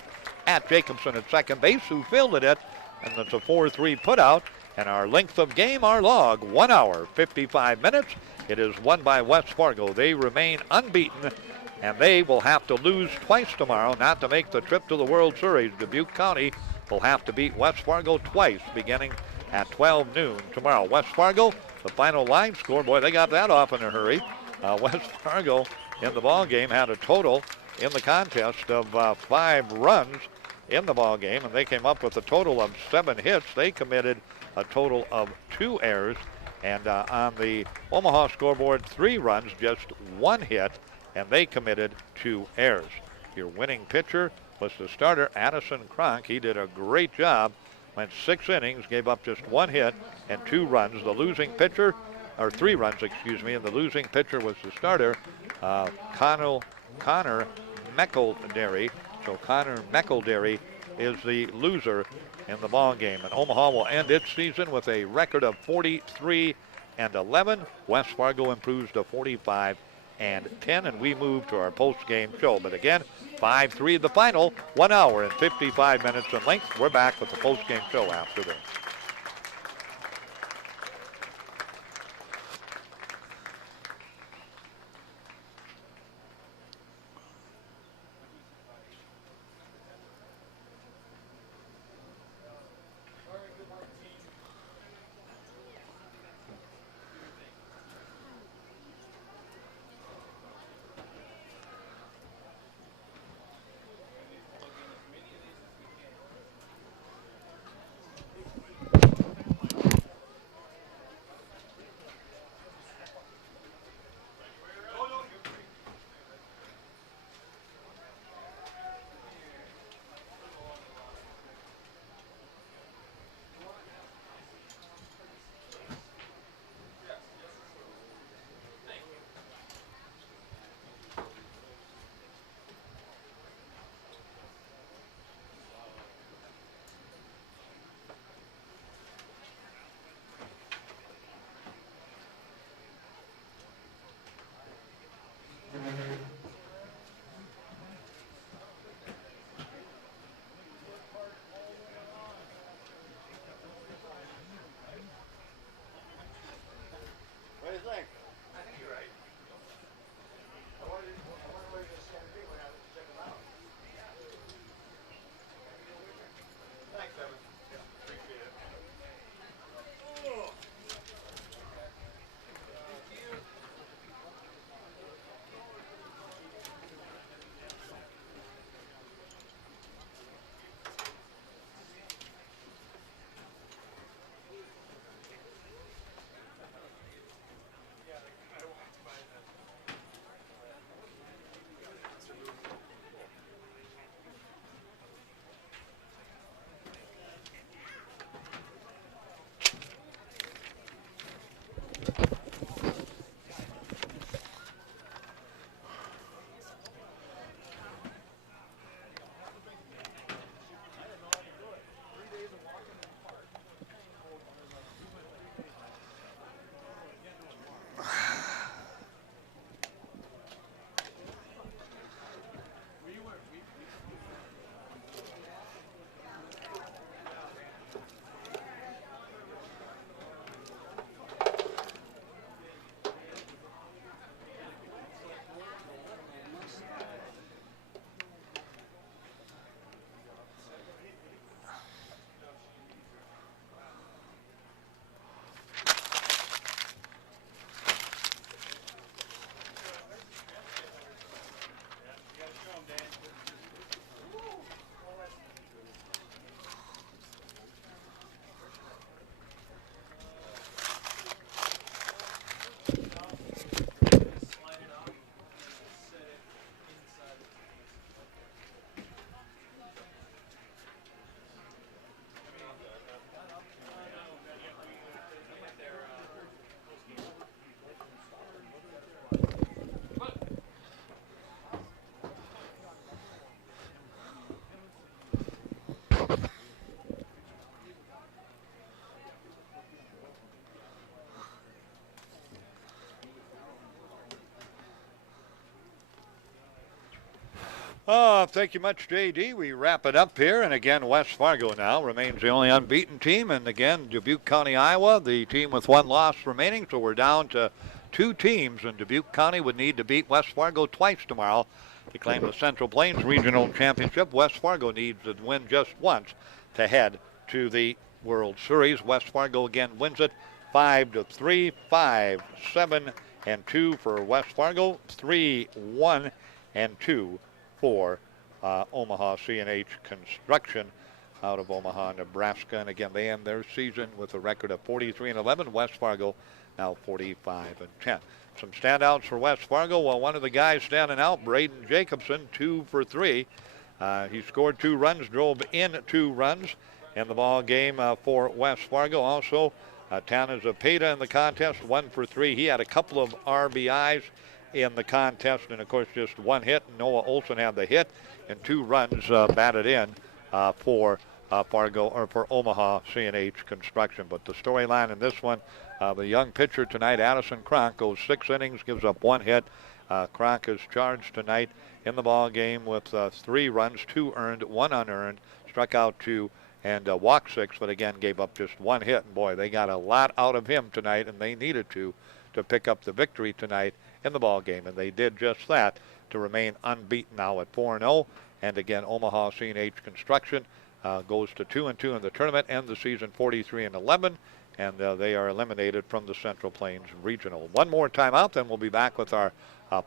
at Jacobson at second base, who fielded it. And it's a 4-3 putout. And our length of game, our log, 1 hour, 55 minutes. It is won by West Fargo. They remain unbeaten, and they will have to lose twice tomorrow not to make the trip to the World Series. Dubuque County will have to beat West Fargo twice, beginning at 12 noon tomorrow. West Fargo, the final line score, boy, they got that off in a hurry. West Fargo in the ball game had a total in the contest of 5 runs in the ball game, and they came up with a total of 7 hits. They committed a total of 2 errors. And on the Omaha scoreboard, 3 runs, just 1 hit, and they committed 2 errors. Your winning pitcher was the starter, Addison Cronk. He did a great job, went 6 innings, gave up just 1 hit and 2 runs. The losing pitcher, or 3 runs, excuse me, and the losing pitcher was the starter, Connor McElderry. So Connor McElderry is the loser in the ball game, and Omaha will end its season with a record of 43-11. West Fargo improves to 45-10, and we move to our post-game show. But again, 5-3 the final, 1 hour and 55 minutes in length. We're back with the post-game show after this. Oh, thank you much, JD. We wrap it up here. And again, West Fargo now remains the only unbeaten team. And again, Dubuque County, Iowa, the team with one loss remaining. So we're down to 2 teams. And Dubuque County would need to beat West Fargo twice tomorrow to claim the Central Plains Regional Championship. West Fargo needs to win just once to head to the World Series. West Fargo again wins it 5-3, 5-7-2 for West Fargo, 3-1-2 for Omaha C&H Construction out of Omaha, Nebraska. And again, they end their season with a record of 43-11. West Fargo now 45-10. Some standouts for West Fargo. Well, one of the guys standing out, Braden Jacobson, 2 for 3. He scored 2 runs, drove in 2 runs in the ball game for West Fargo. Also, Tana Zepeda in the contest, 1 for 3. He had a couple of RBIs in the contest, and of course just 1 hit. Noah Olson had the hit and 2 runs batted in for Fargo, or for Omaha C&H Construction. But the storyline in this one, the young pitcher tonight, Addison Cronk, goes 6 innings, gives up 1 hit. Cronk is charged tonight in the ball game with 3 runs, 2 earned, 1 unearned, struck out 2 and walked 6, but again gave up just 1 hit. And boy, they got a lot out of him tonight, and they needed to pick up the victory tonight in the ball game, and they did just that to remain unbeaten now at 4-0. And again, Omaha C&H Construction goes to 2-2 in the tournament, and the season 43-11, and they are eliminated from the Central Plains Regional. One more timeout, then we'll be back with our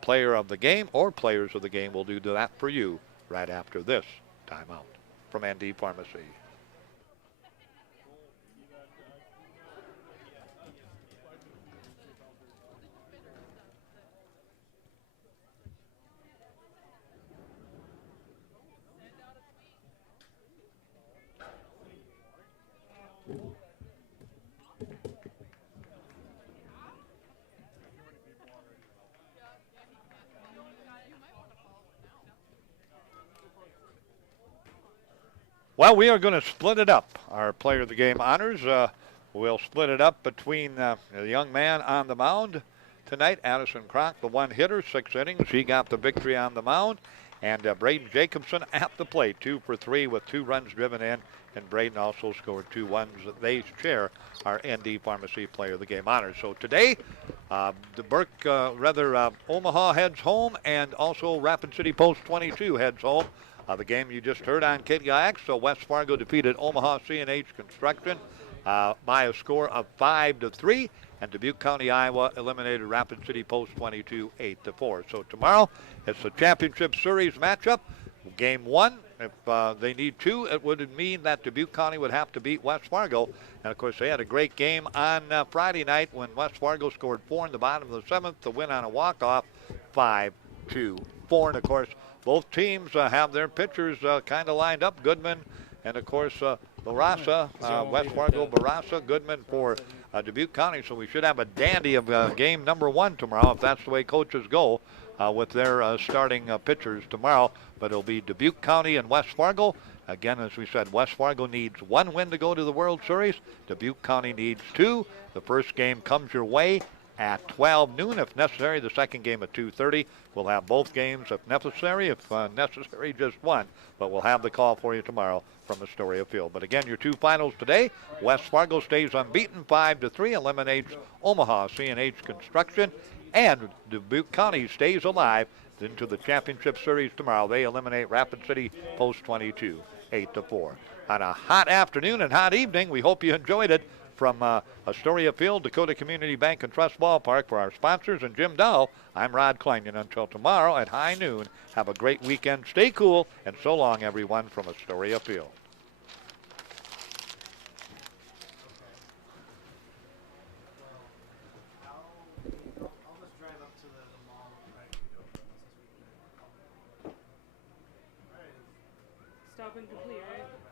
player of the game, or players of the game. We'll do that for you right after this timeout from ND Pharmacy. Well, we are going to split it up. Our player of the game honors, we'll split it up between the young man on the mound tonight, Addison Cronk, the 1 hitter, 6 innings. He got the victory on the mound. And Braden Jacobson at the plate, 2 for 3 with 2 runs driven in. And Braden also scored 2 runs. They share our ND Pharmacy player of the game honors. So today, the Burke, Omaha heads home, and also Rapid City Post 22 heads home. The game you just heard on KDIX. So West Fargo defeated Omaha C&H Construction by a score of 5-3, and Dubuque County, Iowa eliminated Rapid City Post 22 8-4. So tomorrow it's the championship series matchup. Game 1. If they need 2, it would mean that Dubuque County would have to beat West Fargo. And of course, they had a great game on Friday night when West Fargo scored 4 in the bottom of the 7th to win on a walk-off, 5-4. And of course, both teams have their pitchers kind of lined up. Goodman and, of course, Barasa, West Fargo, Barasa, Goodman for Dubuque County. So we should have a dandy of game number 1 tomorrow, if that's the way coaches go with their starting pitchers tomorrow. But it'll be Dubuque County and West Fargo. Again, as we said, West Fargo needs 1 win to go to the World Series. Dubuque County needs 2. The first game comes your way at 12 noon, if necessary. The second game at 2:30. We'll have both games if necessary. If necessary, just one. But we'll have the call for you tomorrow from Astoria Field. But again, your 2 finals today. West Fargo stays unbeaten 5-3, eliminates Omaha C&H Construction. And Dubuque County stays alive into the championship series tomorrow. They eliminate Rapid City Post 22, 8-4. On a hot afternoon and hot evening, we hope you enjoyed it. From Astoria Field, Dakota Community Bank and Trust Ballpark, for our sponsors and Jim Dow, I'm Rod Kleinion. Until tomorrow at high noon, have a great weekend. Stay cool, and so long, everyone, from Astoria Field. Stop and complete, right?